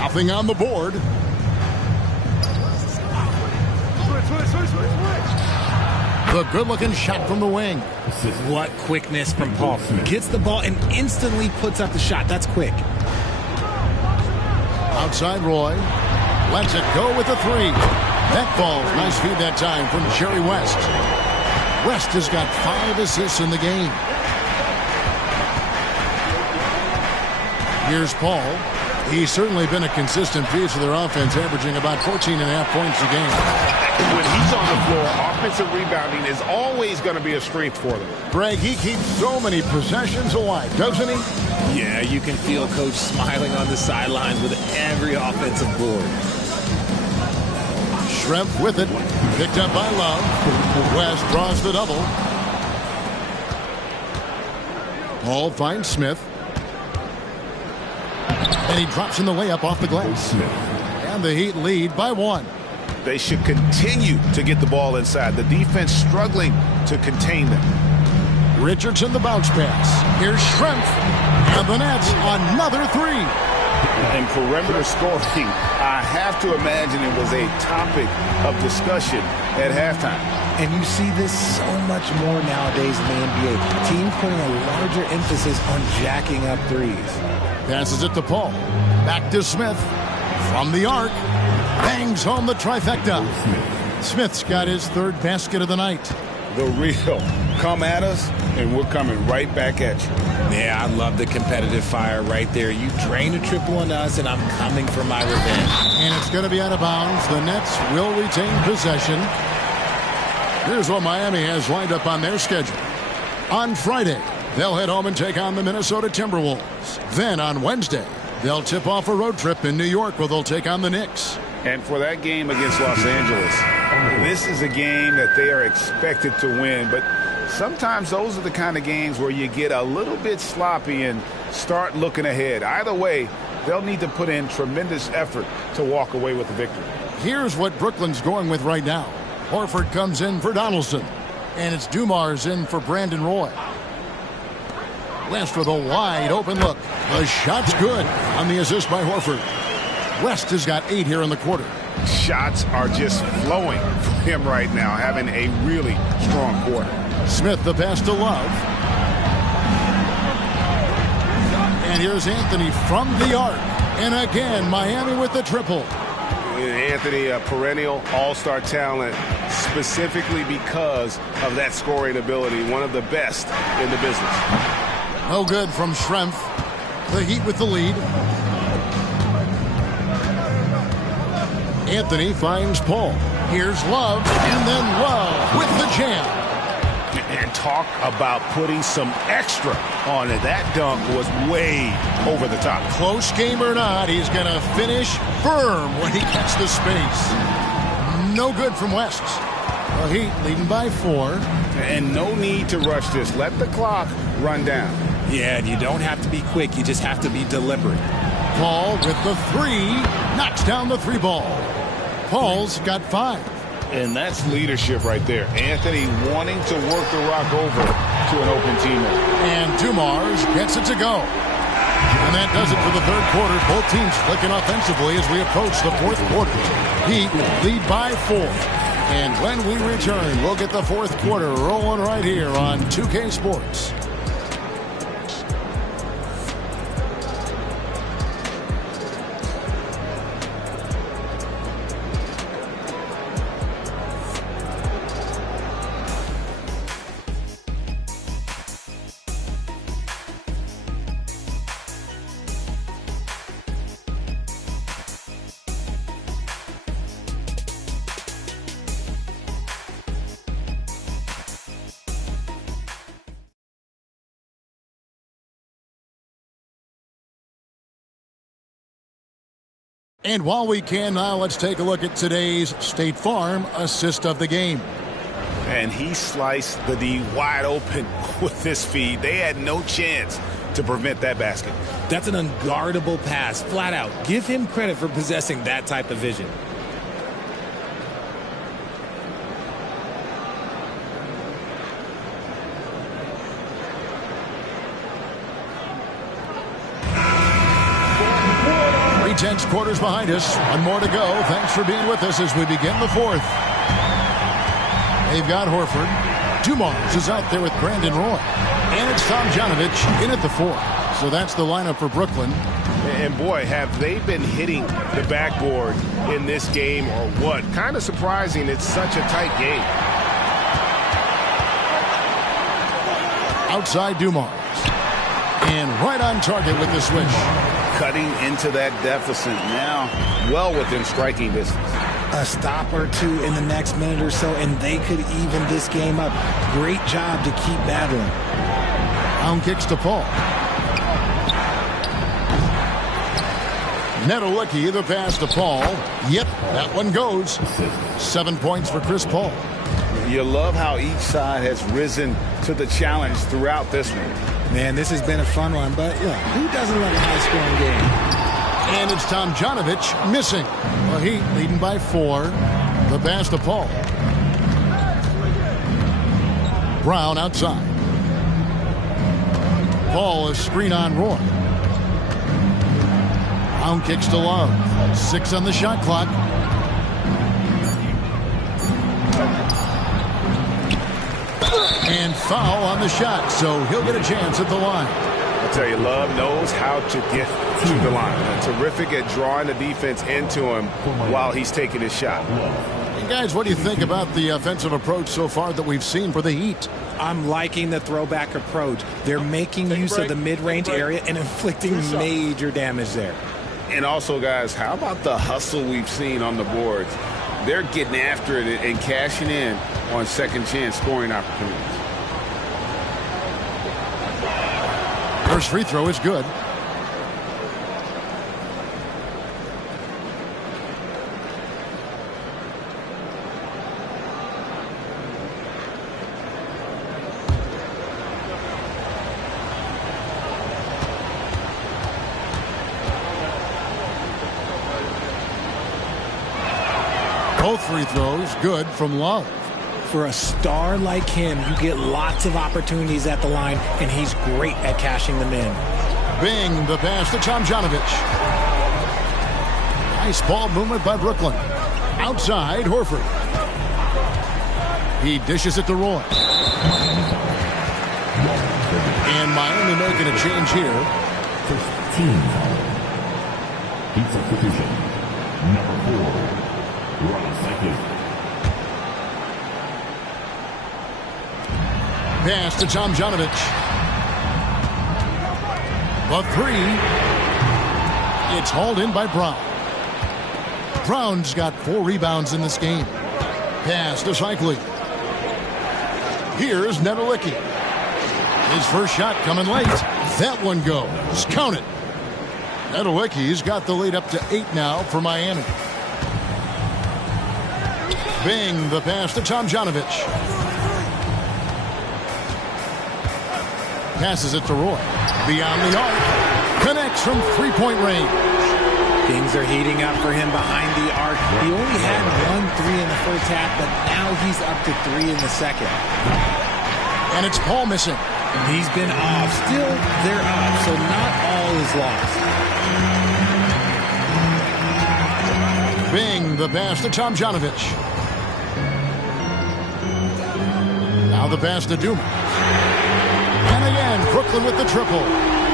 Nothing on the board. The good-looking shot from the wing. What quickness from Paul. Gets the ball and instantly puts up the shot. That's quick. Outside Roy. Lets it go with the 3. That falls. Nice feed that time from Jerry West. West has got 5 assists in the game. Here's Paul. He's certainly been a consistent piece of their offense, averaging about 14.5 points a game. When he's on the floor, offensive rebounding is always going to be a strength for them. Greg, he keeps so many possessions alive, doesn't he? Yeah, you can feel Coach smiling on the sidelines with every offensive board. Schrempf with it. Picked up by Love. West draws the double. Paul finds Smith. And he drops in the layup off the glass. And the Heat lead by 1. They should continue to get the ball inside. The defense struggling to contain them. Richardson the bounce pass. Here's Schrempf. And the Nets another 3. And perimeter scoring, I have to imagine it was a topic of discussion at halftime. And you see this so much more nowadays in the NBA. Teams putting a larger emphasis on jacking up threes. Passes it to Paul. Back to Smith. From the arc. Bangs home the trifecta. Smith's got his 3rd basket of the night. The real. Come at us, and we're coming right back at you. Yeah, I love the competitive fire right there. You drain a triple on us, and I'm coming for my revenge. And it's going to be out of bounds. The Nets will retain possession. Here's what Miami has lined up on their schedule. On Friday, they'll head home and take on the Minnesota Timberwolves. Then on Wednesday, they'll tip off a road trip in New York where they'll take on the Knicks. And for that game against Los Angeles, this is a game that they are expected to win. But sometimes those are the kind of games where you get a little bit sloppy and start looking ahead. Either way, they'll need to put in tremendous effort to walk away with the victory. Here's what Brooklyn's going with right now. Horford comes in for Donaldson. And it's Dumars in for Brandon Roy. West with a wide open look. The shot's good on the assist by Horford. West has got 8 here in the quarter. Shots are just flowing for him right now, having a really strong quarter. Smith the pass to Love. And here's Anthony from the arc. And again, Miami with the triple. Anthony, a perennial all-star talent, specifically because of that scoring ability, one of the best in the business. No good from Schrempf. The Heat with the lead. Anthony finds Paul. Here's Love, and then Love with the jam. And talk about putting some extra on it. That dunk was way over the top. Close game or not, he's going to finish firm when he gets the space. No good from West. The Heat leading by 4. And no need to rush this. Let the clock run down. Yeah, and you don't have to be quick. You just have to be deliberate. Paul with the 3. Knocks down the 3 ball. Paul's got 5. And that's leadership right there. Anthony wanting to work the rock over to an open teammate. And Dumars gets it to go. And that does it for the 3rd quarter. Both teams clicking offensively as we approach the 4th quarter. Heat lead by 4. And when we return, we'll get the 4th quarter rolling right here on 2K Sports. And while we can now, let's take a look at today's State Farm assist of the game. And he sliced the D wide open with this feed. They had no chance to prevent that basket. That's an unguardable pass, flat out. Give him credit for possessing that type of vision. Tense quarters behind us. One more to go. Thanks for being with us as we begin the 4th. They've got Horford. Dumars is out there with Brandon Roy. And it's Tomjanovich in at the 4. So that's the lineup for Brooklyn. And boy, have they been hitting the backboard in this game or what? Kind of surprising it's such a tight game. Outside Dumars. And right on target with the switch. Cutting into that deficit now, well within striking distance. A stop or 2 in the next minute or so, and they could even this game up. Great job to keep battling. Down kicks to Paul. Nedolicki, the pass to Paul. Yep, that one goes. 7 points for Chris Paul. You love how each side has risen to the challenge throughout this one. Man, this has been a fun one, but look, who doesn't love a high-scoring game? And it's Tomjanovich missing. The Heat leading by 4. The pass to Paul. Brown outside. Paul is screen on Roy. Brown kicks to Love. 6 on the shot clock. And foul on the shot, so he'll get a chance at the line. I tell you, Love knows how to get to the line. Terrific at drawing the defense into him while he's taking his shot. And guys, what do you think about the offensive approach so far that we've seen for the Heat? I'm liking the throwback approach. They're making use of the mid-range area and inflicting major damage there. And also, guys, how about the hustle we've seen on the boards? They're getting after it and cashing in on second chance scoring opportunities. First free throw is good. Both free throws good from Love. For a star like him, you get lots of opportunities at the line, and he's great at cashing them in. Bing, the pass to Tomjanovich. Nice ball movement by Brooklyn. Outside, Horford. He dishes it to Roy. And Miami making a change here. First team. Heat substitution. Number 4. Pass to Tomjanovich. The 3. It's hauled in by Brown. Brown's got 4 rebounds in this game. Pass to Cycling. Here's Nedelicki. His first shot coming late. That one goes. Count it. Nedelicki's got the lead up to 8 now for Miami. Bing, the pass to Tomjanovich. Passes it to Roy. Beyond the arc. Connects from three-point range. Things are heating up for him behind the arc. He only had 1 3 in the first half, but now he's up to 3 in the second. And it's Paul missing. He's been off. Still, they're up, so not all is lost. Bing, the pass to Tomjanovich. Now the pass to Dumas. And again, Brooklyn with the triple.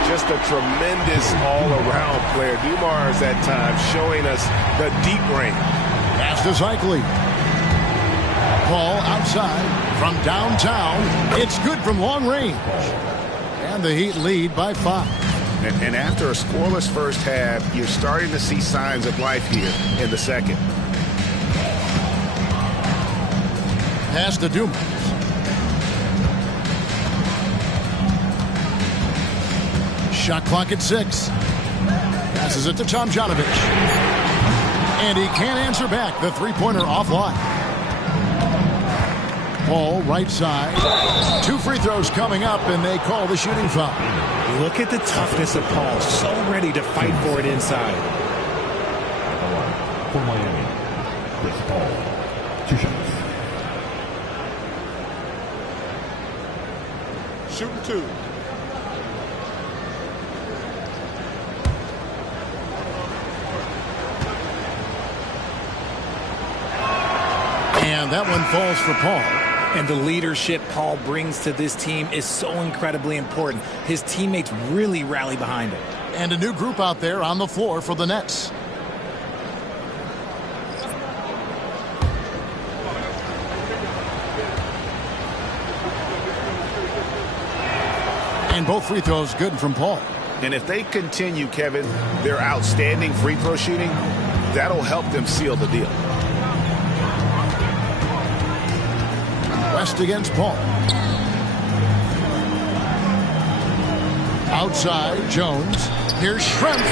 Just a tremendous all-around player. Dumars at times showing us the deep range. Pass to Cycling. Paul outside from downtown. It's good from long range. And the Heat lead by 5. And after a scoreless first half, you're starting to see signs of life here in the second. Pass to Dumas. Shot clock at 6. Passes it to Tomjanovich. And he can't answer back. The three-pointer offline. Paul right side. 2 free throws coming up, and they call the shooting foul. Look at the toughness of Paul. So ready to fight for it inside. For Miami, Chris Paul. 2 shots. Shooting 2. And that one falls for Paul. And the leadership Paul brings to this team is so incredibly important. His teammates really rally behind him. And a new group out there on the floor for the Nets. And both free throws good from Paul. And if they continue, Kevin, their outstanding free throw shooting, that'll help them seal the deal. West against Paul. Outside, Jones. Here's Schrempf.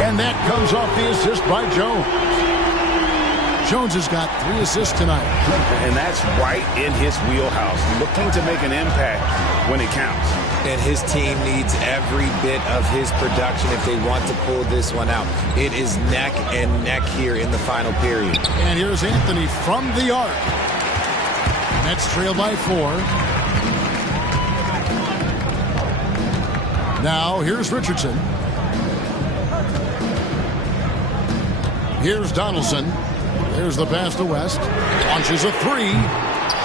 And that comes off the assist by Jones. Jones has got 3 assists tonight. And that's right in his wheelhouse. Looking to make an impact when it counts. And his team needs every bit of his production if they want to pull this one out. It is neck and neck here in the final period. And here's Anthony from the arc. Nets trail by 4. Now here's Richardson. Here's Donaldson. There's the pass to West. Launches a 3.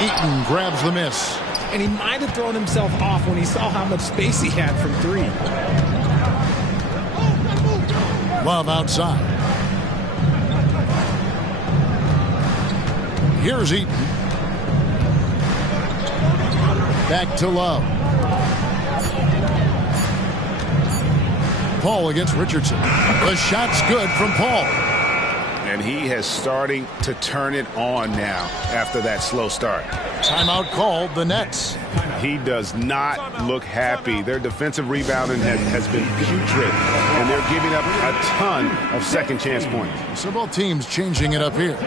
Eaton grabs the miss. And he might have thrown himself off when he saw how much space he had from 3. Love outside. Here's Eaton. Back to Love. Paul against Richardson. The shot's good from Paul. And he has starting to turn it on now after that slow start. Timeout called, the Nets. He does not look happy. Their defensive rebounding has been putrid, and they're giving up a ton of second chance points. So both teams changing it up here.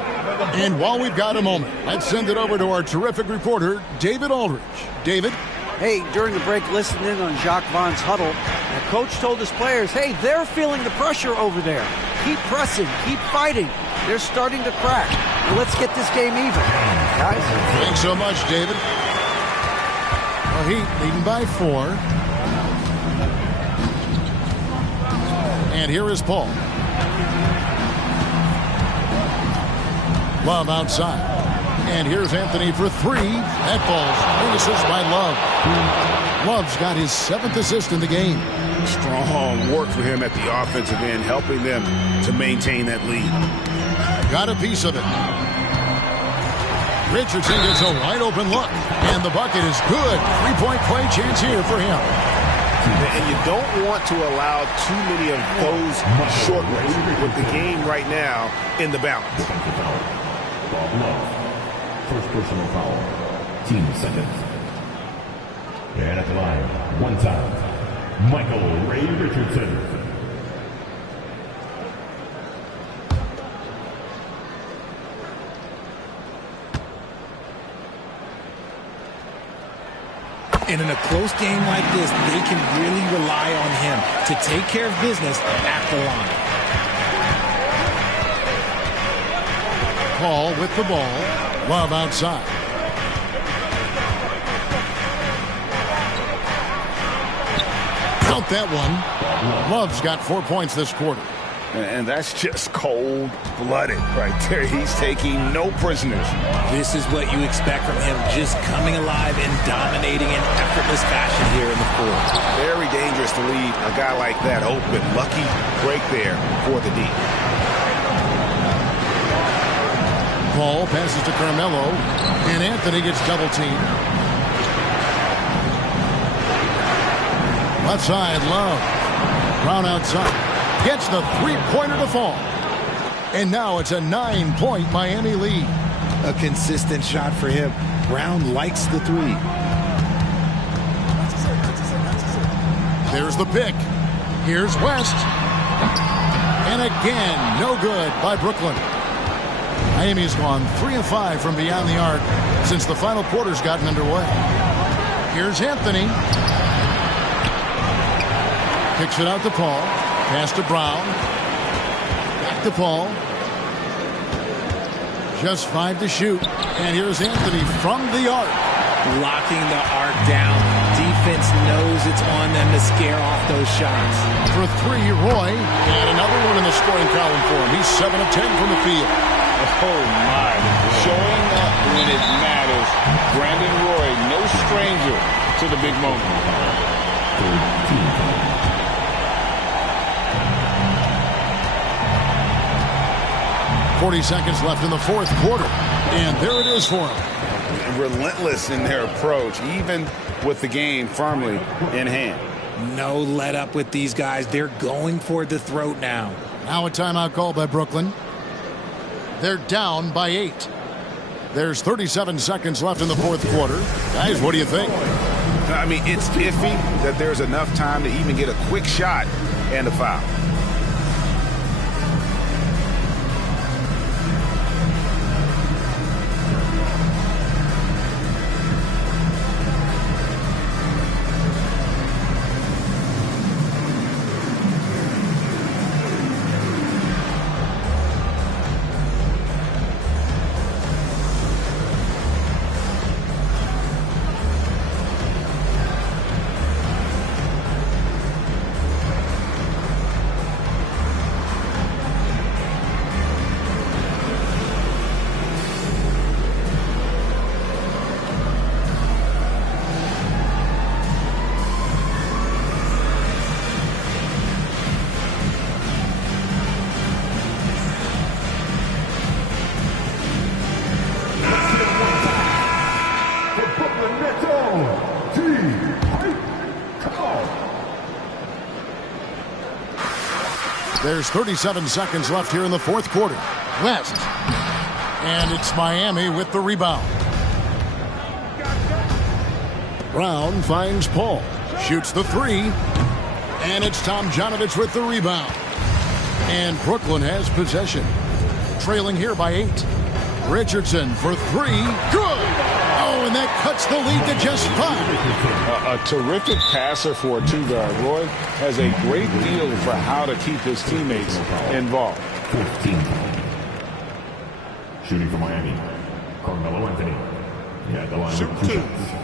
And while we've got a moment, let's send it over to our terrific reporter, David Aldridge. David? Hey, during the break, listening in on Jacques Vaughn's huddle, the coach told his players, hey, they're feeling the pressure over there. Keep pressing, keep fighting. They're starting to crack. Well, let's get this game even, guys. Thanks so much, David. Well, Heat leading by 4. And here is Paul. Love outside. And here's Anthony for 3. That falls. Notices by Love. Love's got his 7th assist in the game. Strong work for him at the offensive end, helping them to maintain that lead. Got a piece of it. Richardson gets a wide open look. And the bucket is good. 3-point play chance here for him. And you don't want to allow too many of those short ones with the game right now in the balance. Bob Love. First personal foul. Team seconds. And at the line, 1 time, Michael Ray Richardson. And in a close game like this, they can really rely on him to take care of business at the line. Paul with the ball. Love outside. Count that one. Love's got 4 points this quarter. And that's just cold-blooded right there. He's taking no prisoners. This is what you expect from him, just coming alive and dominating in effortless fashion here in the fourth. Very dangerous to leave a guy like that open. Lucky break there for the D. Paul passes to Carmelo, and Anthony gets double-teamed. Left side, Love. Brown outside. Gets the three-pointer to fall. And now it's a 9-point Miami lead. A consistent shot for him. Brown likes the 3. There's the pick. Here's West. And again, no good by Brooklyn. Miami's gone 3 of 5 from beyond the arc since the final quarter's gotten underway. Here's Anthony. Kicks it out to Paul. Pass to Brown. Back to Paul. Just 5 to shoot. And here's Anthony from the arc. Locking the arc down. Defense knows it's on them to scare off those shots. For 3, Roy. And another one in the scoring column for him. He's 7 of 10 from the field. Oh, my. Showing up when it matters. Brandon Roy, no stranger to the big moment. 40 seconds left in the fourth quarter. And there it is for him. Relentless in their approach, even with the game firmly in hand. No let up with these guys. They're going for the throat now. Now a timeout call by Brooklyn. They're down by 8. There's 37 seconds left in the fourth quarter. Guys, what do you think? I mean, it's iffy that there's enough time to even get a quick shot and a foul. There's 37 seconds left here in the fourth quarter. West. And it's Miami with the rebound. Brown finds Paul. Shoots the three. And it's Tomjanovich with the rebound. And Brooklyn has possession. Trailing here by 8. Richardson for three. Good! Oh, and that cuts the lead to just 5. A terrific passer for a two-guard. Roy has a great feel for how to keep his teammates involved. 15. Shooting for Miami, Carmelo Anthony. At the line with 2 shots.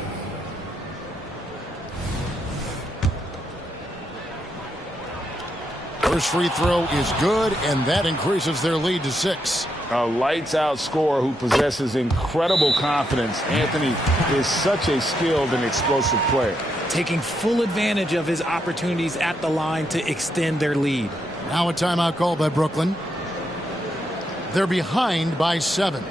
First free throw is good, and that increases their lead to 6. A lights-out scorer who possesses incredible confidence. Anthony is such a skilled and explosive player. Taking full advantage of his opportunities at the line to extend their lead. Now a timeout called by Brooklyn. They're behind by 7.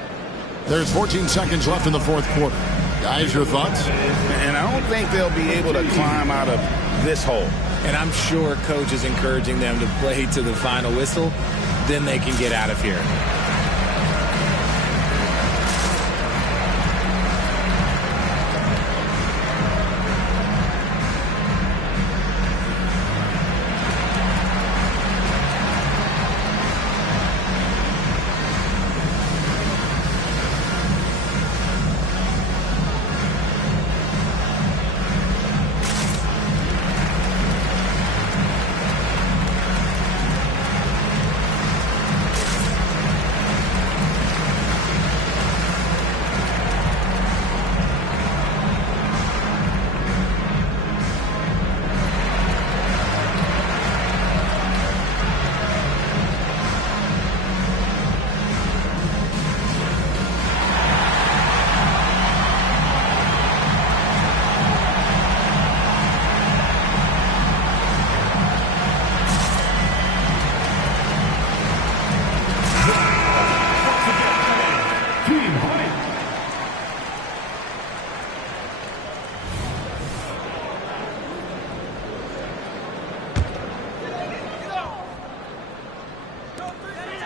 There's 14 seconds left in the fourth quarter. Guys, your thoughts? And I don't think they'll be able to climb out of this hole. And I'm sure coach is encouraging them to play to the final whistle. Then they can get out of here.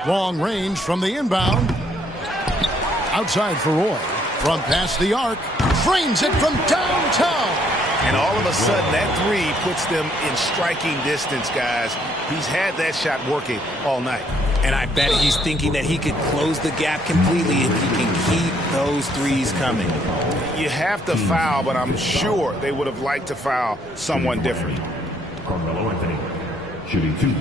Long range from the inbound. Outside for Roy. From past the arc. Frames it from downtown. And all of a sudden, that three puts them in striking distance, guys. He's had that shot working all night. And I bet he's thinking that he could close the gap completely if he can keep those threes coming. You have to foul, but I'm sure they would have liked to foul someone different. Carmelo Anthony, shooting 2.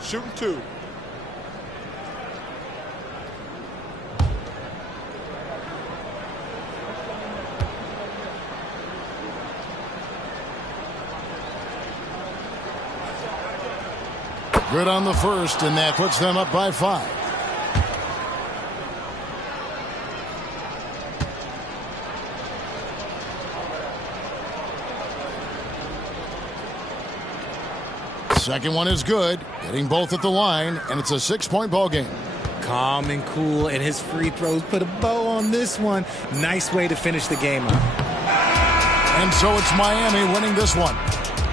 Shooting 2. Good on the first, and that puts them up by 5. Second one is good, hitting both at the line, and it's a 6-point ball game. Calm and cool, and his free throws put a bow on this one. Nice way to finish the game up. And so it's Miami winning this one.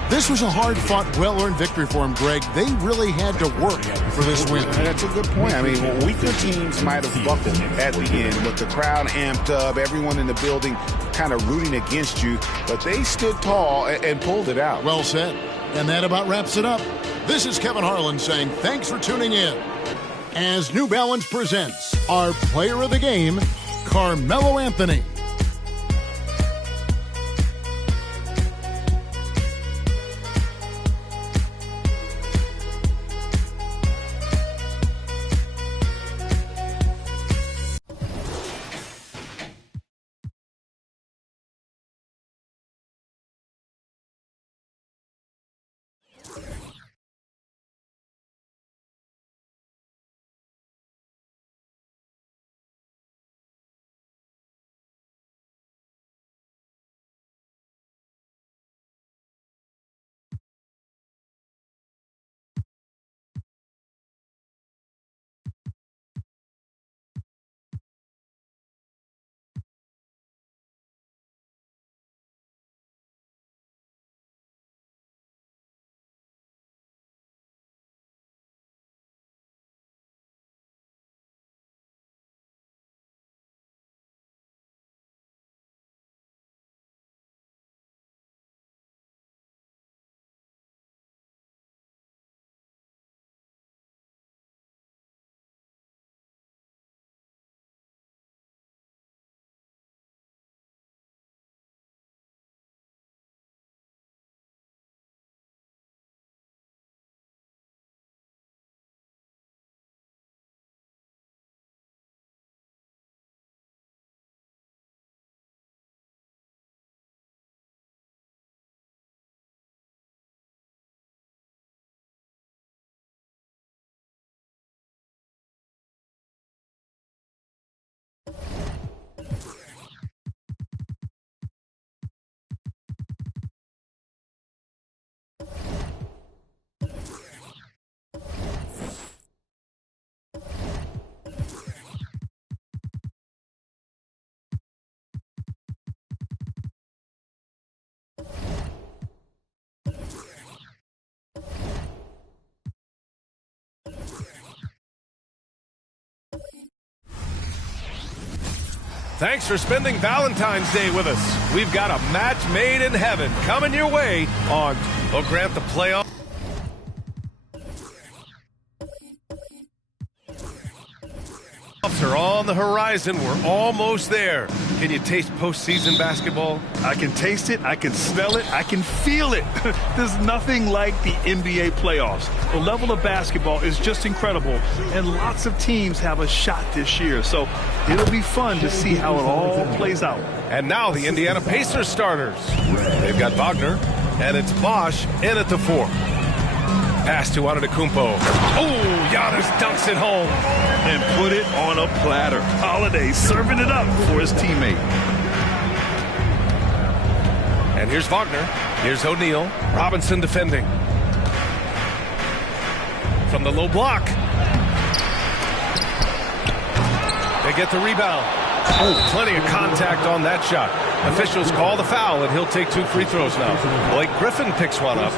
This was a hard-fought, well-earned victory for him, Greg. They really had to work for this win. That's a good point. I mean, weaker teams might have buckled at the end, but the crowd amped up, everyone in the building kind of rooting against you, but they stood tall and pulled it out. Well said. And that about wraps it up. This is Kevin Harlan saying thanks for tuning in. As New Balance presents our player of the game, Carmelo Anthony. Thanks for spending Valentine's Day with us. We've got a match made in heaven coming your way on Grant the Playoff. Are on the horizon. We're almost there. Can you taste postseason basketball? I can taste it. I can smell it. I can feel it. There's nothing like the NBA playoffs. The level of basketball is just incredible, and lots of teams have a shot this year. So it'll be fun to see how it all plays out. And now the Indiana Pacers starters. They've got Wagner, and it's Bosch in at the 4. Pass to Antetokounmpo. Oh, Giannis dunks it home. And put it on a platter. Holiday serving it up for his teammate. And here's Wagner. Here's O'Neal. Robinson defending. From the low block. They get the rebound. Oh, plenty of contact on that shot. Officials call the foul, and he'll take 2 free throws now. Blake Griffin picks one up.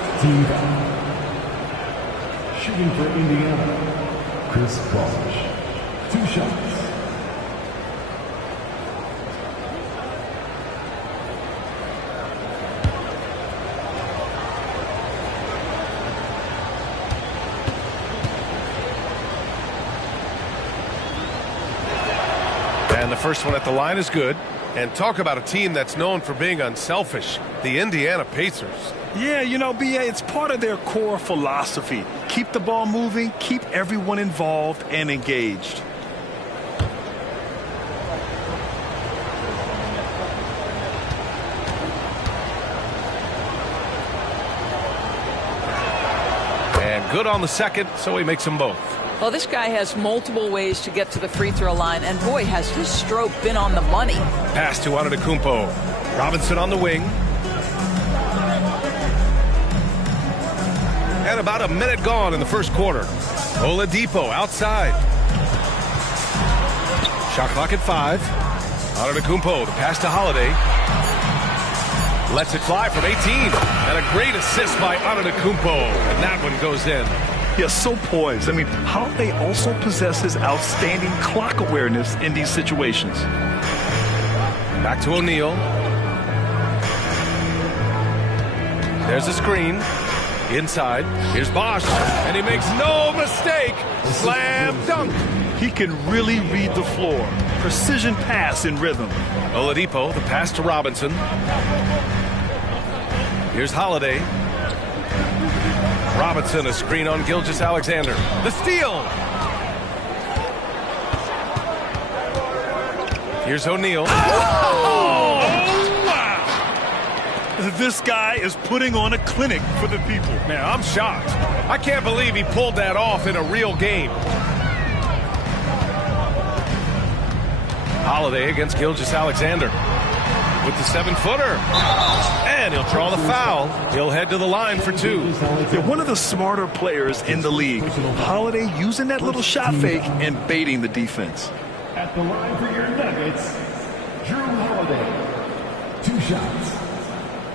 Shooting for Indiana, Chris Bosh. 2 shots. And the first one at the line is good. And talk about a team that's known for being unselfish, the Indiana Pacers. Yeah, you know, BA, it's part of their core philosophy. Keep the ball moving, keep everyone involved and engaged. And good on the second, so he makes them both. Well, this guy has multiple ways to get to the free throw line, and boy, has his stroke been on the money. Pass to Antetokounmpo. Robinson on the wing. And about a minute gone in the first quarter. Oladipo outside. Shot clock at 5. Antetokounmpo, the pass to Holiday. Lets it fly from 18. And a great assist by Antetokounmpo. And that one goes in. Yeah, so poised. I mean, Holiday also possesses outstanding clock awareness in these situations. Back to O'Neal. There's a screen. Inside. Here's Bosch. And he makes no mistake. Slam dunk. He can really read the floor. Precision pass in rhythm. Oladipo, the pass to Robinson. Here's Holiday. Robinson, a screen on Gilgeous-Alexander. The steal. Here's O'Neal. Oh, wow. This guy is putting on a clinic for the people. Man, I'm shocked. I can't believe he pulled that off in a real game. Holiday against Gilgeous-Alexander with the 7-footer. And he'll draw the foul. He'll head to the line for 2. Yeah, one of the smarter players in the league. Holiday using that little shot fake and baiting the defense. At the line for your Nuggets, Drew Holiday. 2 shots.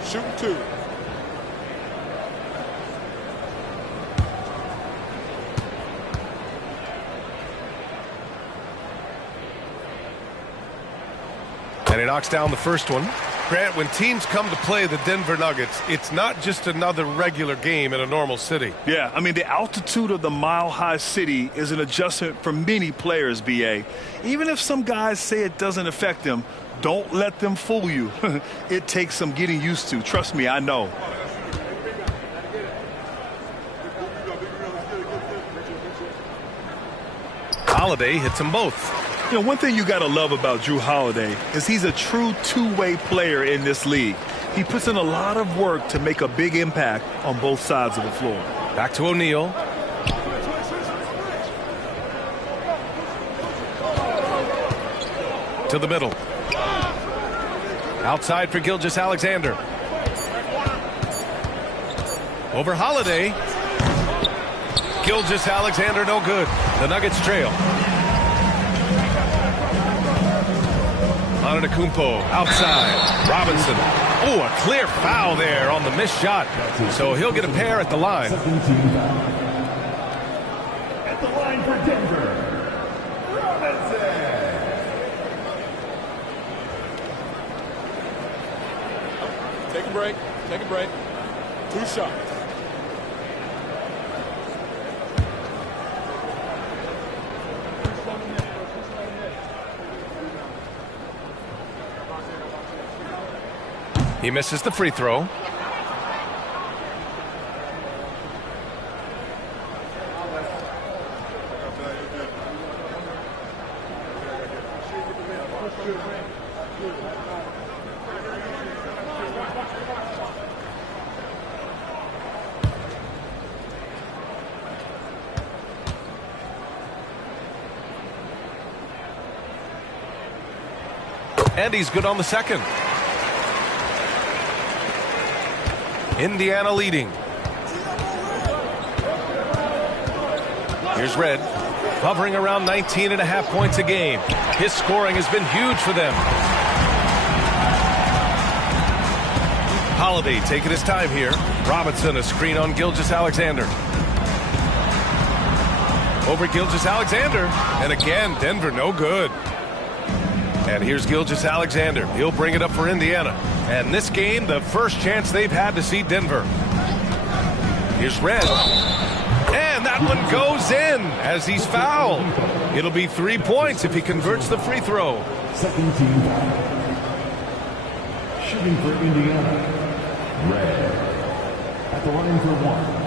Shoot 2. And he knocks down the first one. Grant, when teams come to play the Denver Nuggets, it's not just another regular game in a normal city. Yeah, I mean, the altitude of the mile-high city is an adjustment for many players, BA. Even if some guys say it doesn't affect them, don't let them fool you. It takes some getting used to. Trust me, I know. Holiday hits them both. You know, one thing you got to love about Drew Holiday is he's a true two-way player in this league. He puts in a lot of work to make a big impact on both sides of the floor. Back to O'Neal. To the middle. Outside for Gilgeous-Alexander. Over Holiday. Gilgeous-Alexander no good. The Nuggets trail. Antetokounmpo outside. Robinson. Oh, a clear foul there on the missed shot. So he'll get a pair at the line. At the line for Denver, Robinson. Take a break. Take a break. 2 shots. He misses the free throw. And he's good on the second. Indiana leading. Here's Red, hovering around 19.5 points a game. His scoring has been huge for them. Holiday taking his time here. Robinson, a screen on Gilgeous-Alexander. Over Gilgeous-Alexander. And again, Denver no good. And here's Gilgeous-Alexander. He'll bring it up for Indiana. And this game, the first chance they've had to see Denver. Here's Red. And that one goes in as he's fouled. It'll be 3 points if he converts the free throw. Second team foul. Shooting for Indiana. Red. At the line for 1.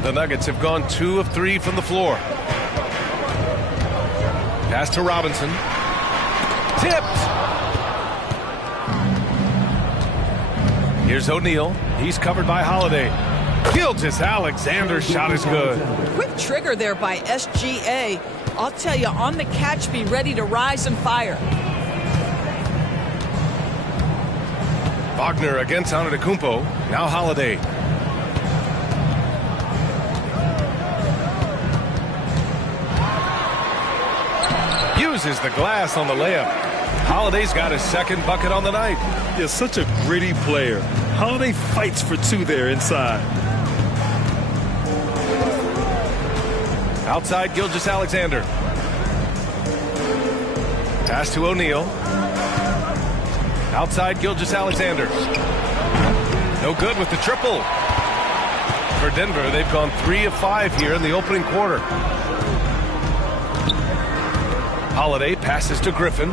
The Nuggets have gone 2 of 3 from the floor. Pass to Robinson. Tipped. Here's O'Neal. He's covered by Holiday. Gilgeous-Alexander's shot is good. Quick trigger there by SGA. I'll tell you, on the catch, be ready to rise and fire. Wagner against Antetokounmpo. Now Holiday. Uses the glass on the layup. Holiday's got his second bucket on the night. He's such a gritty player. Holiday fights for 2 there inside. Outside Gilgeous-Alexander. Pass to O'Neal. Outside Gilgeous-Alexander. No good with the triple. For Denver, they've gone 3 of 5 here in the opening quarter. Holiday passes to Griffin.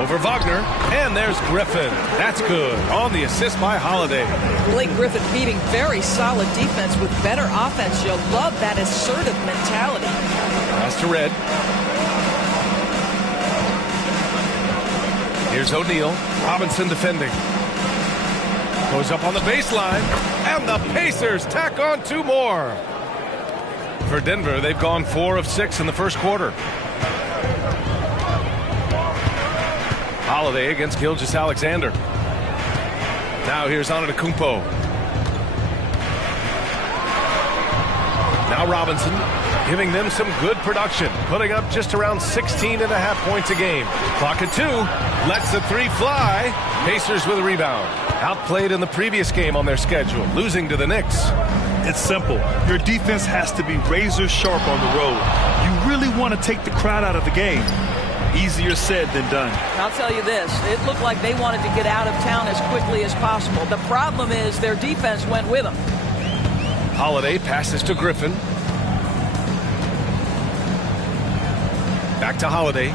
Over Wagner. And there's Griffin. That's good. On the assist by Holiday. Blake Griffin beating very solid defense with better offense. You'll love that assertive mentality. Pass to Red. Here's O'Neal. Robinson defending. Goes up on the baseline. And the Pacers tack on 2 more. For Denver, they've gone 4 of 6 in the first quarter. Holiday against Gilgeous-Alexander. Now here's Antetokounmpo. Now Robinson giving them some good production, putting up just around 16.5 points a game. Clock at 2. Lets the 3 fly. Pacers with a rebound. Outplayed in the previous game on their schedule, losing to the Knicks. It's simple. Your defense has to be razor sharp on the road. You really want to take the crowd out of the game. Easier said than done. I'll tell you this, it looked like they wanted to get out of town as quickly as possible. The problem is their defense went with them. Holiday passes to Griffin. Back to Holiday.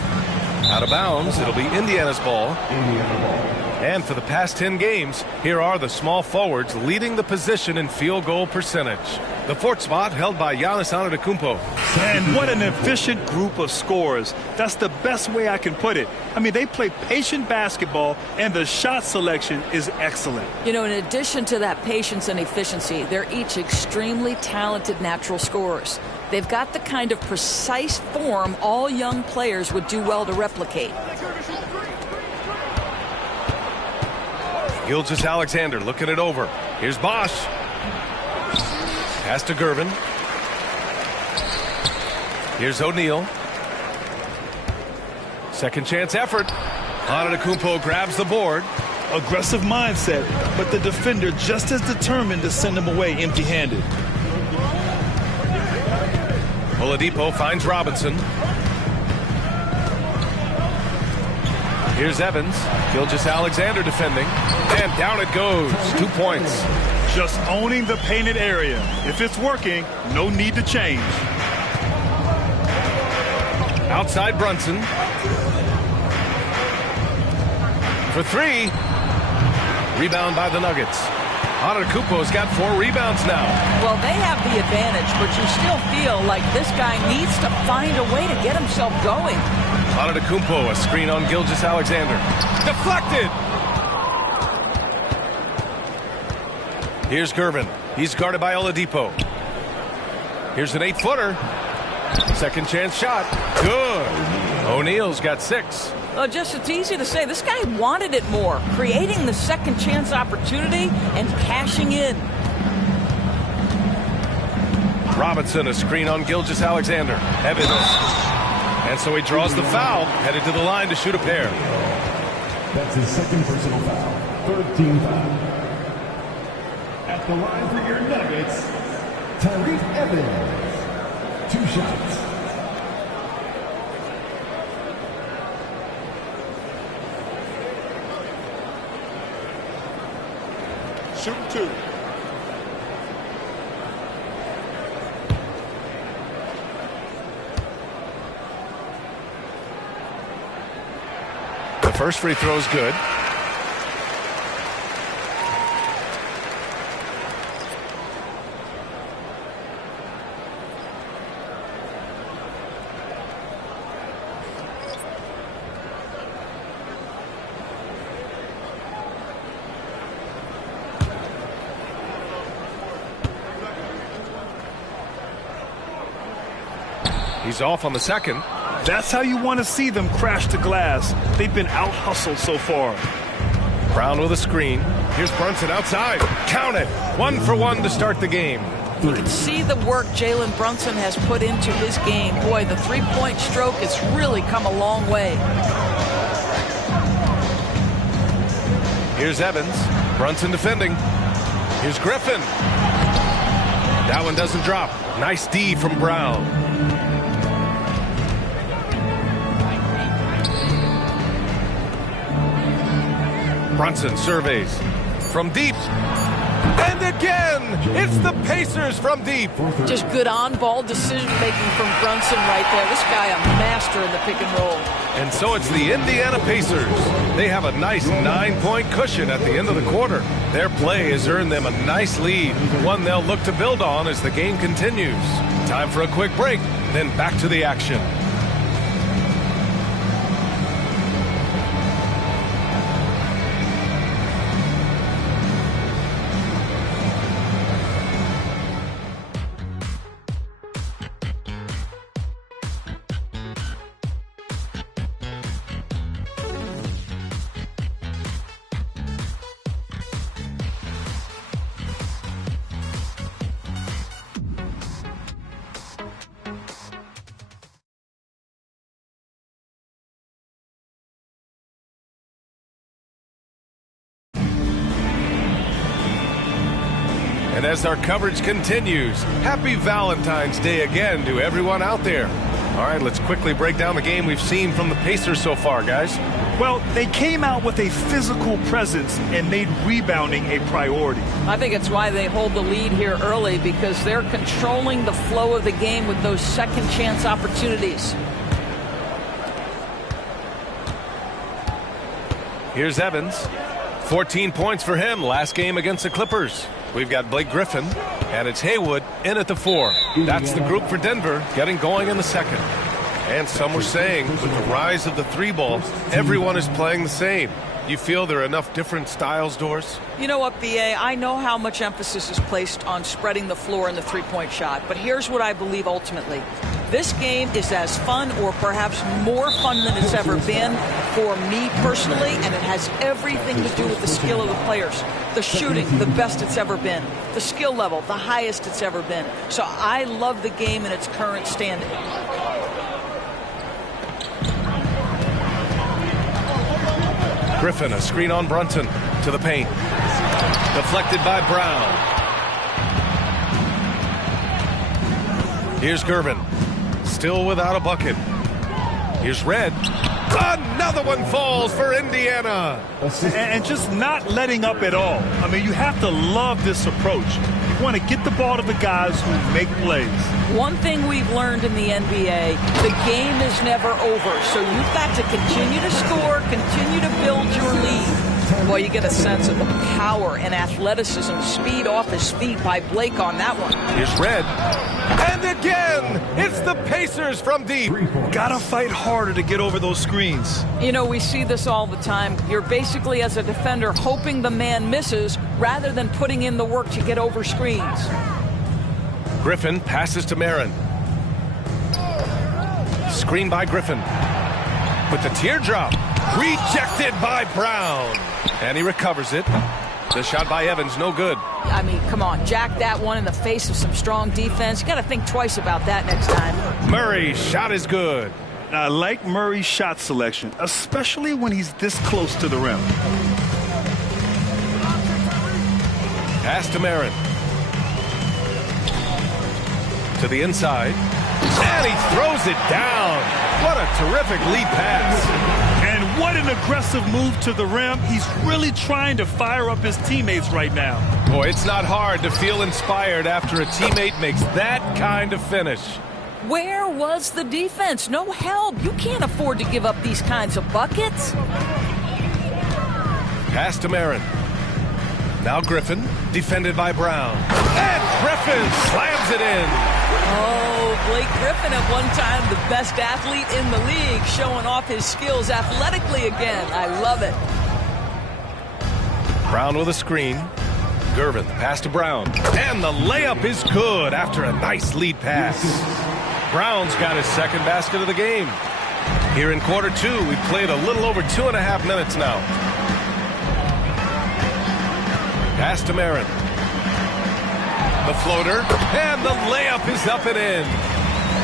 Out of bounds. It'll be Indiana's ball. And for the past 10 games, here are the small forwards leading the position in field goal percentage. The 4th spot held by Giannis Antetokounmpo. And what an efficient group of scorers. That's the best way I can put it. I mean, they play patient basketball, and the shot selection is excellent. You know, in addition to that patience and efficiency, they're each extremely talented natural scorers. They've got the kind of precise form all young players would do well to replicate. Gilgeous-Alexander looking it over. Here's Bosch. Pass to Gervin. Here's O'Neal. Second chance effort. Antetokounmpo grabs the board. Aggressive mindset, but the defender just as determined to send him away empty-handed. Oladipo finds Robinson. Here's Evans. Gilgeous-Alexander defending. And down it goes. 2 points. Just owning the painted area. If it's working, no need to change. Outside Brunson. For 3. Rebound by the Nuggets. Antetokounmpo's got 4 rebounds now. Well, they have the advantage, but you still feel like this guy needs to find a way to get himself going. Antetokounmpo, a screen on Gilgeous-Alexander. Deflected! Here's Gervin. He's guarded by Oladipo. Here's an 8-footer. Second chance shot. Good. O'Neal's got 6. Just it's easy to say. This guy wanted it more. Creating the second chance opportunity and cashing in. Robinson, a screen on Gilgeous-Alexander. Evans. And so he draws the foul. Headed to the line to shoot a pair. That's his second personal foul. Third team foul. At the line for your Nuggets, Tyreke Evans. 2 shots. Shoot 2. The first free throw is good. He's off on the second. That's how you want to see them crash the glass. They've been out-hustled so far. Brown with a screen. Here's Brunson outside. Count it. 1 for 1 to start the game. You can see the work Jalen Brunson has put into his game. Boy, the three-point stroke has really come a long way. Here's Evans. Brunson defending. Here's Griffin. That one doesn't drop. Nice D from Brown. Brunson surveys from deep. And again, it's the Pacers from deep. Just good on-ball decision-making from Brunson right there. This guy a master in the pick and roll. And so it's the Indiana Pacers. They have a nice 9-point cushion at the end of the quarter. Their play has earned them a nice lead, one they'll look to build on as the game continues. Time for a quick break, then back to the action. And as our coverage continues, happy Valentine's Day again to everyone out there. All right, let's quickly break down the game we've seen from the Pacers so far, guys. Well, they came out with a physical presence and made rebounding a priority. I think it's why they hold the lead here early, because they're controlling the flow of the game with those second chance opportunities. Here's Evans. 14 points for him last game against the Clippers. We've got Blake Griffin, and it's Haywood in at the 4. That's the group for Denver, getting going in the second. And some were saying, with the rise of the 3-ball, everyone is playing the same. You feel there are enough different styles, Doris? You know what, B.A., I know how much emphasis is placed on spreading the floor in the three-point shot, but here's what I believe ultimately. This game is as fun, or perhaps more fun than it's ever been for me personally, and it has everything to do with the skill of the players. The shooting, the best it's ever been. The skill level, the highest it's ever been. So I love the game in its current standing. Griffin, a screen on Brunson to the paint. Deflected by Brown. Here's Gervin. Still without a bucket. Here's Red. Another one falls for Indiana. And just not letting up at all. I mean, you have to love this approach. You want to get the ball to the guys who make plays. One thing we've learned in the NBA, the game is never over. So you've got to continue to score, continue to build your lead. Well, you get a sense of the power and athleticism, speed off his feet by Blake on that one. Here's Red. And again, it's the Pacers from deep. Gotta fight harder to get over those screens. You know, we see this all the time. You're basically, as a defender, hoping the man misses rather than putting in the work to get over screens. Griffin passes to Marin. Screen by Griffin. With the teardrop. Rejected by Brown. And he recovers it. The shot by Evans, no good. I mean, come on, jack that one in the face of some strong defense. You got to think twice about that next time. Murray's shot is good. I like Murray's shot selection, especially when he's this close to the rim. Pass to Marin. To the inside. And he throws it down. What a terrific lead pass. And what an aggressive move to the rim. He's really trying to fire up his teammates right now. Boy, it's not hard to feel inspired after a teammate makes that kind of finish. Where was the defense? No help. You can't afford to give up these kinds of buckets. Pass to Marin. Now Griffin, defended by Brown. And Griffin slams it in. Oh, Blake Griffin at one time the best athlete in the league, showing off his skills athletically again. I love it. Brown with a screen. Gervin, the pass to Brown. And the layup is good after a nice lead pass. Brown's got his second basket of the game. Here in quarter two, we've played a little over 2.5 minutes now. Pass to Marin. The floater, and the layup is up and in.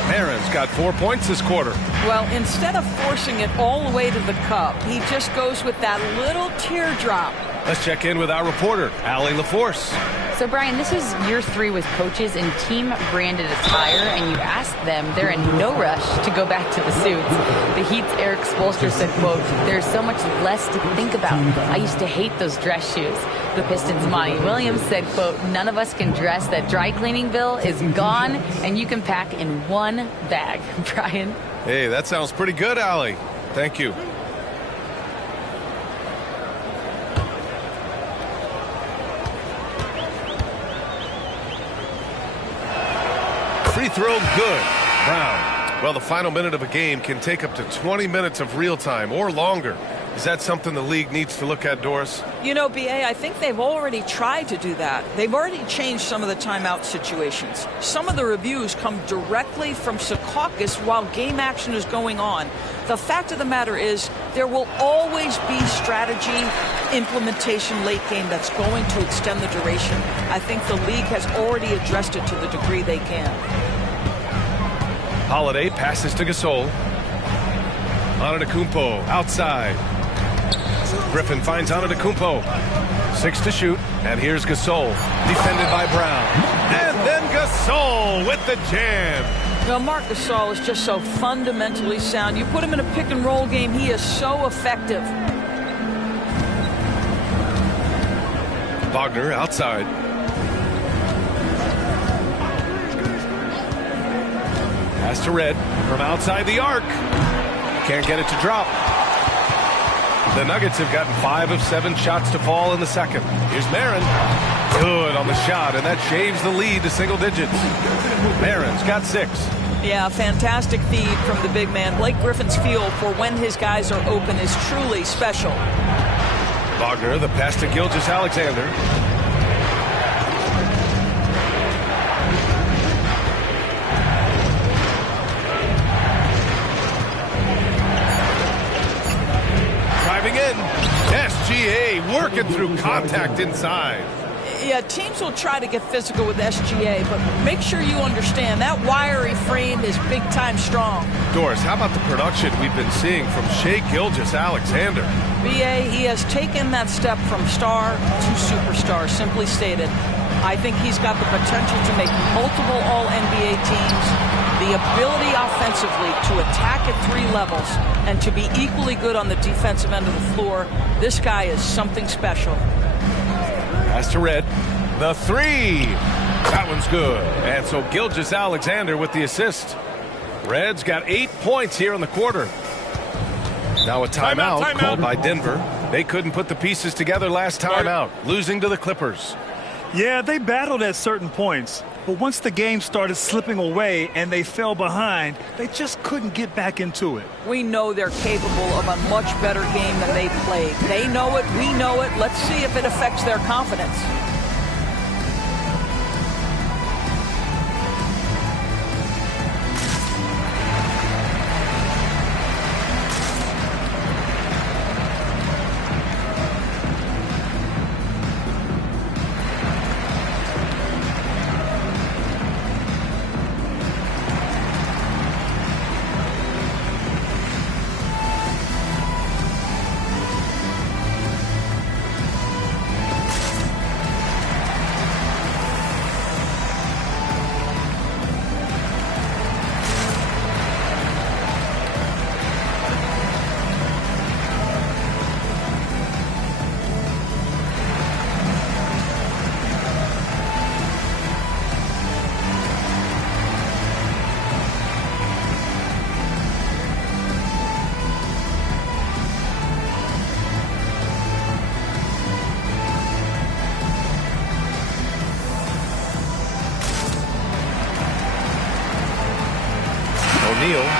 Marin's got 4 points this quarter. Well, instead of forcing it all the way to the cup, he just goes with that little teardrop. Let's check in with our reporter, Allie LaForce. So, Brian, this is year 3 with coaches in team-branded attire, and you ask them, they're in no rush to go back to the suits. The Heat's Eric Spoelstra said, quote, "There's so much less to think about. I used to hate those dress shoes." The Pistons' Monty Williams said, quote, "None of us can dress. That dry cleaning bill is gone, and you can pack in one bag." Brian? Hey, that sounds pretty good, Allie. Thank you. Free throw good. Brown. Well, the final minute of a game can take up to 20 minutes of real time or longer. Is that something the league needs to look at, Doris? You know, B.A., I think they've already tried to do that. They've already changed some of the timeout situations. Some of the reviews come directly from Secaucus while game action is going on. The fact of the matter is there will always be strategy implementation late game that's going to extend the duration. I think the league has already addressed it to the degree they can. Holiday passes to Gasol. Antetokounmpo outside. Griffin finds Antetokounmpo. 6 to shoot. And here's Gasol. Defended by Brown. And then Gasol with the jam. Well, Marc Gasol is just so fundamentally sound. You put him in a pick-and-roll game, he is so effective. Wagner outside. Pass to Red from outside the arc. Can't get it to drop. The Nuggets have gotten 5 of 7 shots to fall in the second. Here's Marin. Good on the shot, and that shaves the lead to single digits. Marin's got 6. Yeah, fantastic feed from the big man. Blake Griffin's feel for when his guys are open is truly special. Wagner, the pass to Gilgeous-Alexander. Driving in. SGA working through contact inside. Yeah, teams will try to get physical with SGA, but make sure you understand that wiry frame is big-time strong. Doris, how about the production we've been seeing from Shai Gilgeous-Alexander? BA, he has taken that step from star to superstar, simply stated. I think he's got the potential to make multiple All-NBA teams, the ability offensively to attack at 3 levels, and to be equally good on the defensive end of the floor. This guy is something special. Pass to Red. The 3. That one's good. And so Gilgeous-Alexander with the assist. Red's got 8 points here in the quarter. Now a timeout called by Denver. They couldn't put the pieces together last time out, losing to the Clippers. Yeah, they battled at certain points, but once the game started slipping away and they fell behind, they just couldn't get back into it. We know they're capable of a much better game than they played. They know it, we know it. Let's see if it affects their confidence.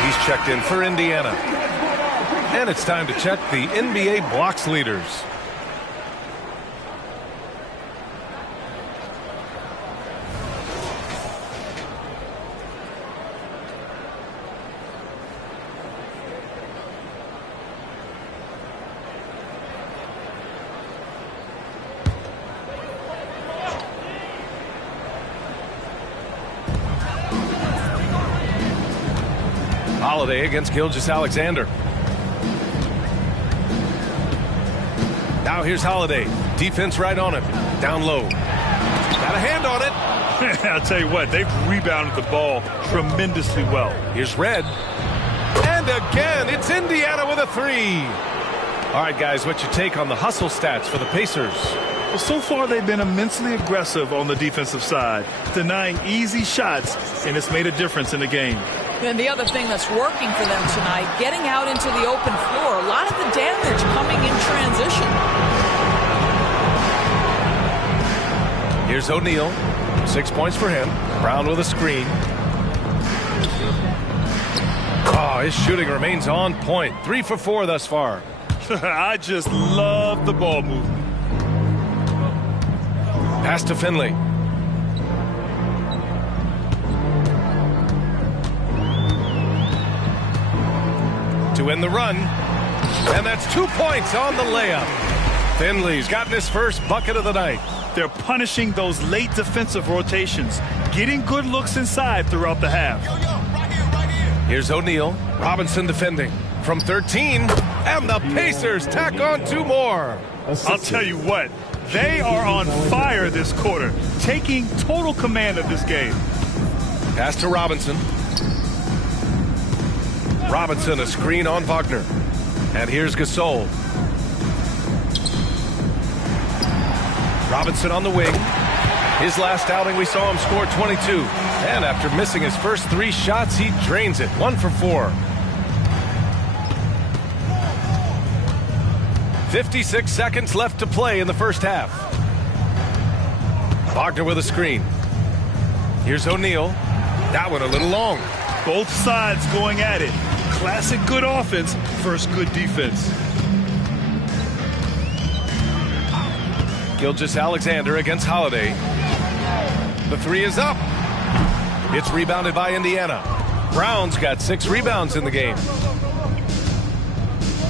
He's checked in for Indiana. And it's time to check the NBA blocks leaders. Holiday against Gilgeous-Alexander. Now here's Holiday. Defense right on him. Down low. Got a hand on it. I'll tell you what, they've rebounded the ball tremendously well. Here's Red. And again, it's Indiana with a 3. All right, guys, what's your take on the hustle stats for the Pacers? Well, so far they've been immensely aggressive on the defensive side, denying easy shots, and it's made a difference in the game. And the other thing that's working for them tonight, getting out into the open floor, a lot of the damage coming in transition. Here's O'Neal. 6 points for him. Brown with a screen. Oh, his shooting remains on point. 3 for 4 thus far. I just love the ball movement. Pass to Finley. To end the run. And that's 2 points on the layup. Finley's gotten his first bucket of the night. They're punishing those late defensive rotations, getting good looks inside throughout the half. Here's O'Neal. Robinson defending from 13. And the Pacers tack on 2 more. I'll tell you what, they are on fire this quarter, taking total command of this game. Pass to Robinson. Robinson, a screen on Wagner. And here's Gasol. Robinson on the wing. His last outing, we saw him score 22. And after missing his first 3 shots, he drains it. 1 for 4. 56 seconds left to play in the first half. Wagner with a screen. Here's O'Neal. That one a little long. Both sides going at it. Classic good offense versus good defense. Gilgeous-Alexander against Holiday. The 3 is up. It's rebounded by Indiana. Brown's got 6 rebounds in the game.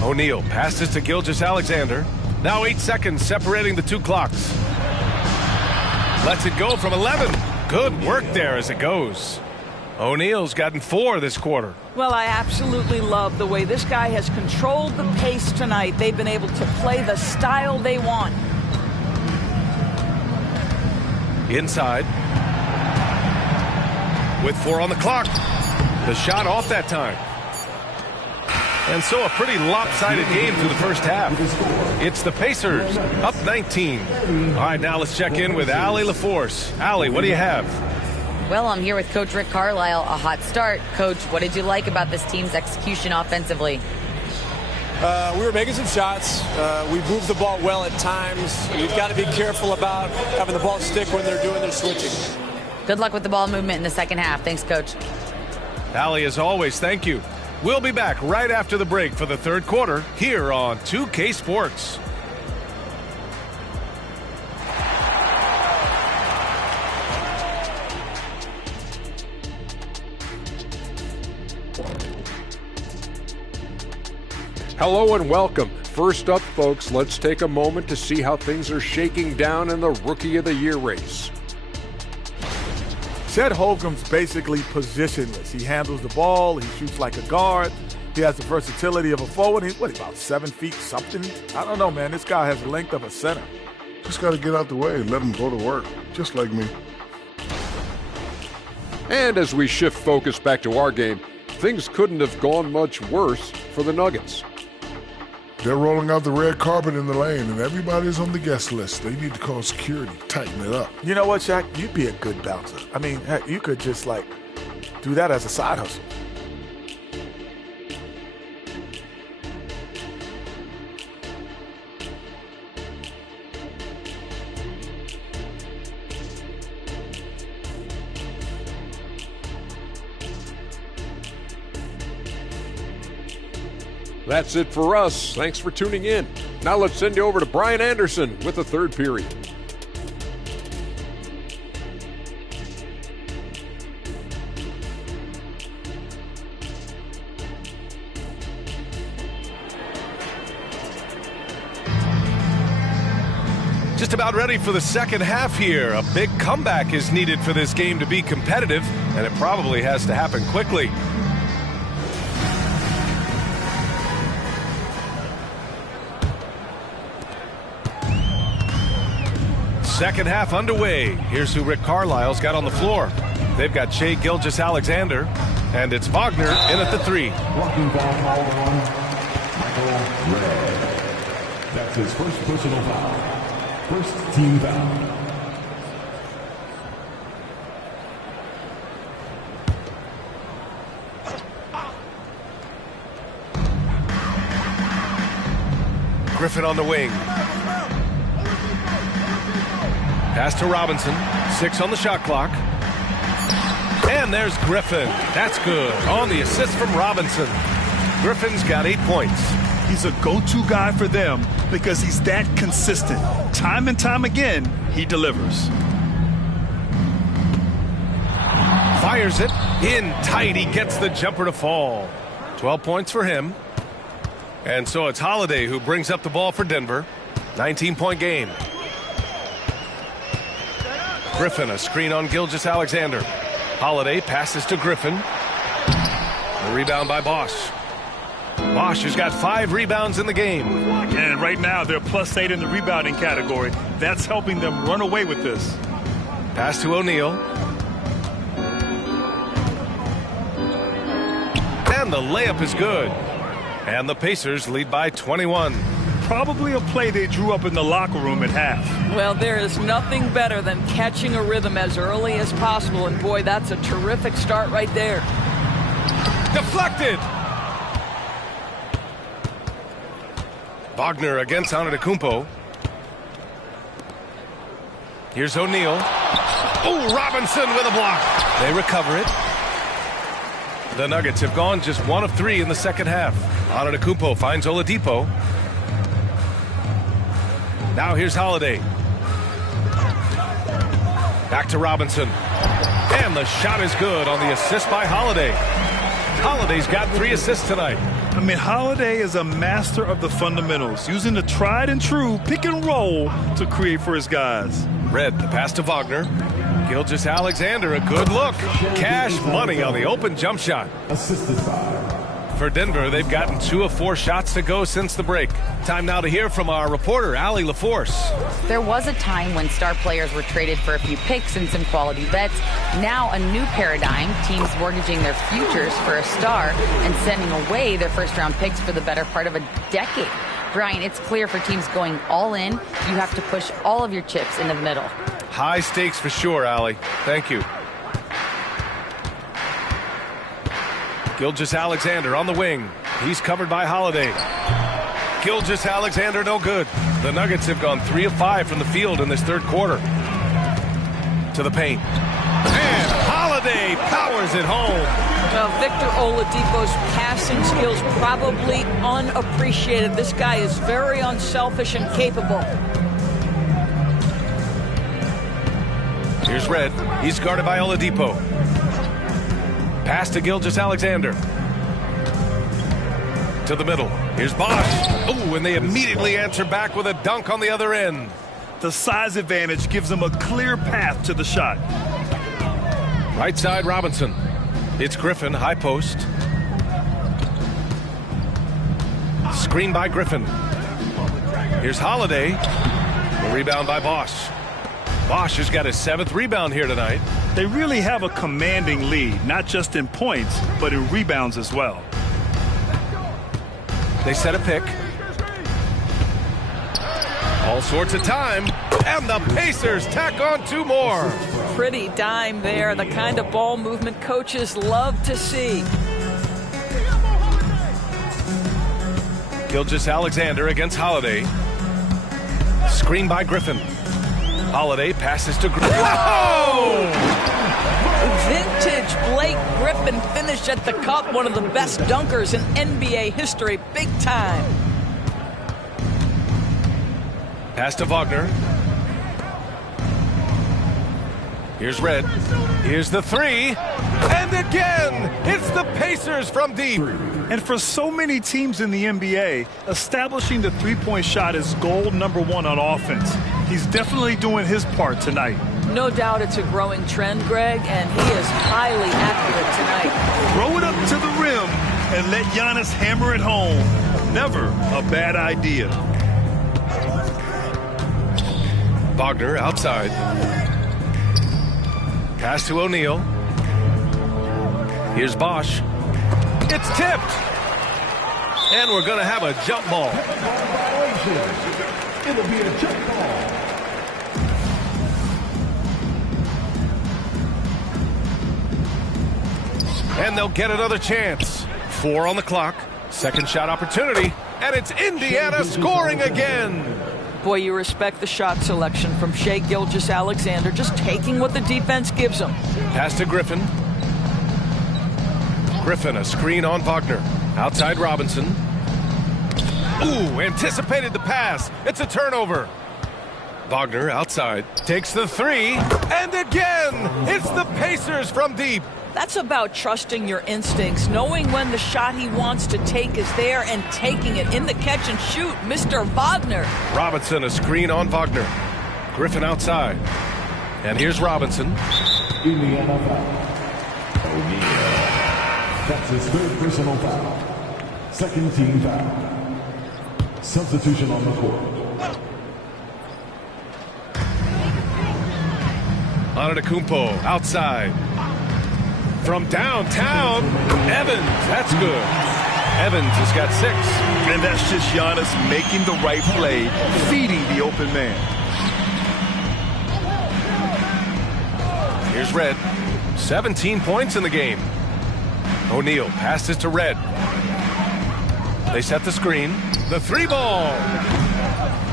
O'Neal passes to Gilgeous-Alexander. Now 8 seconds separating the 2 clocks. Lets it go from 11. Good work there as it goes. O'Neal's gotten 4 this quarter. Well, I absolutely love the way this guy has controlled the pace tonight. They've been able to play the style they want. Inside. With 4 on the clock. The shot off that time. And so a pretty lopsided game through the first half. It's the Pacers up 19. All right, now let's check in with Allie LaForce. Allie, what do you have? Well, I'm here with Coach Rick Carlisle. A hot start. Coach, what did you like about this team's execution offensively? We were making some shots. We moved the ball well at times. You've got to be careful about having the ball stick when they're doing their switching. Good luck with the ball movement in the second half. Thanks, Coach. Allie, as always, thank you. We'll be back right after the break for the third quarter here on 2K Sports. Hello and welcome. First up, folks, let's take a moment to see how things are shaking down in the Rookie of the Year race. Chet Holmgren's basically positionless. He handles the ball. He shoots like a guard. He has the versatility of a forward. He's about 7 feet something? I don't know, man. This guy has the length of a center. Just got to get out the way and let him go to work, just like me. And as we shift focus back to our game, things couldn't have gone much worse for the Nuggets. They're rolling out the red carpet in the lane, and everybody's on the guest list. They need to call security, tighten it up. You know what, Shaq? You'd be a good bouncer. I mean, heck, you could just, do that as a side hustle. That's it for us. Thanks for tuning in. Now let's send you over to Brian Anderson with the third period. Just about ready for the second half here. A big comeback is needed for this game to be competitive, and it probably has to happen quickly. Second half underway. Here's who Rick Carlisle's got on the floor. They've got Shai Gilgeous-Alexander, and it's Wagner in at the 3. Walking foul called on Michael Red. That's his first personal foul. First team foul. Griffin on the wing. Pass to Robinson. 6 on the shot clock. And there's Griffin. That's good. On the assist from Robinson. Griffin's got 8 points. He's a go-to guy for them because he's that consistent. Time and time again, he delivers. Fires it. In tight. He gets the jumper to fall. 12 points for him. And so it's Holiday who brings up the ball for Denver. 19-point game. Griffin, a screen on Gilgeous-Alexander. Holiday passes to Griffin. The rebound by Bosch. Bosch has got 5 rebounds in the game. And right now, they're +8 in the rebounding category. That's helping them run away with this. Pass to O'Neal. And the layup is good. And the Pacers lead by 21. Probably a play they drew up in the locker room at half. Well, there is nothing better than catching a rhythm as early as possible. And boy, that's a terrific start right there. Deflected. Wagner against Antetokounmpo. Here's O'Neal. Oh, Robinson with a block. They recover it. The Nuggets have gone just 1 of 3 in the second half. Antetokounmpo finds Oladipo. Now here's Holiday. Back to Robinson. And the shot is good on the assist by Holiday. Holiday's got 3 assists tonight. I mean, Holiday is a master of the fundamentals, using the tried and true pick and roll to create for his guys. Red, the pass to Wagner. Gilgeous-Alexander, a good look. Cash money on the open jump shot. Assisted by. For Denver, they've gotten 2 of 4 shots to go since the break. Time now to hear from our reporter, Allie LaForce. There was a time when star players were traded for a few picks and some quality vets. Now a new paradigm, teams mortgaging their futures for a star and sending away their first-round picks for the better part of a decade. Brian, it's clear for teams going all in, you have to push all of your chips into the middle. High stakes for sure, Allie. Thank you. Gilgeous-Alexander on the wing. He's covered by Holiday. Gilgeous-Alexander no good. The Nuggets have gone 3 of 5 from the field in this third quarter. To the paint. And Holiday powers it home. Well, Victor Oladipo's passing skills probably unappreciated. This guy is very unselfish and capable. Here's Red. He's guarded by Oladipo. Pass to Gilgeous-Alexander. To the middle. Here's Bosh. Oh, and they immediately answer back with a dunk on the other end. The size advantage gives them a clear path to the shot. Right side, Robinson. It's Griffin, high post. Screen by Griffin. Here's Holiday. The rebound by Bosh. Bosh has got his 7th rebound here tonight. They really have a commanding lead, not just in points, but in rebounds as well. They set a pick. All sorts of time. And the Pacers tack on 2 more. Pretty dime there. The kind of ball movement coaches love to see. Gilgeous-Alexander against Holiday. Screen by Griffin. Holiday passes to Griffin. Oh! Vintage Blake Griffin finish at the cup. One of the best dunkers in NBA history. Big time. Pass to Wagner. Here's Red. Here's the 3. And again, it's the Pacers from deep. And for so many teams in the NBA, establishing the three-point shot is goal #1 on offense. He's definitely doing his part tonight. No doubt it's a growing trend, Greg, and he is highly accurate tonight. Throw it up to the rim and let Giannis hammer it home. Never a bad idea. Wagner outside. Pass to O'Neal. Here's Bosh. It's tipped. And we're going to have a jump ball. It'll be a jump ball. And they'll get another chance. 4 on the clock. Second shot opportunity. And it's Indiana scoring again. Boy, you respect the shot selection from Shai Gilgeous-Alexander, just taking what the defense gives him. Pass to Griffin. Griffin, a screen on Wagner. Outside Robinson. Ooh, anticipated the pass. It's a turnover. Wagner outside. Takes the 3. And again, it's the Pacers from deep. That's about trusting your instincts, knowing when the shot he wants to take is there and taking it in the catch and shoot, Mr. Wagner. Robinson, a screen on Wagner. Griffin outside. And here's Robinson. Indiana foul. O'Neal. That's his 3rd personal foul. 2nd team foul. Substitution on the court. Antetokounmpo outside. From downtown, Evans, that's good. Evans has got 6. And that's just Giannis making the right play, feeding the open man. Here's Red. 17 points in the game. O'Neal passes to Red. They set the screen. The 3 ball.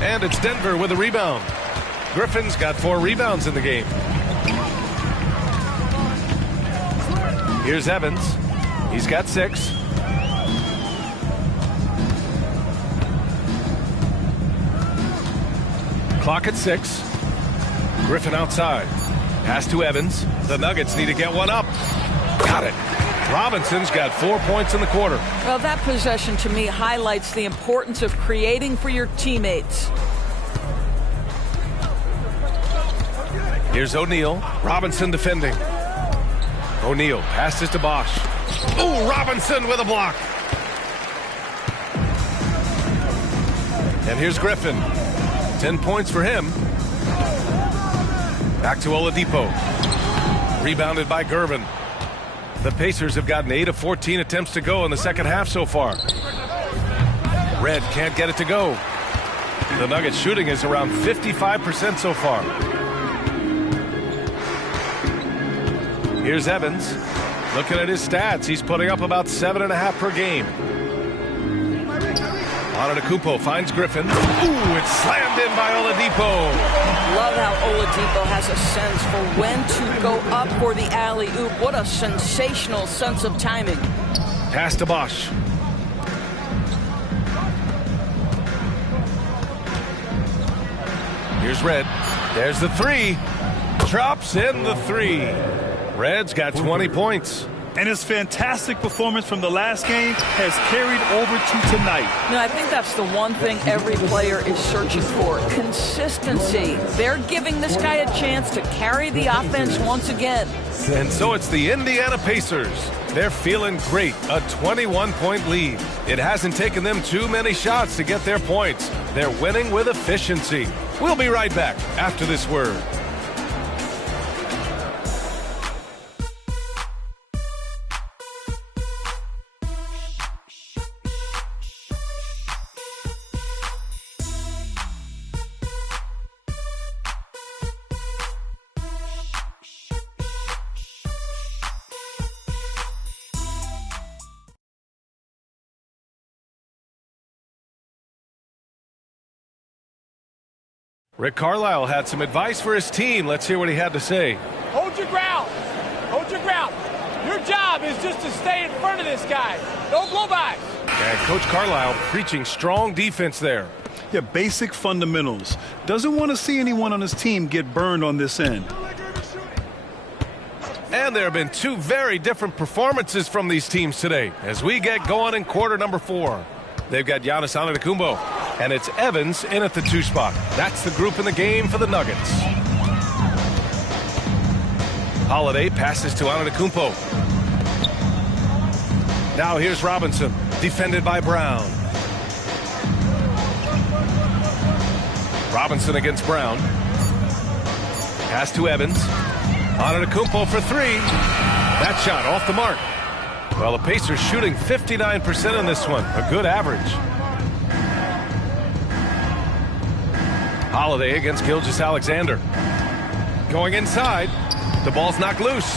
And it's Denver with a rebound. Griffin's got 4 rebounds in the game. Here's Evans. He's got 6. Clock at 6. Griffin outside. Pass to Evans. The Nuggets need to get one up. Got it. Robinson's got 4 points in the quarter. Well, that possession to me highlights the importance of creating for your teammates. Here's O'Neal. Robinson defending. O'Neal passes to Bosch. Ooh, Robinson with a block. And here's Griffin. 10 points for him. Back to Oladipo. Rebounded by Gervin. The Pacers have gotten 8 of 14 attempts to go in the second half so far. Red can't get it to go. The Nuggets shooting is around 55% so far. Here's Evans. Looking at his stats, he's putting up about 7.5 per game. Antetokounmpo finds Griffin. Ooh, it's slammed in by Oladipo. Love how Oladipo has a sense for when to go up for the alley-oop. What a sensational sense of timing. Pass to Bosch. Here's Red. There's the three. Drops in the three. Red's got 20 points. And his fantastic performance from the last game has carried over to tonight. No, I think that's the one thing every player is searching for. Consistency. They're giving this guy a chance to carry the offense once again. And so it's the Indiana Pacers. They're feeling great. A 21-point lead. It hasn't taken them too many shots to get their points. They're winning with efficiency. We'll be right back after this word. Rick Carlisle had some advice for his team. Let's hear what he had to say. Hold your ground. Hold your ground. Your job is just to stay in front of this guy. Don't blow by. And Coach Carlisle preaching strong defense there. Yeah, basic fundamentals. Doesn't want to see anyone on his team get burned on this end. And there have been two very different performances from these teams today as we get going in quarter number 4. They've got Giannis Antetokounmpo, and it's Evans in at the 2 spot. That's the group in the game for the Nuggets. Holiday passes to Antetokounmpo. Now here's Robinson, defended by Brown. Robinson against Brown. Pass to Evans. Antetokounmpo for 3. That shot off the mark. Well, the Pacers shooting 59% in this one. A good average. Holiday against Gilgeous-Alexander. Going inside. The ball's knocked loose.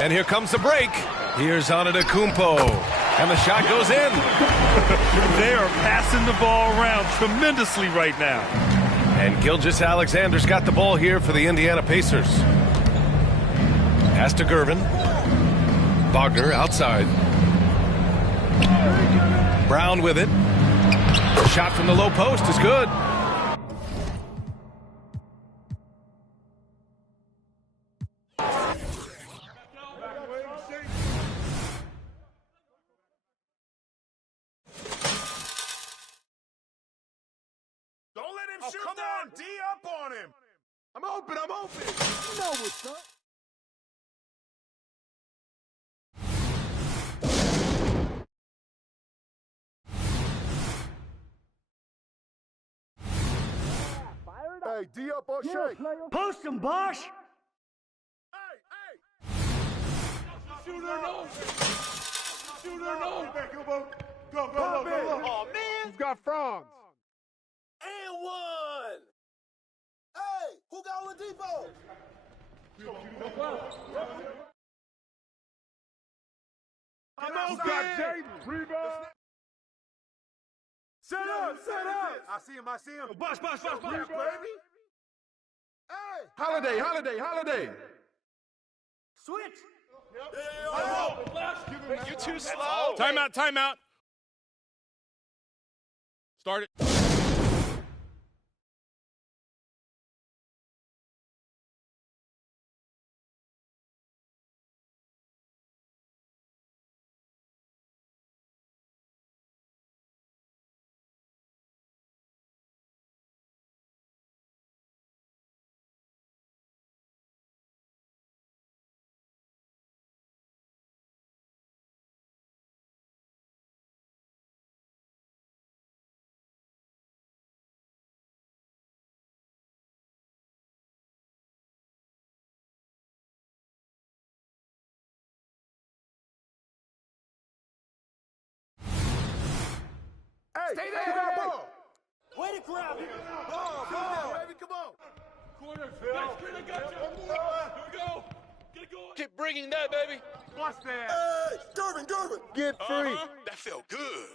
And here comes the break. Here's Antetokounmpo. And the shot goes in. They are passing the ball around tremendously right now. And Gilgeous-Alexander's got the ball here for the Indiana Pacers. Pass to Gervin. Wagner outside. Brown with it. Shot from the low post is good. Don't let him shoot that. D up on him. I'm open. You know what's up. Hey, D up on Shea. Post him, Bosch. Hey. Shooter no. Go. Oh, man. You've got Franz. And one. Hey, who got Oladipo? I'm outside. Jaden. Rebound. Set up. I see him. Bosch. Baby. Hey. Holiday. Switch. You're too slow. Timeout. Start it. Stay there. Way to grab it. Ball, baby, come on. Corner, Phil. Here we go. Get it going. Keep bringing that, baby. Bust that. Hey, Durbin. Get free. That felt good.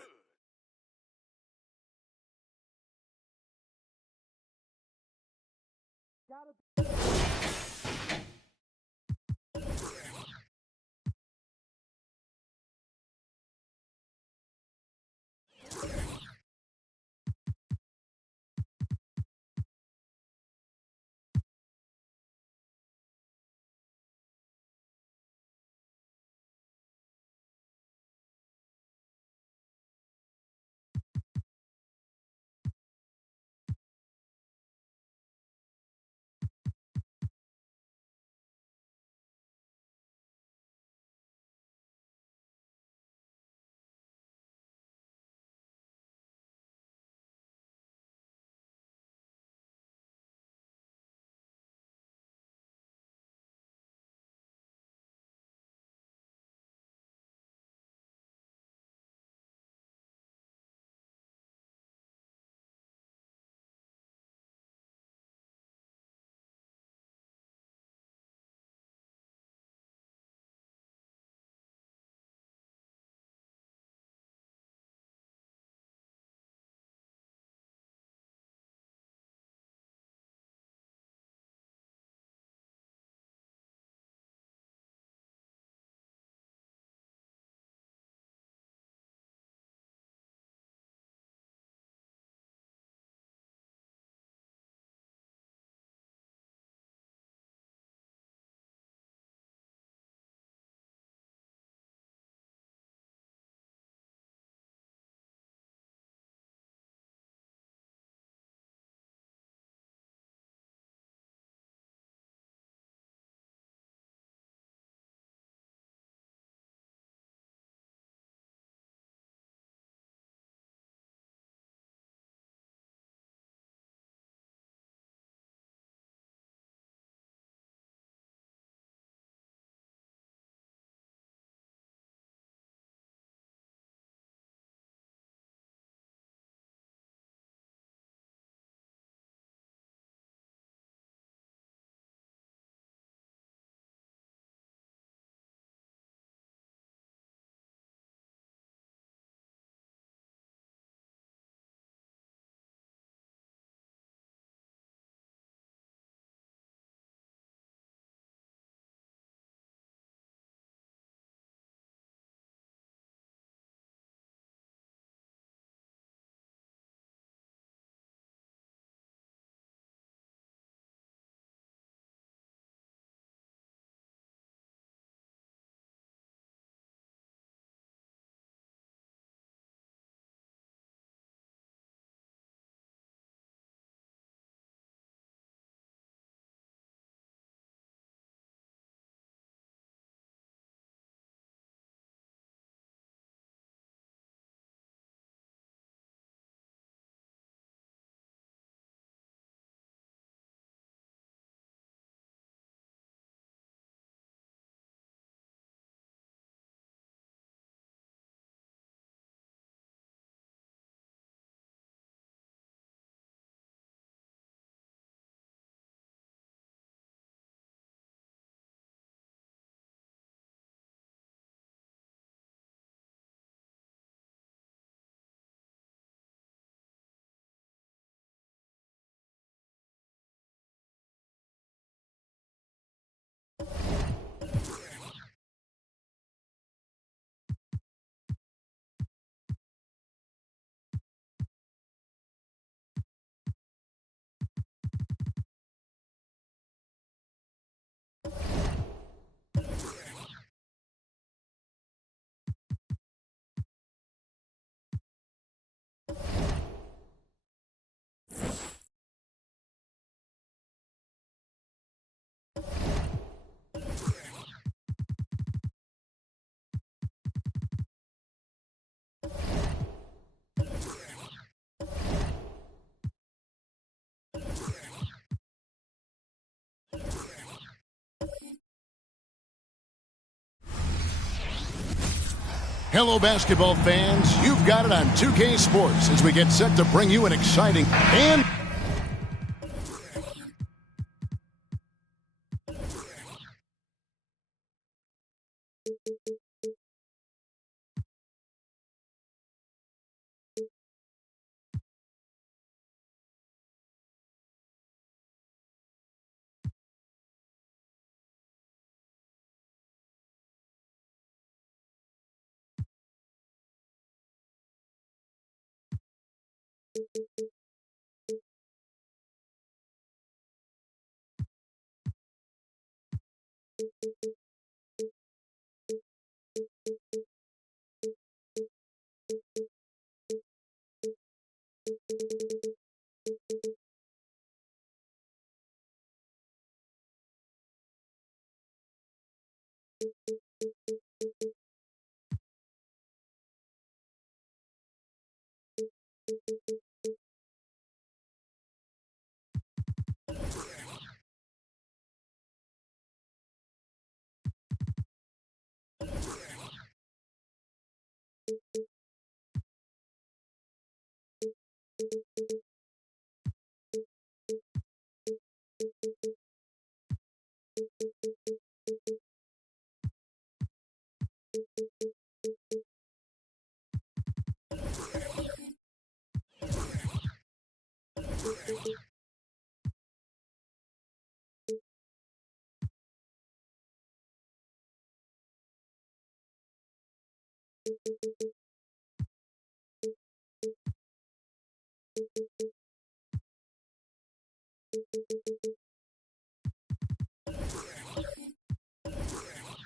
Hello, basketball fans. You've got it on 2K Sports as we get set to bring you an exciting and...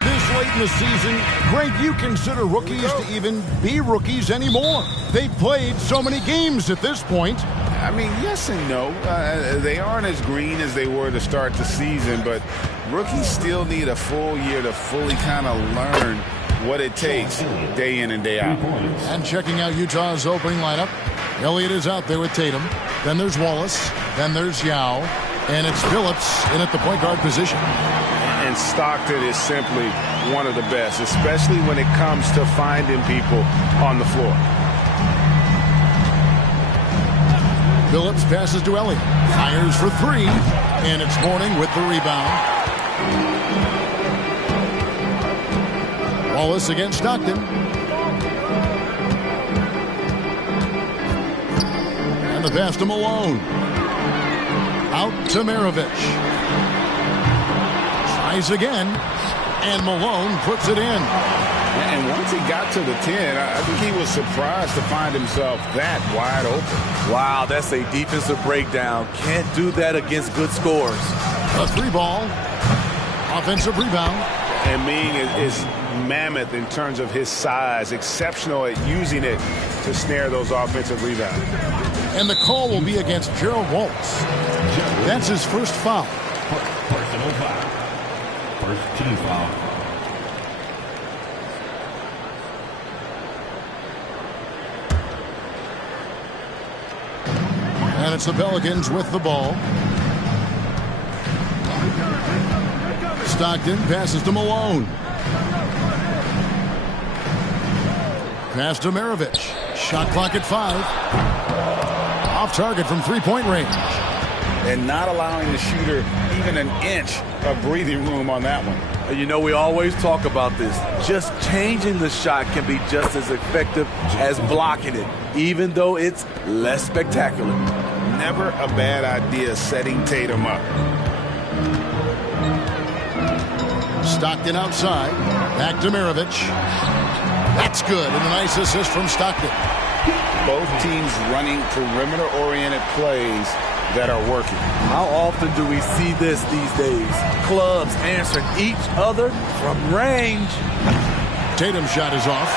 This late in the season, Greg, you consider rookies to even be rookies anymore. They've played so many games at this point. I mean, yes and no. They aren't as green as they were to start the season, but rookies still need a full year to fully kind of learn what it takes day in and day out. And checking out Utah's opening lineup, Elliott is out there with Tatum. Then there's Wallace. Then there's Yao. And it's Phillips in at the point guard position. And Stockton is simply one of the best, especially when it comes to finding people on the floor. Phillips passes to Elliott. Fires for three. And it's Mourning with the rebound. Wallace against Stockton. And the pass to Malone. Out to Maravich. Tries again. And Malone puts it in. And once he got to the 10, I think he was surprised to find himself that wide open. Wow, that's a defensive breakdown. Can't do that against good scores. A three ball. Offensive rebound. And Ming is mammoth in terms of his size, exceptional at using it to snare those offensive rebounds. And the call will be against Gerald Waltz. That's his first foul. Personal foul. First team foul. And it's the Pelicans with the ball. Stockton passes to Malone. Pass to Maravich. Shot clock at 5. Off target from three-point range. And not allowing the shooter even an inch of breathing room on that one. You know, we always talk about this. Just changing the shot can be just as effective as blocking it, even though it's less spectacular. Never a bad idea setting Tatum up. Stockton outside. Back to Maravich. That's good. And a nice assist from Stockton. Both teams running perimeter-oriented plays that are working. How often do we see this these days? Clubs answering each other from range. Tatum's shot is off.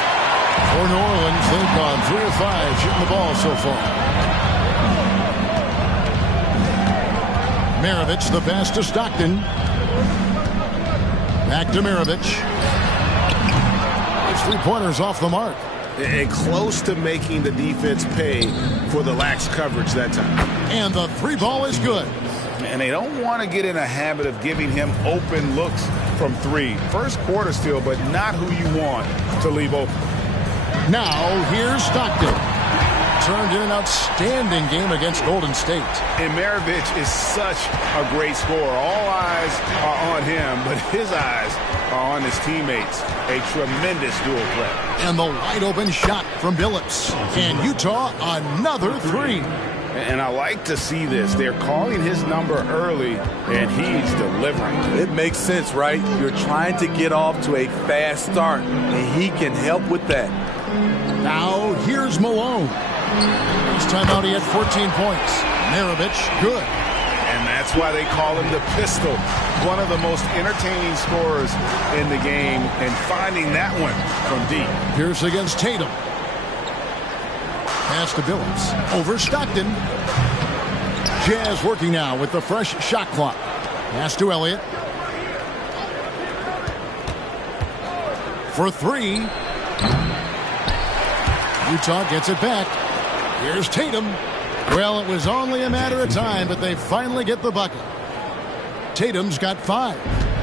For New Orleans, they've gone 3 of 5 shooting the ball so far. Maravich, the pass to Stockton. Back to Maravich. It's three-pointers off the mark. And close to making the defense pay for the lax coverage that time. And the three ball is good. And they don't want to get in a habit of giving him open looks from three. First quarter still, but not who you want to leave open. Now here's Stockton. Turned in an outstanding game against Golden State. And Maravich is such a great scorer. All eyes are on him, but his eyes are on his teammates. A tremendous dual threat. And the wide open shot from Billups. And Utah, another three. And I like to see this. They're calling his number early, and he's delivering. It makes sense, right? You're trying to get off to a fast start, and he can help with that. Now here's Malone. This time out, he had 14 points. Maravich, good. And that's why they call him the pistol. One of the most entertaining scorers in the game, and finding that one from deep. Pierce against Tatum. Pass to Billups. Over Stockton. Jazz working now with the fresh shot clock. Pass to Elliott. For three. Utah gets it back. Here's Tatum. Well, it was only a matter of time, but they finally get the bucket. Tatum's got 5.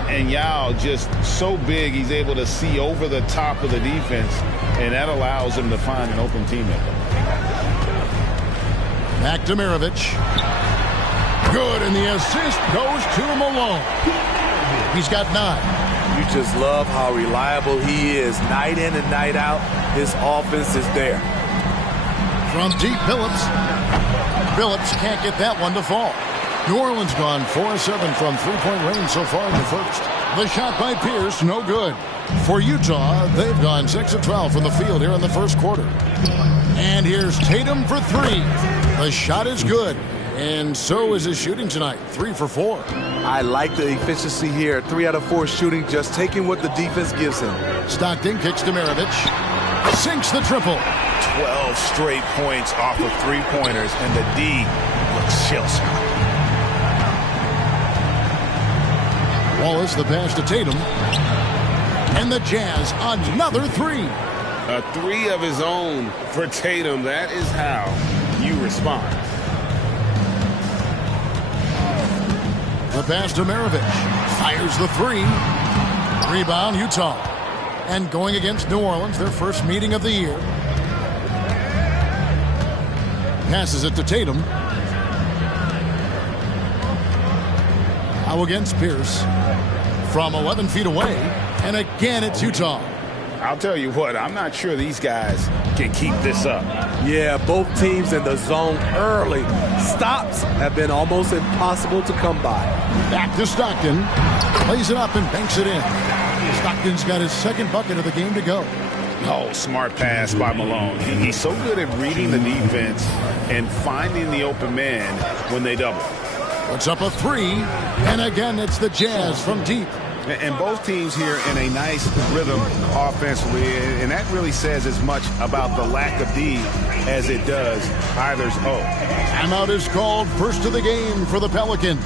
And Yao just so big, he's able to see over the top of the defense, and that allows him to find an open teammate. Back to Maravich. Good, and the assist goes to Malone. He's got 9. You just love how reliable he is. Night in and night out, his offense is there. From deep, Billups. Billups can't get that one to fall. New Orleans gone 4-7 from three-point range so far in the first. The shot by Pierce, no good. For Utah, they've gone 6 of 12 from the field here in the first quarter. And here's Tatum for 3. The shot is good. And so is his shooting tonight, 3 for 4. I like the efficiency here. 3 out of 4 shooting, just taking what the defense gives him. Stockton kicks to Maravich. Sinks the triple. 12 straight points off of three-pointers, and the D looks shell-shocked. Wallace the pass to Tatum. And the Jazz, another 3. A 3 of his own for Tatum. That is how you respond. The pass to Maravich. Fires the 3. Rebound, Utah. And going against New Orleans, their first meeting of the year. Passes it to Tatum. Now against Pierce. From 11 feet away. And again, it's Utah. I'll tell you what, I'm not sure these guys can keep this up. Yeah, both teams in the zone early. Stops have been almost impossible to come by. Back to Stockton. Plays it up and banks it in. Stockton's got his second bucket of the game to go. Oh, smart pass by Malone. He's so good at reading the defense and finding the open man when they double. Puts up a 3, and again it's the Jazz from deep. And both teams here in a nice rhythm offensively, and that really says as much about the lack of D as it does either's O. Timeout is called, first of the game for the Pelicans.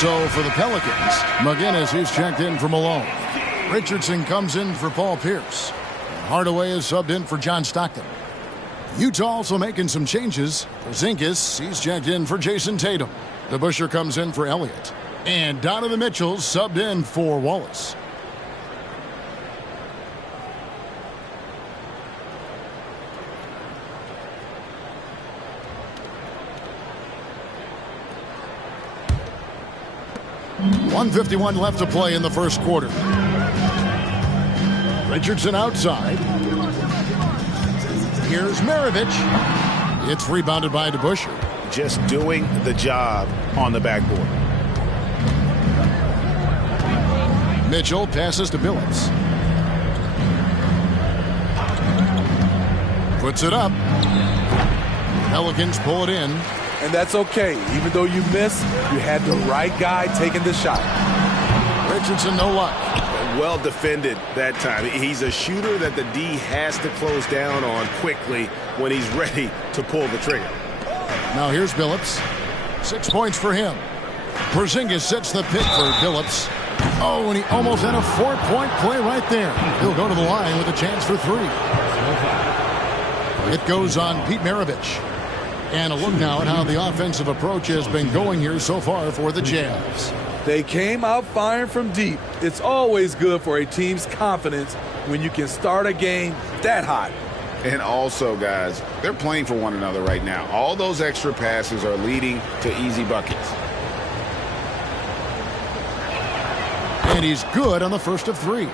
So for the Pelicans, McGinnis is checked in for Malone. Richardson comes in for Paul Pierce. Hardaway is subbed in for John Stockton. Utah also making some changes. Porzingis, he's checked in for Jason Tatum. DeBusschere comes in for Elliott. And Donovan Mitchell subbed in for Wallace. 1:51 left to play in the first quarter. Richardson outside. Here's Maravich. It's rebounded by DeBusschere. Just doing the job on the backboard. Mitchell passes to Billups. Puts it up. Pelicans pull it in. And that's okay. Even though you miss, you had the right guy taking the shot. Richardson, no luck. Well defended that time. He's a shooter that the D has to close down on quickly when he's ready to pull the trigger. Now here's Billups. 6 points for him. Porzingis sets the pick for Billups. Oh, and he almost had a 4-point play right there. He'll go to the line with a chance for 3. It goes on Pete Maravich. And a look now at how the offensive approach has been going here so far for the Jazz. They came out firing from deep. It's always good for a team's confidence when you can start a game that hot. And also, guys, they're playing for one another right now. All those extra passes are leading to easy buckets. And he's good on the first of 3.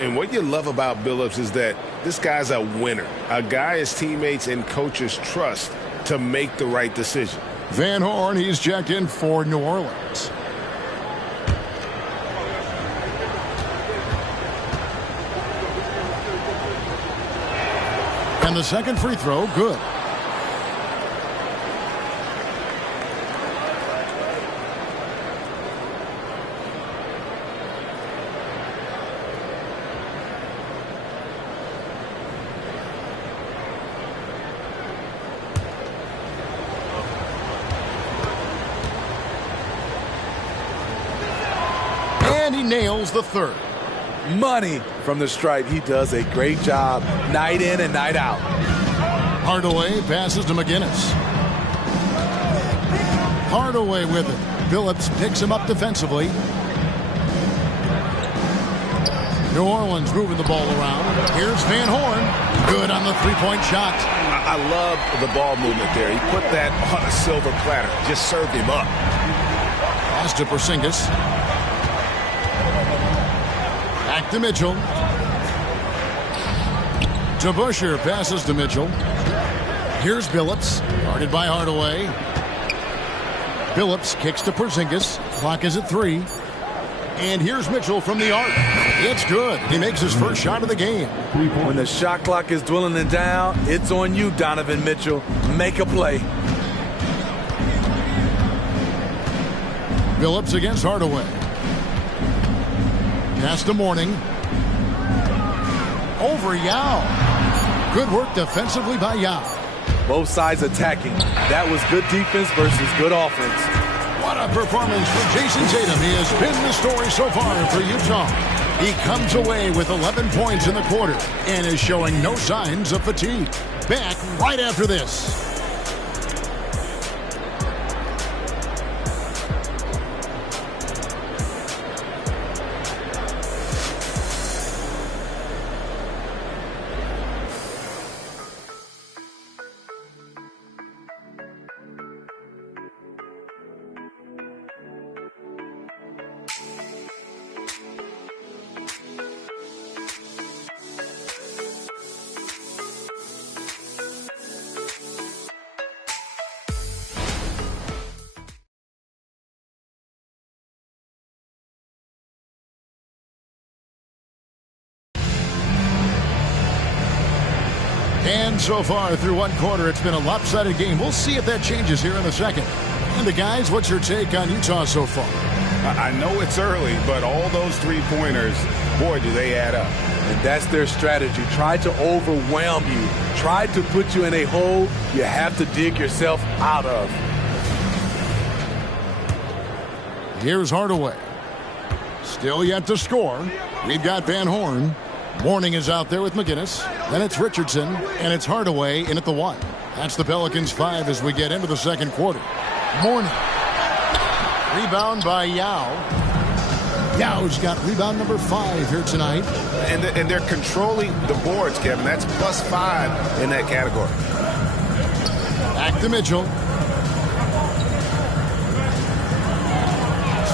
And what you love about Billups is that this guy's a winner. A guy his teammates and coaches trust to make the right decision. Van Horn, he's checked in for New Orleans. And the second free throw, good. And he nails the third. Money from the stripe. He does a great job night in and night out. Hardaway passes to McGinnis. Hardaway with it. Billups picks him up defensively. New Orleans moving the ball around. Here's Van Horn. Good on the three-point shot. I love the ball movement there. He put that on a silver platter. Just served him up. Pass to Porzingis. Back to Mitchell. DeBusschere passes to Mitchell. Here's Billups, guarded by Hardaway. Billups kicks to Porzingis. Clock is at 3. And here's Mitchell from the arc. It's good. He makes his first shot of the game. When the shot clock is dwindling down, it's on you, Donovan Mitchell. Make a play. Billups against Hardaway. Pass to Mourning. Over Yao. Good work defensively by Yao. Both sides attacking. That was good defense versus good offense. What a performance for Jason Tatum. He has been the story so far for Utah. He comes away with 11 points in the quarter and is showing no signs of fatigue. Back right after this. And so far through one quarter, it's been a lopsided game. We'll see if that changes here in the second. And the guys, what's your take on Utah so far? I know it's early, but all those three-pointers, boy, do they add up. And that's their strategy. Try to overwhelm you. Try to put you in a hole you have to dig yourself out of. Here's Hardaway. Still yet to score. We've got Van Horn. Mourning is out there with McGinnis. Then it's Richardson, and it's Hardaway in at the 1. That's the Pelicans 5 as we get into the second quarter. Mourning. Rebound by Yao. Yao's got rebound number 5 here tonight. And they're controlling the boards, Kevin. That's +5 in that category. Back to Mitchell.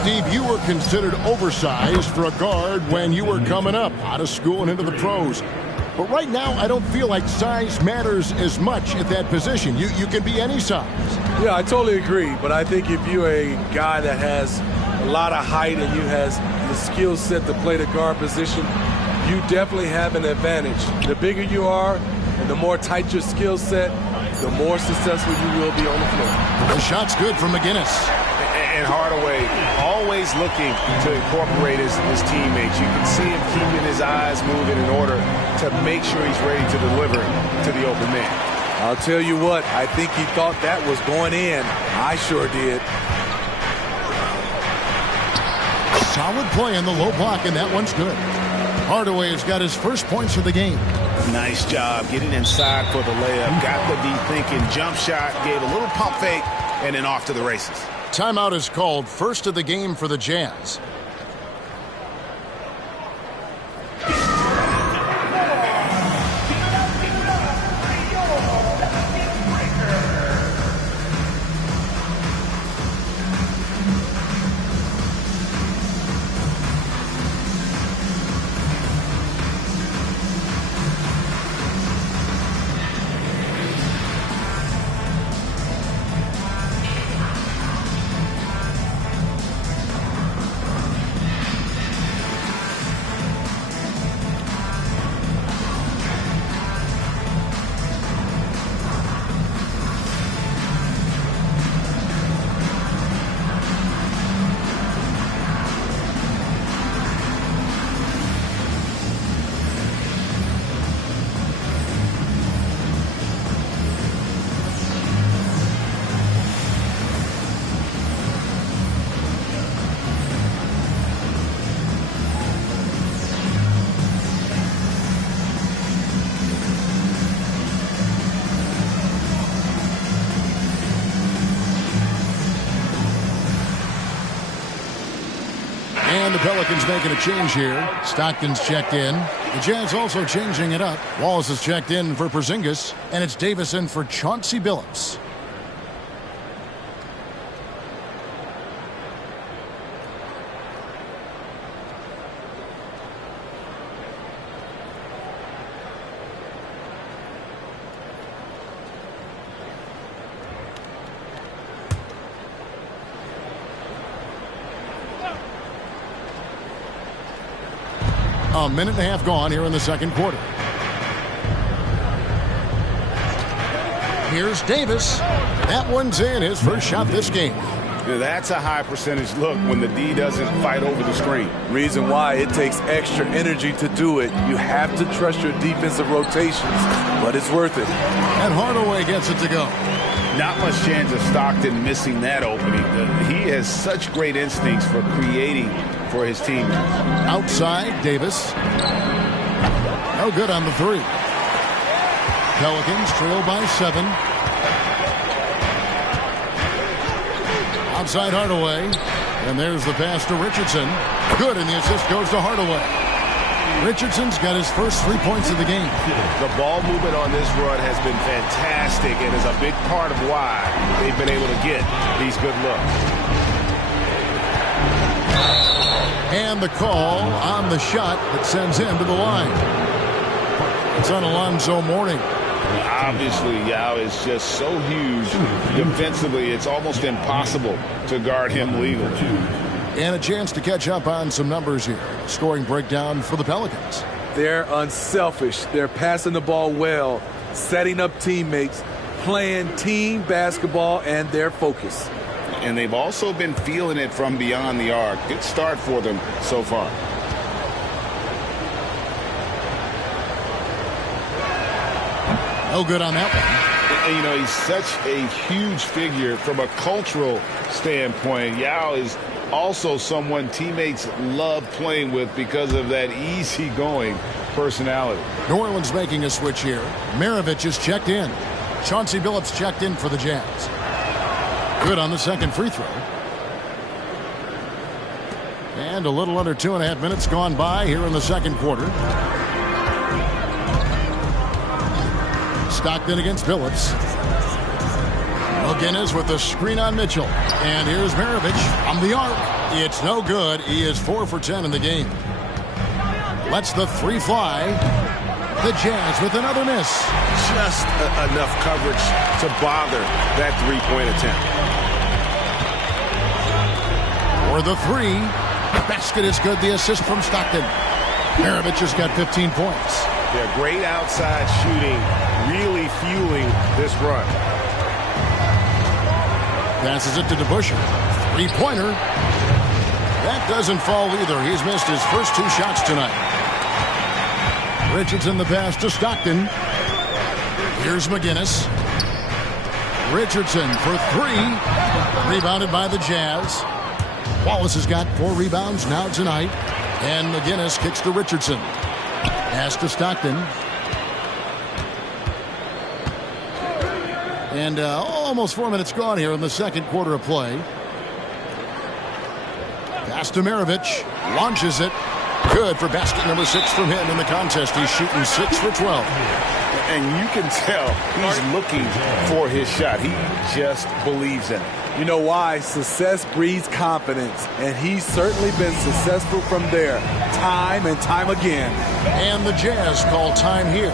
Steve, you were considered oversized for a guard when you were coming up out of school and into the pros. But right now, I don't feel like size matters as much at that position. You can be any size. Yeah, I totally agree. But I think if you're a guy that has a lot of height and you has the skill set to play the guard position, you definitely have an advantage. The bigger you are and the more tight your skill set, the more successful you will be on the floor. The shot's good from McGinnis. And Hardaway always looking to incorporate his teammates. You can see him keeping his eyes moving in order to make sure he's ready to deliver to the open man. I'll tell you what, I think he thought that was going in. I sure did. Solid play in the low block, and that one's good. Hardaway has got his first points of the game. Nice job getting inside for the layup. Got the deep thinking jump shot, gave a little pump fake, and then off to the races. Timeout is called, first of the game for the Jazz. And the Pelicans making a change here. Stockton's checked in. The Jazz also changing it up. Wallace is checked in for Porzingis. And it's Davis in for Chauncey Billups. A minute and a half gone here in the second quarter. Here's Davis. That one's in, his first shot this game. Now that's a high percentage look when the D doesn't fight over the screen. Reason why it takes extra energy to do it. You have to trust your defensive rotations, but it's worth it. And Hardaway gets it to go. Not much chance of Stockton missing that opening. He has such great instincts for creating for his team. Outside, Davis. No good on the three. Pelicans trail by 7. Outside Hardaway. And there's the pass to Richardson. Good, and the assist goes to Hardaway. Richardson's got his first 3 points of the game. The ball movement on this run has been fantastic and is a big part of why they've been able to get these good looks. And the call on the shot that sends him to the line. It's on Alonzo Mourning. Obviously, Yao is just so huge. Defensively, it's almost impossible to guard him legally. And a chance to catch up on some numbers here. Scoring breakdown for the Pelicans. They're unselfish. They're passing the ball well, setting up teammates, playing team basketball, and their focus. And they've also been feeling it from beyond the arc. Good start for them so far. No good on that one. And, you know, he's such a huge figure from a cultural standpoint. Yao is also someone teammates love playing with because of that easygoing personality. New Orleans making a switch here. Maravich is checked in. Chauncey Billups checked in for the Jazz. Good on the second free throw. And a little under 2.5 minutes gone by here in the second quarter. Stockton against Billups. McGinnis with the screen on Mitchell. And here's Maravich from the arc. It's no good. He is 4 for 10 in the game. Lets the three fly. The Jazz with another miss. Just enough coverage to bother that three-point attempt. For the three. The basket is good. The assist from Stockton. Maravich has got 15 points. Yeah, great outside shooting, really fueling this run. Passes it to DeBusschere. Three-pointer. That doesn't fall either. He's missed his first 2 shots tonight. Richardson the pass to Stockton. Here's McGinnis. Richardson for 3. Rebounded by the Jazz. Wallace has got 4 rebounds now tonight. And McGinnis kicks to Richardson. Pass to Stockton. And almost 4 minutes gone here in the second quarter of play. Pass to Maravich. Launches it. Good for basket number 6 from him in the contest. He's shooting 6 for 12. And you can tell he's looking for his shot. He just believes in it. You know why? Success breeds confidence, and he's certainly been successful from there, time and time again. And the Jazz call time here.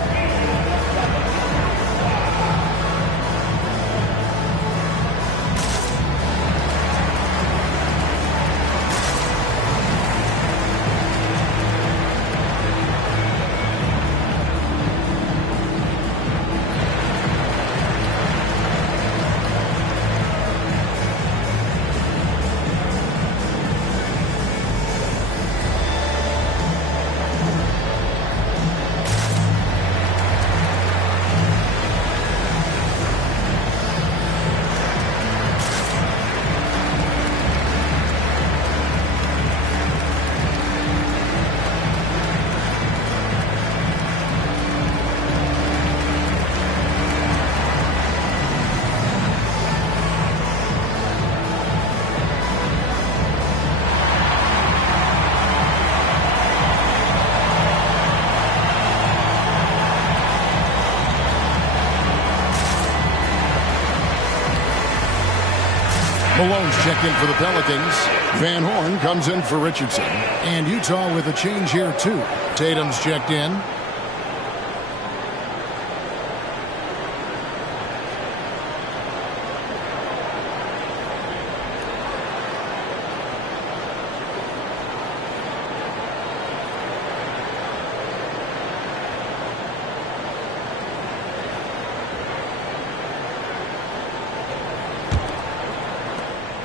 Malone's checked in for the Pelicans. Van Horn comes in for Richardson. And Utah with a change here, too. Tatum's checked in.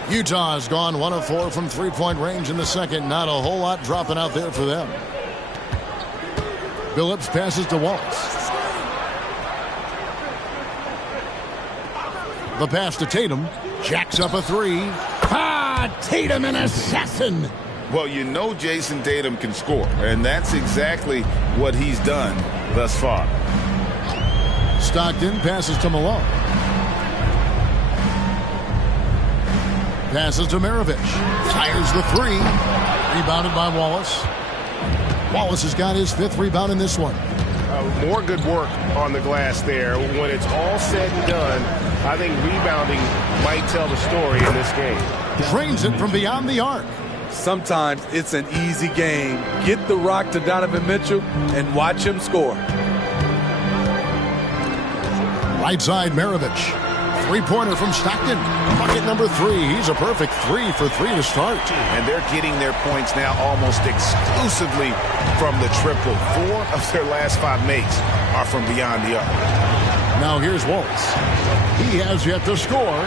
Utah has gone 1 of 4 from three-point range in the second. Not a whole lot dropping out there for them. Billups passes to Wallace. The pass to Tatum. Jacks up a 3. Tatum, an assassin. Well, you know Jason Tatum can score, and that's exactly what he's done thus far. Stockton passes to Malone. Passes to Maravich. Fires the 3. Rebounded by Wallace. Wallace has got his 5th rebound in this one. More good work on the glass there. When it's all said and done, I think rebounding might tell the story in this game. Drains it from beyond the arc. Sometimes it's an easy game. Get the rock to Donovan Mitchell and watch him score. Right side, Maravich. Three-pointer from Stockton. Bucket number 3. He's a perfect 3 for 3 to start. And they're getting their points now almost exclusively from the triple. 4 of their last 5 makes are from beyond the arc. Now here's Wallace. He has yet to score.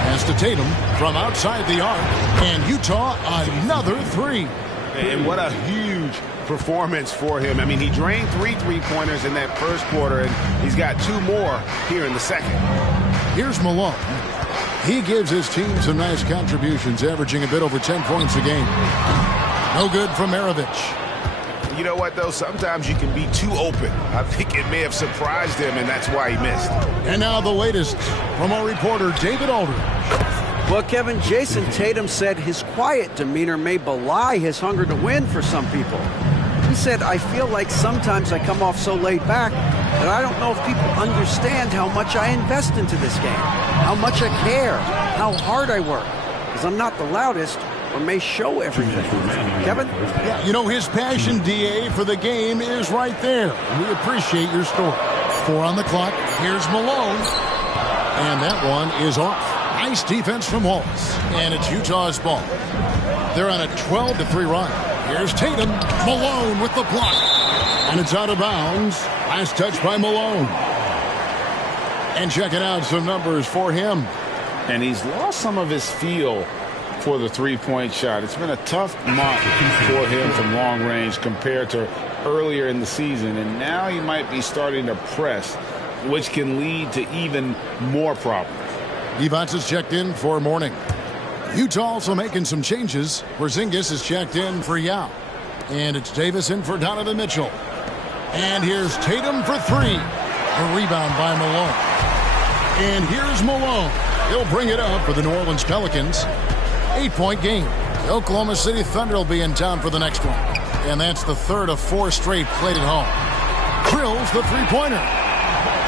Pass to Tatum from outside the arc. And Utah, another 3. And what a huge performance for him. I mean, he drained 3 three-pointers in that first quarter, and he's got 2 more here in the second. Here's Malone. He gives his team some nice contributions, averaging a bit over 10 points a game. No good from Maravich. You know what, though? Sometimes you can be too open. I think it may have surprised him, and that's why he missed. And now the latest from our reporter, David Aldridge. Well, Kevin, Jason Tatum said his quiet demeanor may belie his hunger to win for some people. He said, I feel like sometimes I come off so laid back that I don't know if people understand how much I invest into this game, how much I care, how hard I work, because I'm not the loudest or may show everything. Kevin? Yeah, you know, his passion, DA, for the game is right there. We appreciate your story. 4 on the clock. Here's Malone. And that one is off. Nice defense from Wallace. And it's Utah's ball. They're on a 12-3 run. Here's Tatum. Malone with the block. And it's out of bounds. Last touch by Malone. And checking out some numbers for him. And he's lost some of his feel for the three-point shot. It's been a tough month for him from long range compared to earlier in the season. And now he might be starting to press, which can lead to even more problems. Evans is checked in for Mourning. Utah also making some changes. Porzingis is checked in for Yao. And it's Davis in for Donovan Mitchell. And here's Tatum for 3. A rebound by Malone. And here's Malone. He'll bring it up for the New Orleans Pelicans. 8-point game. The Oklahoma City Thunder will be in town for the next one. And that's the third of 4 straight played at home. Drills the three-pointer.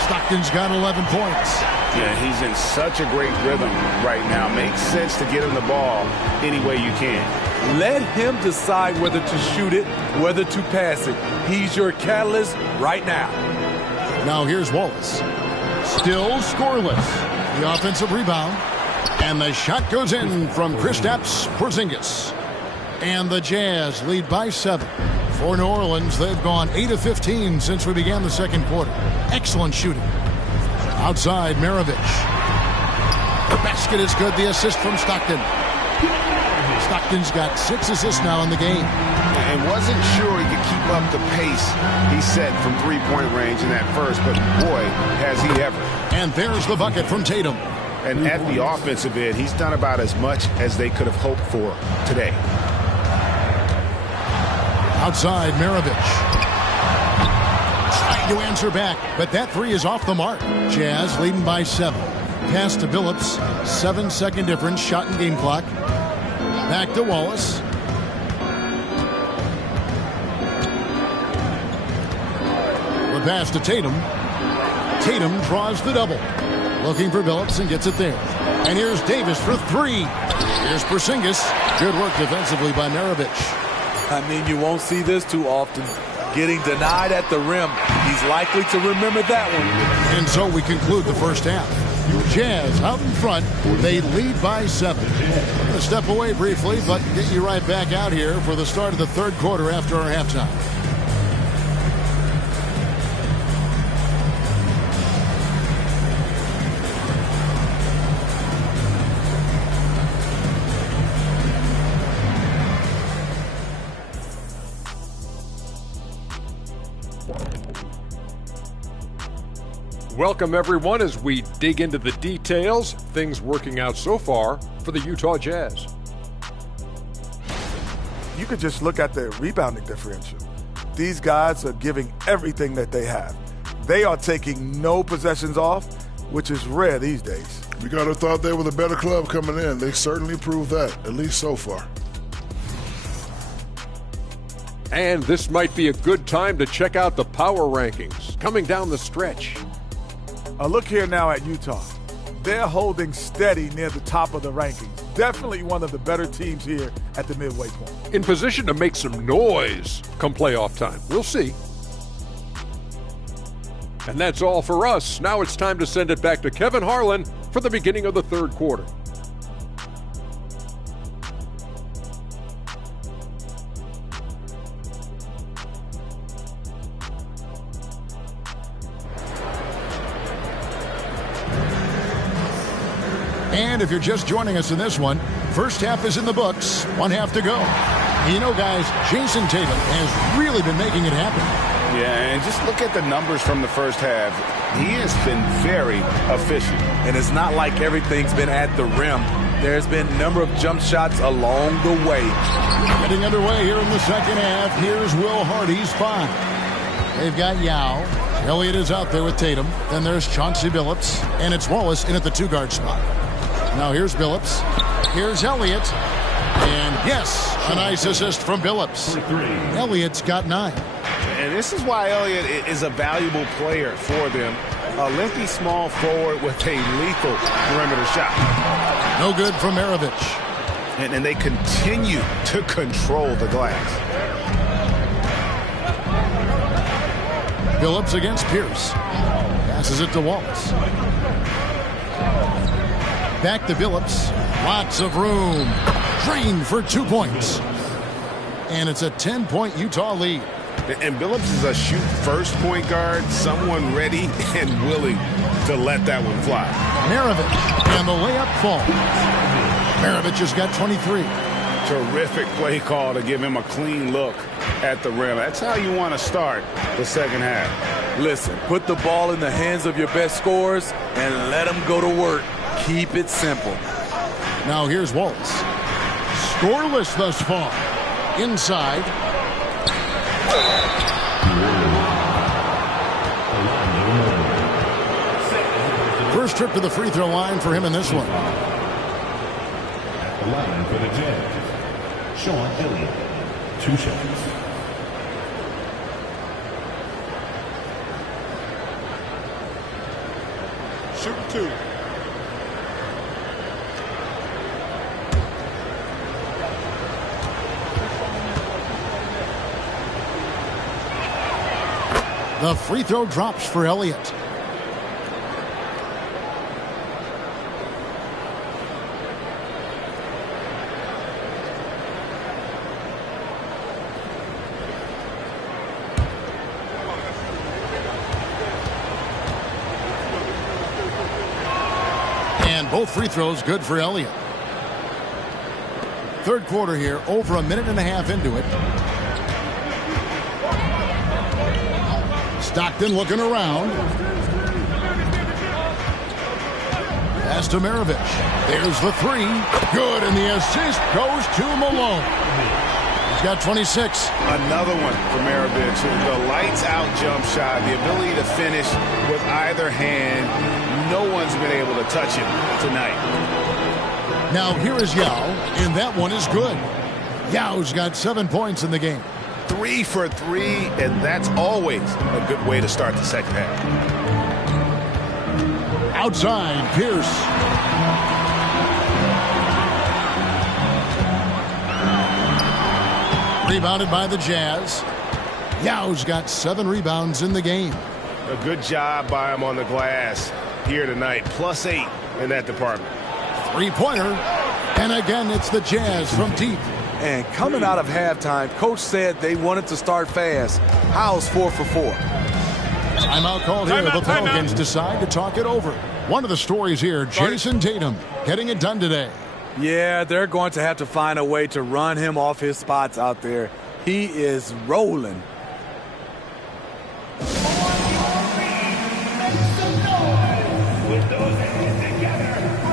Stockton's got 11 points. Yeah, he's in such a great rhythm right now. Makes sense to get him the ball any way you can. Let him decide whether to shoot it, whether to pass it. He's your catalyst right now. Now here's Wallace. Still scoreless. The offensive rebound. And the shot goes in from Kristaps Porzingis. And the Jazz lead by 7. For New Orleans, they've gone 8 of 15 since we began the second quarter. Excellent shooting. Outside, Maravich. The basket is good. The assist from Stockton. Stockton's got 6 assists now in the game. And wasn't sure he could keep up the pace he set from three-point range in that first, but boy, has he ever. And there's the bucket from Tatum. And at the offensive end, he's done about as much as they could have hoped for today. Outside, Maravich. Trying to answer back, but that 3 is off the mark. Jazz leading by 7. Pass to Billups. 7-second difference, shot and game clock. Back to Wallace. The pass to Tatum. Tatum draws the double. Looking for Billups and gets it there. And here's Davis for 3. Here's Porzingis. Good work defensively by Maravich. I mean, you won't see this too often. Getting denied at the rim. He's likely to remember that one. And so we conclude the first half. Jazz out in front. They lead by 7. I'm going to step away briefly, but get you right back out here for the start of the third quarter after our halftime. Welcome, everyone, as we dig into the details. Things working out so far for the Utah Jazz. You could just look at the rebounding differential. These guys are giving everything that they have. They are taking no possessions off, which is rare these days. We got to thought they were the better club coming in. They certainly proved that, at least so far. And this might be a good time to check out the power rankings coming down the stretch. Look here now at Utah. They're holding steady near the top of the rankings. Definitely one of the better teams here at the midway point. In position to make some noise come playoff time. We'll see. And that's all for us. Now it's time to send it back to Kevin Harlan for the beginning of the third quarter. And if you're just joining us in this one, first half is in the books. 1 half to go. And you know, guys, Jason Tatum has really been making it happen. Yeah, and just look at the numbers from the first half. He has been very efficient. And it's not like everything's been at the rim. There's been a number of jump shots along the way. Getting underway here in the second half. Here's Will Hardy's 5. They've got Yao. Elliott is out there with Tatum. Then there's Chauncey Billups. And it's Wallace in at the 2-guard spot. Now here's Billups. Here's Elliott. And yes, A nice assist from Billups. Elliott's got 9. And this is why Elliott is a valuable player for them. A lengthy small forward with a lethal perimeter shot. No good from Maravich. And they continue to control the glass. Billups against Pierce. Passes it to Wallace. Back to Billups. Lots of room. Drain for 2 points. And it's a 10-point Utah lead. And Billups is a shoot-first point guard, someone ready and willing to let that one fly. Maravich, and the layup falls. Maravich has got 23. Terrific play call to give him a clean look at the rim. That's how you want to start the second half. Listen, put the ball in the hands of your best scorers and let them go to work. Keep it simple. Now here's Wallace. Scoreless thus far. Inside. First trip to the free throw line for him in this one. At the line for the Jazz, Sean Elliott, 2 shots. Shoot 2. The free throw drops for Elliott. And both free throws good for Elliott. Third quarter here, over a minute and a half into it. Stockton looking around. Pass to Maravich. There's the 3. Good, and the assist goes to Malone. He's got 26. Another one for Maravich. The lights-out jump shot, the ability to finish with either hand. No one's been able to touch him tonight. Now here is Yao, and that one is good. Yao's got 7 points in the game. 3 for 3, and that's always a good way to start the second half. Outside, Pierce. Rebounded by the Jazz. Yao's got 7 rebounds in the game. A good job by him on the glass here tonight. +8 in that department. 3-pointer. And again, it's the Jazz from deep. And coming out of halftime, Coach said they wanted to start fast. How's 4 for 4? Timeout called here. The Pelicans decide to talk it over. One of the stories here, Jason Tatum getting it done today. Yeah, they're going to have to find a way to run him off his spots out there. He is rolling. With those hands together for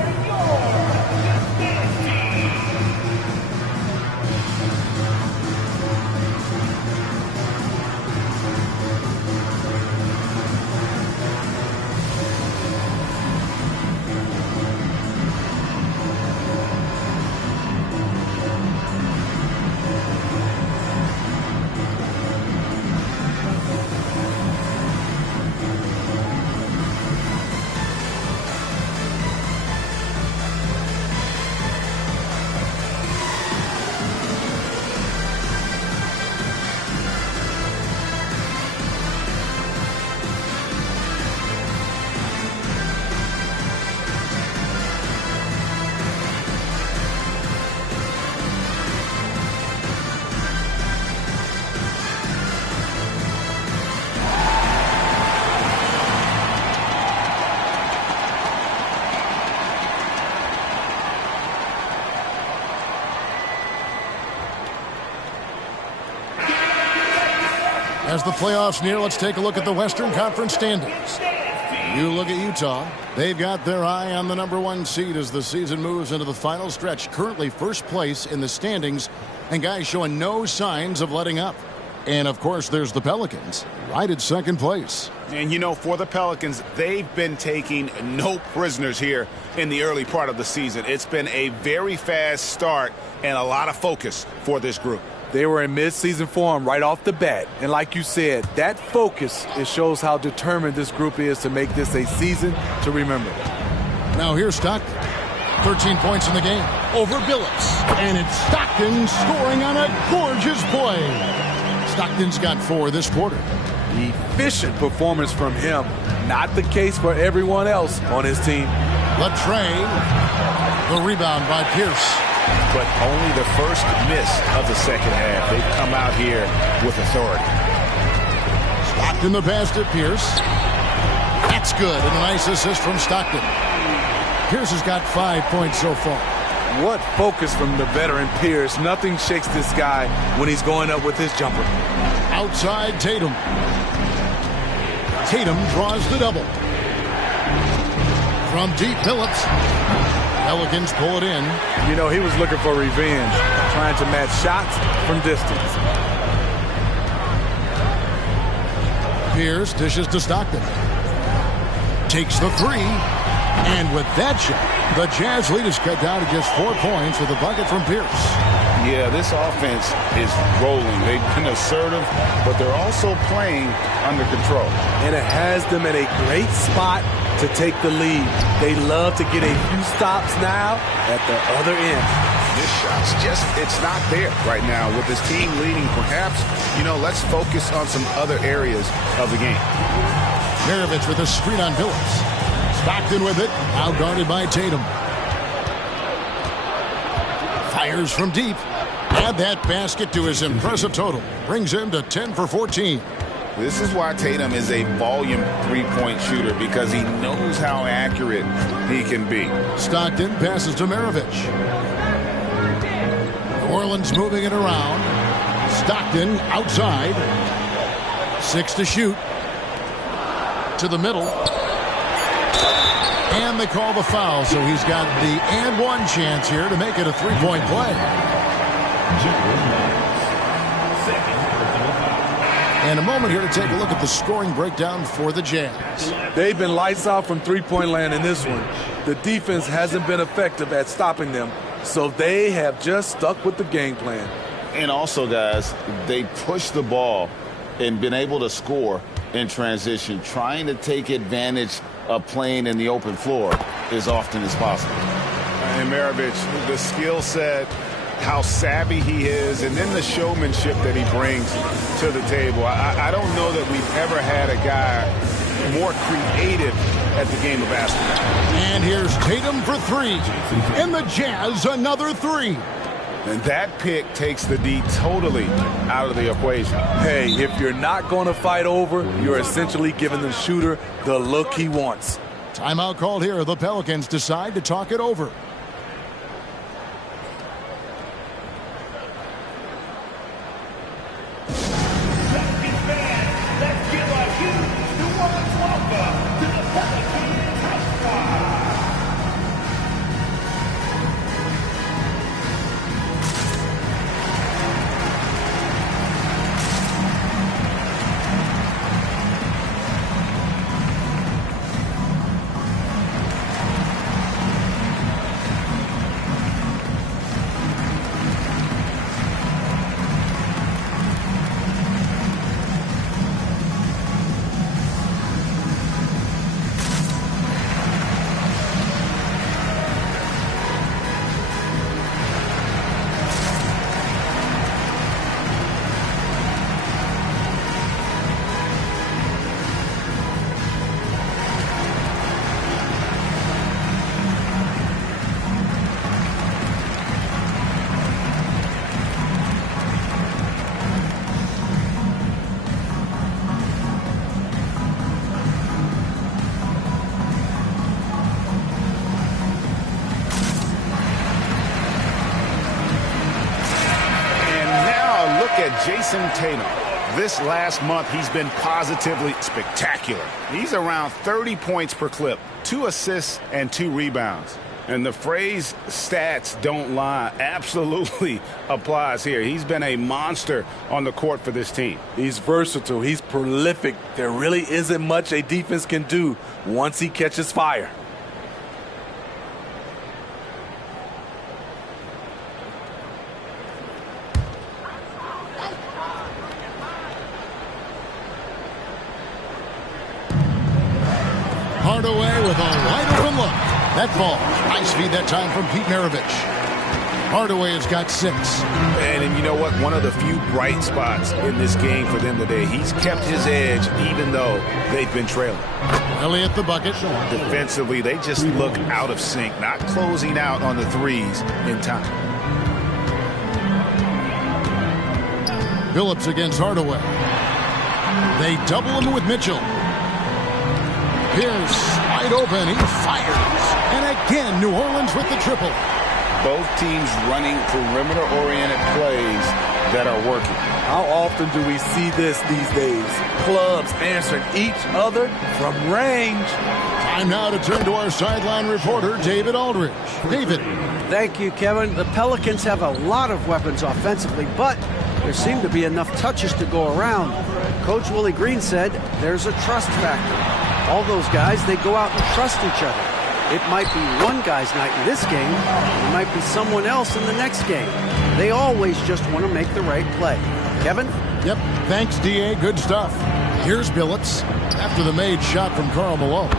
As the playoffs near, let's take a look at the Western Conference standings. You look at Utah. They've got their eye on the #1 seed as the season moves into the final stretch. Currently first place in the standings, and guys showing no signs of letting up. And, of course, there's the Pelicans, right at second place. And, you know, for the Pelicans, they've been taking no prisoners here in the early part of the season. It's been a very fast start and a lot of focus for this group. They were in midseason form right off the bat. And like you said, that focus, it shows how determined this group is to make this a season to remember. Now here's Stockton. 13 points in the game over Billups. And it's Stockton scoring on a gorgeous play. Stockton's got 4 this quarter. Efficient performance from him. Not the case for everyone else on his team. Latrey. The rebound by Pierce. But only the first miss of the second half. They've come out here with authority. Stockton the pass to Pierce. That's good. And a nice assist from Stockton. Pierce has got 5 points so far. What focus from the veteran Pierce. Nothing shakes this guy when he's going up with his jumper. Outside Tatum. Tatum draws the double. From deep, Billups. Pelicans pull it in. You know, he was looking for revenge, trying to match shots from distance. Pierce dishes to Stockton. Takes the 3. And with that shot, the Jazz lead is cut down to just 4 points with a bucket from Pierce. Yeah, this offense is rolling. They've been assertive, but they're also playing under control. And it has them in a great spot to take the lead. They love to get a few stops now at the other end. This shot's just, it's not there right now with this team leading. Perhaps, you know, let's focus on some other areas of the game. Maravich with a screen on Billups. Stockton with it, now guarded by Tatum. Fires from deep. Add that basket to his impressive total. Brings him to 10 for 14. This is why Tatum is a volume three-point shooter, because he knows how accurate he can be. Stockton passes to Maravich. New Orleans moving it around. Stockton outside. 6 to shoot. To the middle. And they call the foul, so he's got the and one chance here to make it a three-point play. And a moment here to take a look at the scoring breakdown for the Jazz. They've been lights out from three-point land in this one. The defense hasn't been effective at stopping them, so they have just stuck with the game plan. And also, guys, they push the ball and been able to score in transition, trying to take advantage of playing in the open floor as often as possible. And Maravich, the skill set, how savvy he is, and then the showmanship that he brings to the table. I don't know that we've ever had a guy more creative at the game of basketball. And here's Tatum for 3. And the Jazz another 3. And that pick takes the D totally out of the equation. Hey, if you're not going to fight over, you're essentially giving the shooter the look he wants. Timeout called here. The Pelicans decide to talk it over. Jayson Tatum. This last month, he's been positively spectacular. He's around 30 points per clip, 2 assists and 2 rebounds. And the phrase stats don't lie absolutely applies here. He's been a monster on the court for this team. He's versatile. He's prolific. There really isn't much a defense can do once he catches fire. Hardaway with a wide open look. That ball, nice feed that time from Pete Maravich. Hardaway has got 6. And you know what? One of the few bright spots in this game for them today. He's kept his edge even though they've been trailing. Elliott the bucket. Defensively, they just look out of sync, not closing out on the threes in time. Phillips against Hardaway. They double him with Mitchell. Pierce wide open. He fires. And again, New Orleans with the triple. Both teams running perimeter-oriented plays that are working. How often do we see this these days? Clubs answering each other from range. Time now to turn to our sideline reporter, David Aldridge. David. Thank you, Kevin. The Pelicans have a lot of weapons offensively, but there seem to be enough touches to go around. Coach Willie Green said there's a trust factor. All those guys, they go out and trust each other. It might be one guy's night in this game. It might be someone else in the next game. They always just want to make the right play. Kevin? Yep. Thanks, D.A. Good stuff. Here's Billups after the made shot from Karl Malone.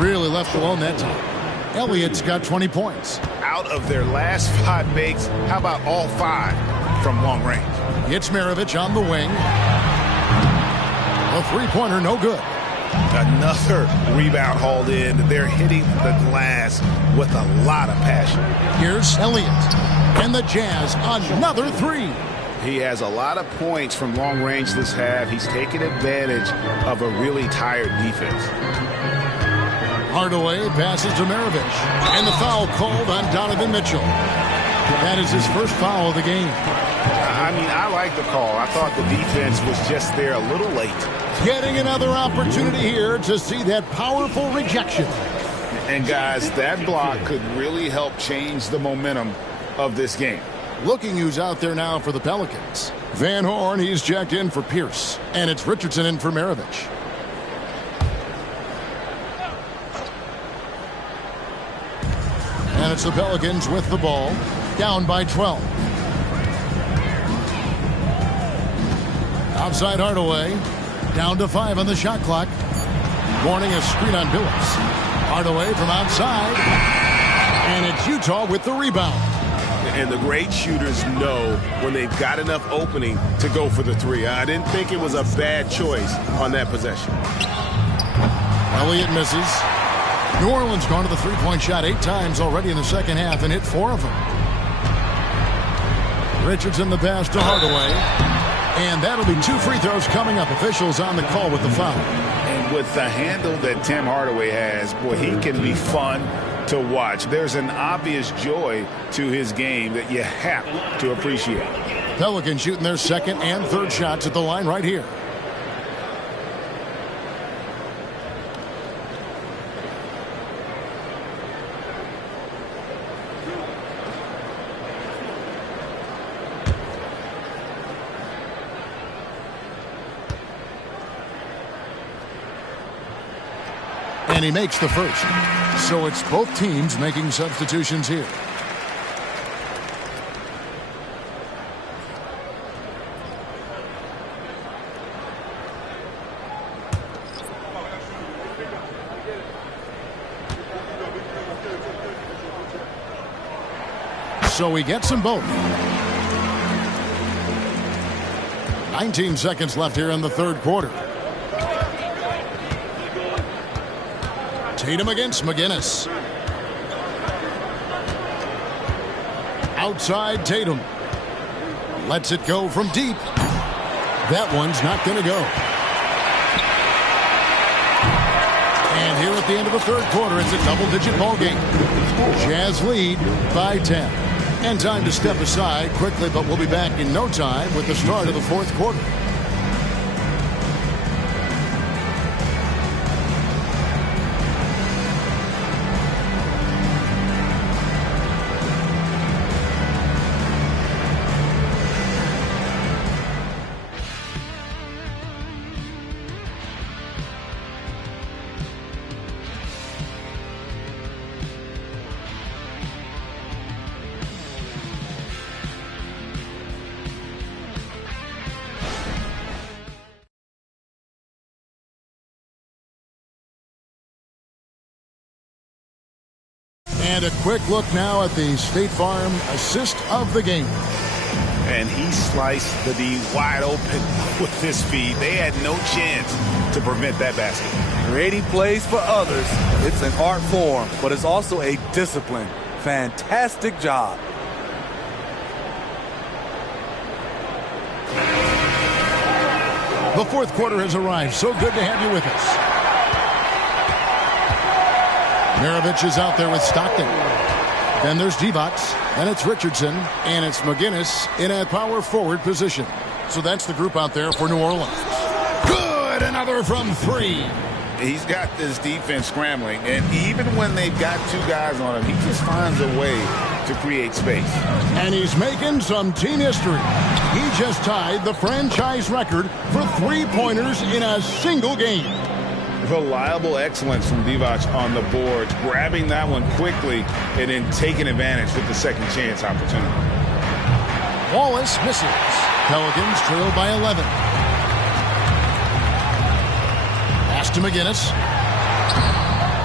Really left alone that time. Elliott's got 20 points. Out of their last 5 makes, how about all 5 from long range? It's Maravich on the wing. A three-pointer, no good. Another rebound hauled in. They're hitting the glass with a lot of passion. Here's Elliott. And the Jazz, another 3. He has a lot of points from long range this half. He's taken advantage of a really tired defense. Hardaway passes to Maravich. And the foul called on Donovan Mitchell. That is his first foul of the game. I mean, I like the call. I thought the defense was just there a little late. Getting another opportunity here to see that powerful rejection. And guys, that block could really help change the momentum of this game. Looking who's out there now for the Pelicans. Van Horn, he's checked in for Pierce. And it's Richardson in for Maravich. And it's the Pelicans with the ball. Down by 12. Outside Hardaway. Down to 5 on the shot clock. Warning a screen on Billups. Hardaway from outside. And it's Utah with the rebound. And the great shooters know when they've got enough opening to go for the 3. I didn't think it was a bad choice on that possession. Elliott misses. New Orleans gone to the three-point shot 8 times already in the second half and hit 4 of them. Richardson the pass to Hardaway. And that'll be 2 free throws coming up. Officials on the call with the foul. And with the handle that Tim Hardaway has, boy, he can be fun to watch. There's an obvious joy to his game that you have to appreciate. Pelicans shooting their second and third shots at the line right here. And he makes the first. So it's both teams making substitutions here. So he gets them both. 19 seconds left here in the third quarter. Tatum against McGinnis. Outside Tatum. Lets it go from deep. That one's not going to go. And here at the end of the third quarter, it's a double-digit ball game. Jazz lead by 10. And time to step aside quickly, but we'll be back in no time with the start of the fourth quarter. And a quick look now at the State Farm assist of the game. And he sliced the D wide open with his speed. They had no chance to prevent that basket. Creating plays for others, it's an art form, but it's also a discipline. Fantastic job. The fourth quarter has arrived. So good to have you with us. Maravich is out there with Stockton. Then there's Divac, and it's Richardson, and it's McGinnis in a power forward position. So that's the group out there for New Orleans. Good, another from three. He's got this defense scrambling, and even when they've got two guys on him, he just finds a way to create space. And he's making some team history. He just tied the franchise record for three-pointers in a single game. Reliable excellence from Divac on the boards, grabbing that one quickly and then taking advantage with the second chance opportunity. Wallace misses. Pelicans trail by 11. Pass to McGinnis.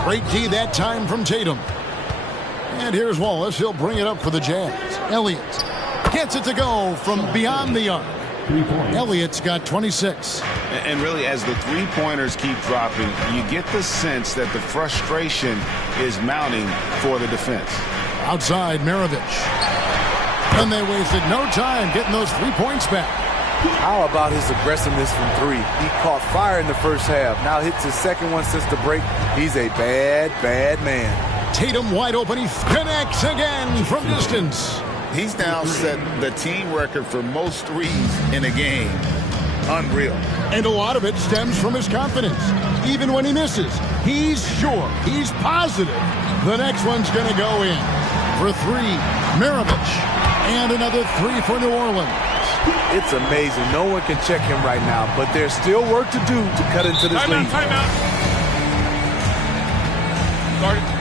Great D that time from Tatum. And here's Wallace. He'll bring it up for the Jazz. Elliott gets it to go from beyond the arc. Elliott's got 26. And really, as the three-pointers keep dropping, you get the sense that the frustration is mounting for the defense. Outside, Maravich. And they wasted no time getting those 3 points back. How about his aggressiveness from three? He caught fire in the first half. Now hits his second one since the break. He's a bad, bad man. Tatum wide open. He connects again from distance. He's now set the team record for most threes in a game. Unreal. And a lot of it stems from his confidence. Even when he misses, he's sure, he's positive the next one's going to go in. For three, Maravich. And another three for New Orleans. It's amazing. No one can check him right now, but there's still work to do to cut into this lead. Timeout. Started.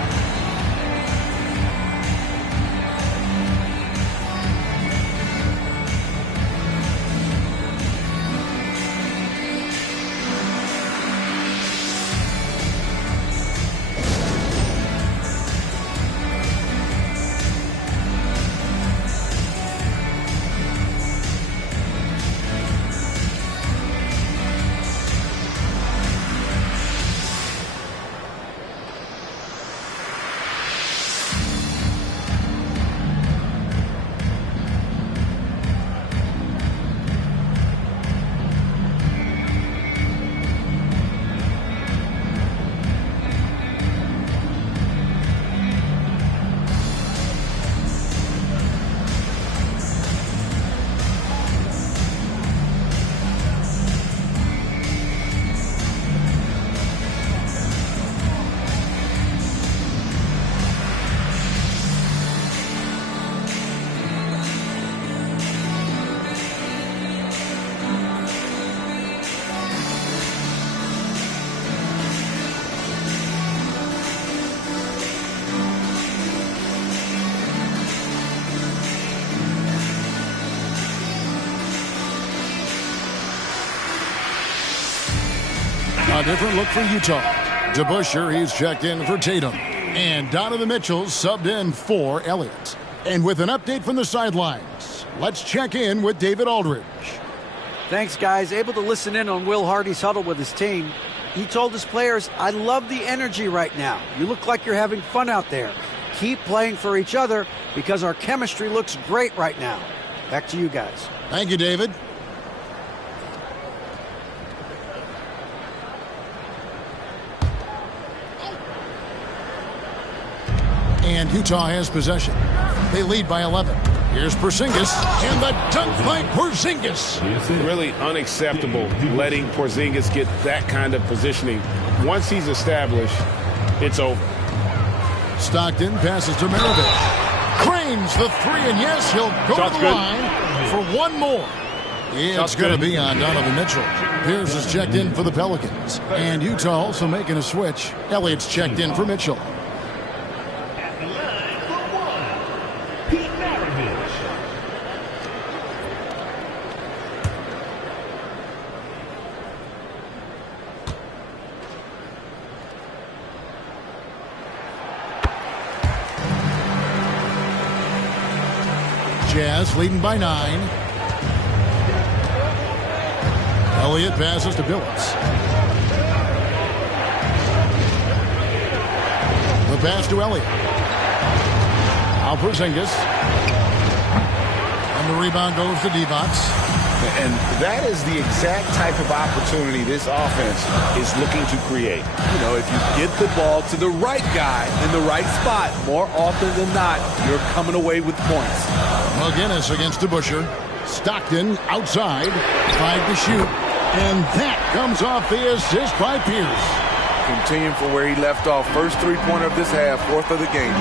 A different look for Utah. DeBusschere, he's checked in for Tatum. And Donovan Mitchell subbed in for Elliott. And with an update from the sidelines, let's check in with David Aldridge. Thanks, guys. Able to listen in on Will Hardy's huddle with his team. He told his players, I love the energy right now. You look like you're having fun out there. Keep playing for each other because our chemistry looks great right now. Back to you guys. Thank you, David. And Utah has possession. They lead by 11. Here's Porzingis, and the dunk by Porzingis. Really unacceptable letting Porzingis get that kind of positioning. Once he's established, it's over. Stockton passes to Maravich. Cranes the three, and yes, he'll go to the line for one more. It's going to be on Donovan Mitchell. Pierce is checked in for the Pelicans. And Utah also making a switch. Elliott's checked in for Mitchell. Jazz leading by 9. Elliott passes to Billups. The pass to Elliott. Now Porzingis. And the rebound goes to Divac. And that is the exact type of opportunity this offense is looking to create. You know, if you get the ball to the right guy in the right spot, more often than not, you're coming away with points. McGinnis against DeBusschere. Stockton outside. 5 to shoot. And that comes off the assist by Pierce. Continuing from where he left off. First three-pointer of this half, 4th of the game.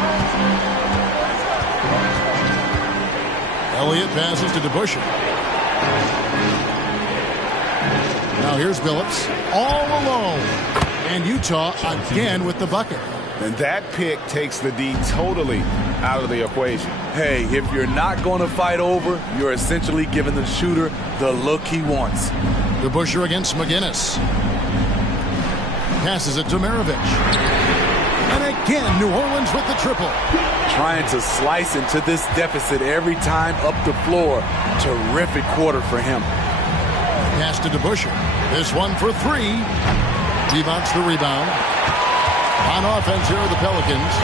Elliott passes to DeBusschere. Now here's Billups all alone. And Utah again with the bucket. And that pick takes the D totally out of the equation. Hey, if you're not going to fight over, you're essentially giving the shooter the look he wants. DeBusschere against McGinnis. Passes it to Maravich. And again, New Orleans with the triple. Trying to slice into this deficit every time up the floor. Terrific quarter for him. Pass to DeBusschere. This one for 3. Divac the rebound. On offense here are the Pelicans.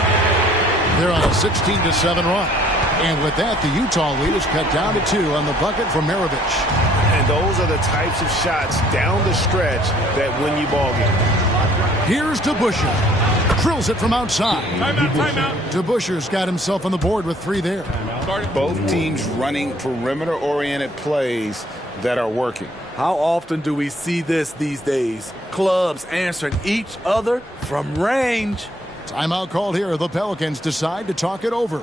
They're on a 16-7 run. And with that, the Utah lead is cut down to 2 on the bucket from Maravich. And those are the types of shots down the stretch that win you ball games. Here's DeBusschere. Drills it from outside. Timeout. DeBusschere's got himself on the board with 3 there. Both teams running perimeter-oriented plays that are working. How often do we see this these days? Clubs answering each other from range. Timeout called here. The Pelicans decide to talk it over.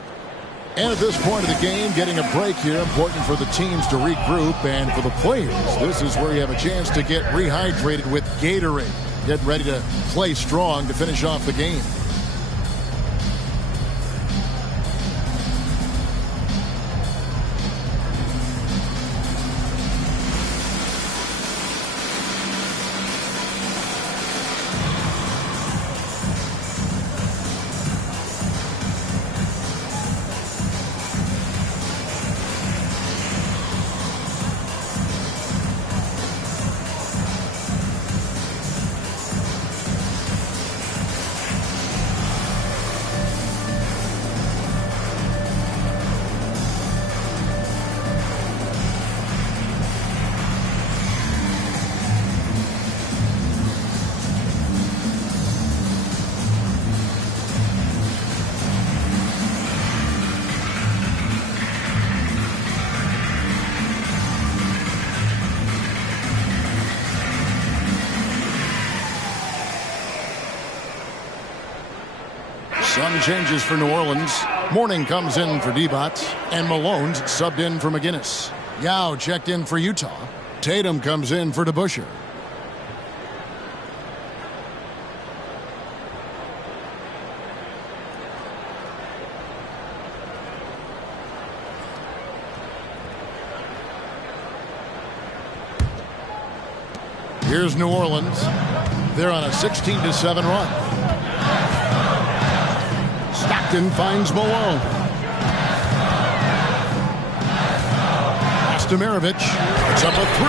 And at this point of the game, getting a break here, important for the teams to regroup. And for the players, this is where you have a chance to get rehydrated with Gatorade. Get ready to play strong to finish off the game. Sun changes for New Orleans. Mourning comes in for Divac. And Malone's subbed in for McGinnis. Yao checked in for Utah. Tatum comes in for DeBusschere. Here's New Orleans. They're on a 16-7 run. Stockton finds Malone. Pass to Maravich. It's up a 3.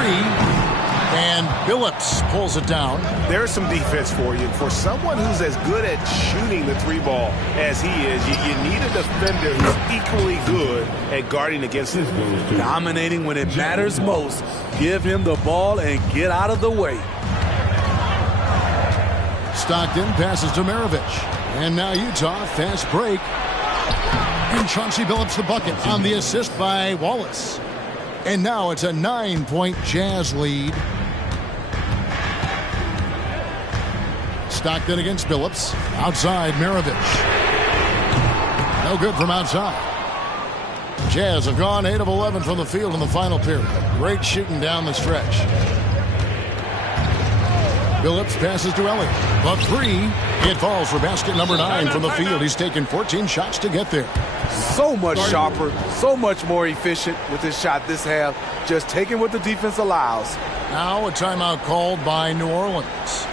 And Billups pulls it down. There's some defense for you. For someone who's as good at shooting the 3 ball as he is, you need a defender who's equally good at guarding against him. Dominating when it matters most. Give him the ball and get out of the way. Stockton passes to Maravich. And now Utah, fast break. And Chauncey Billups the bucket on the assist by Wallace. And now it's a 9-point Jazz lead. Stockton against Billups. Outside, Maravich. No good from outside. Jazz have gone 8 of 11 from the field in the final period. Great shooting down the stretch. Billups passes to Elliott. The 3. It falls for basket number 9 from the field. He's taken 14 shots to get there. So much sharper, so much more efficient with his shot this half. Just taking what the defense allows. Now a timeout called by New Orleans.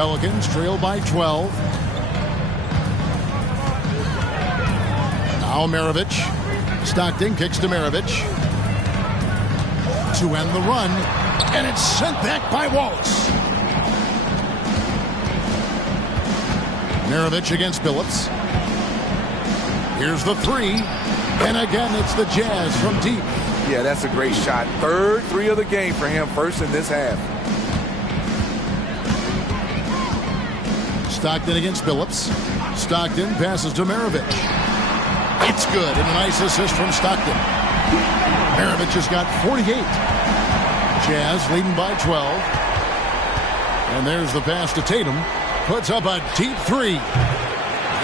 Pelicans trail by 12. Now Maravich. Stockton kicks to Maravich. To end the run. And it's sent back by Wallace. Maravich against Billups. Here's the three. And again, it's the Jazz from deep. Yeah, that's a great shot. Third three of the game for him, first in this half. Stockton against Billups. Stockton passes to Maravich. It's good, and a nice assist from Stockton. Maravich has got 48. Jazz leading by 12. And there's the pass to Tatum. Puts up a deep three.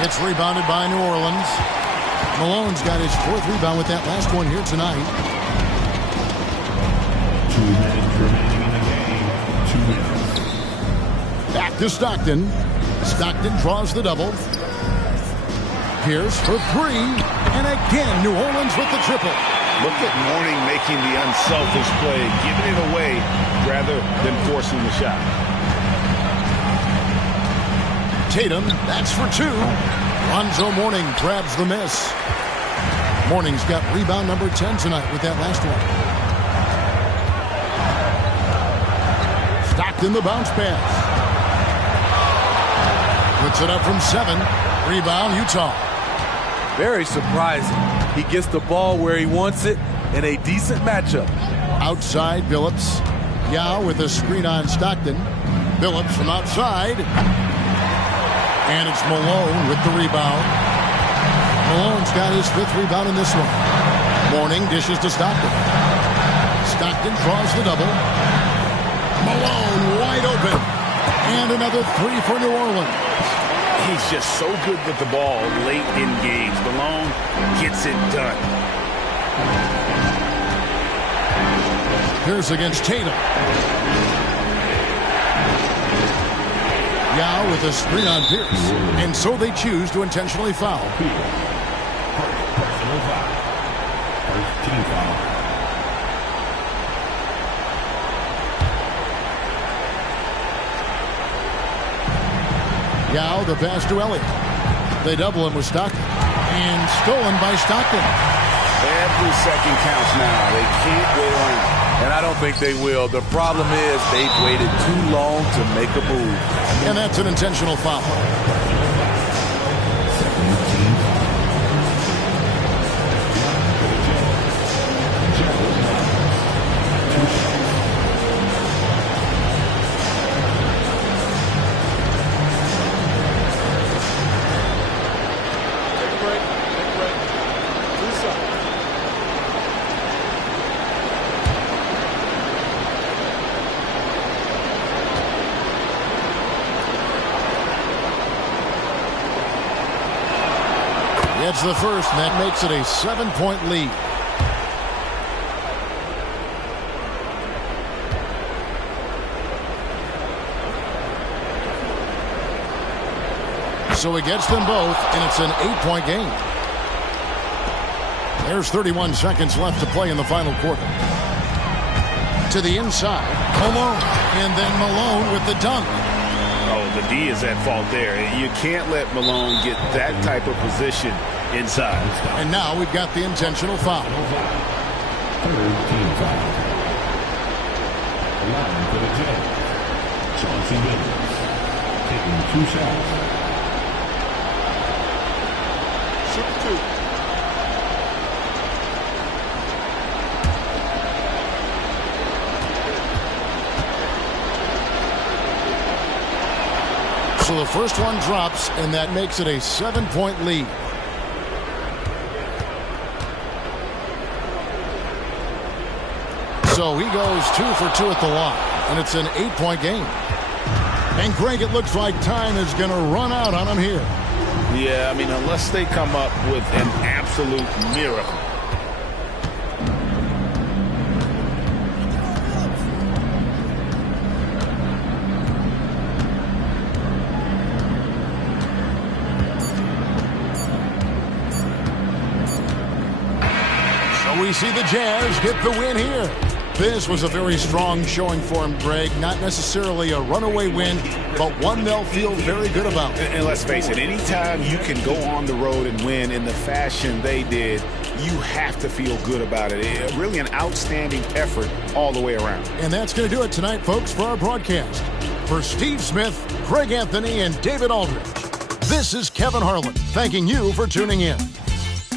It's rebounded by New Orleans. Malone's got his fourth rebound with that last one here tonight. 2 minutes remaining in the game. 2 minutes. Back to Stockton. Stockton draws the double. Pierce for three. And again, New Orleans with the triple. Look at Mourning making the unselfish play, giving it away rather than forcing the shot. Tatum, that's for two. Lonzo Mourning grabs the miss. Mourning's got rebound number 10 tonight with that last one. Stockton the bounce pass. Puts it up from 7. Rebound, Utah. Very surprising. He gets the ball where he wants it in a decent matchup. Outside, Billups. Yao with a screen on Stockton. Billups from outside. And it's Malone with the rebound. Malone's got his 5th rebound in this one. Mourning dishes to Stockton. Stockton draws the double. Malone wide open. And another 3 for New Orleans. He's just so good with the ball late in games. Malone gets it done. Pierce against Tatum. Yao with a screen on Pierce. And so they choose to intentionally foul. Personal foul. First team foul. Yao, the pass to Elliott. They double him with Stockton. And stolen by Stockton. Every second counts now. They can't wait around. And I don't think they will. The problem is they've waited too long to make a move. And that's an intentional foul. It's the first, and that makes it a 7-point lead. So he gets them both, and it's an 8-point game. There's 31 seconds left to play in the final quarter. To the inside, Malone, and then Malone with the dunk. Oh, the D is at fault there. You can't let Malone get that type of position inside. And now we've got the intentional foul. Third team foul. Line for the Jazz. Chauncey Billups. Taking 2 shots. Shoot 2. So the first one drops, and that makes it a 7-point lead. So he goes 2 for 2 at the line, and it's an 8-point game. And Greg, it looks like time is going to run out on him here. Yeah, I mean, unless they come up with an absolute miracle. We see the Jazz get the win here. This was a very strong showing for him, Greg. Not necessarily a runaway win, but one they'll feel very good about. And let's face it, anytime you can go on the road and win in the fashion they did, you have to feel good about it. Really an outstanding effort all the way around. And that's going to do it tonight, folks, for our broadcast. For Steve Smith, Greg Anthony, and David Aldridge, this is Kevin Harlan thanking you for tuning in.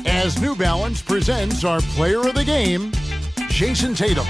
As New Balance presents our player of the game, Jason Tatum.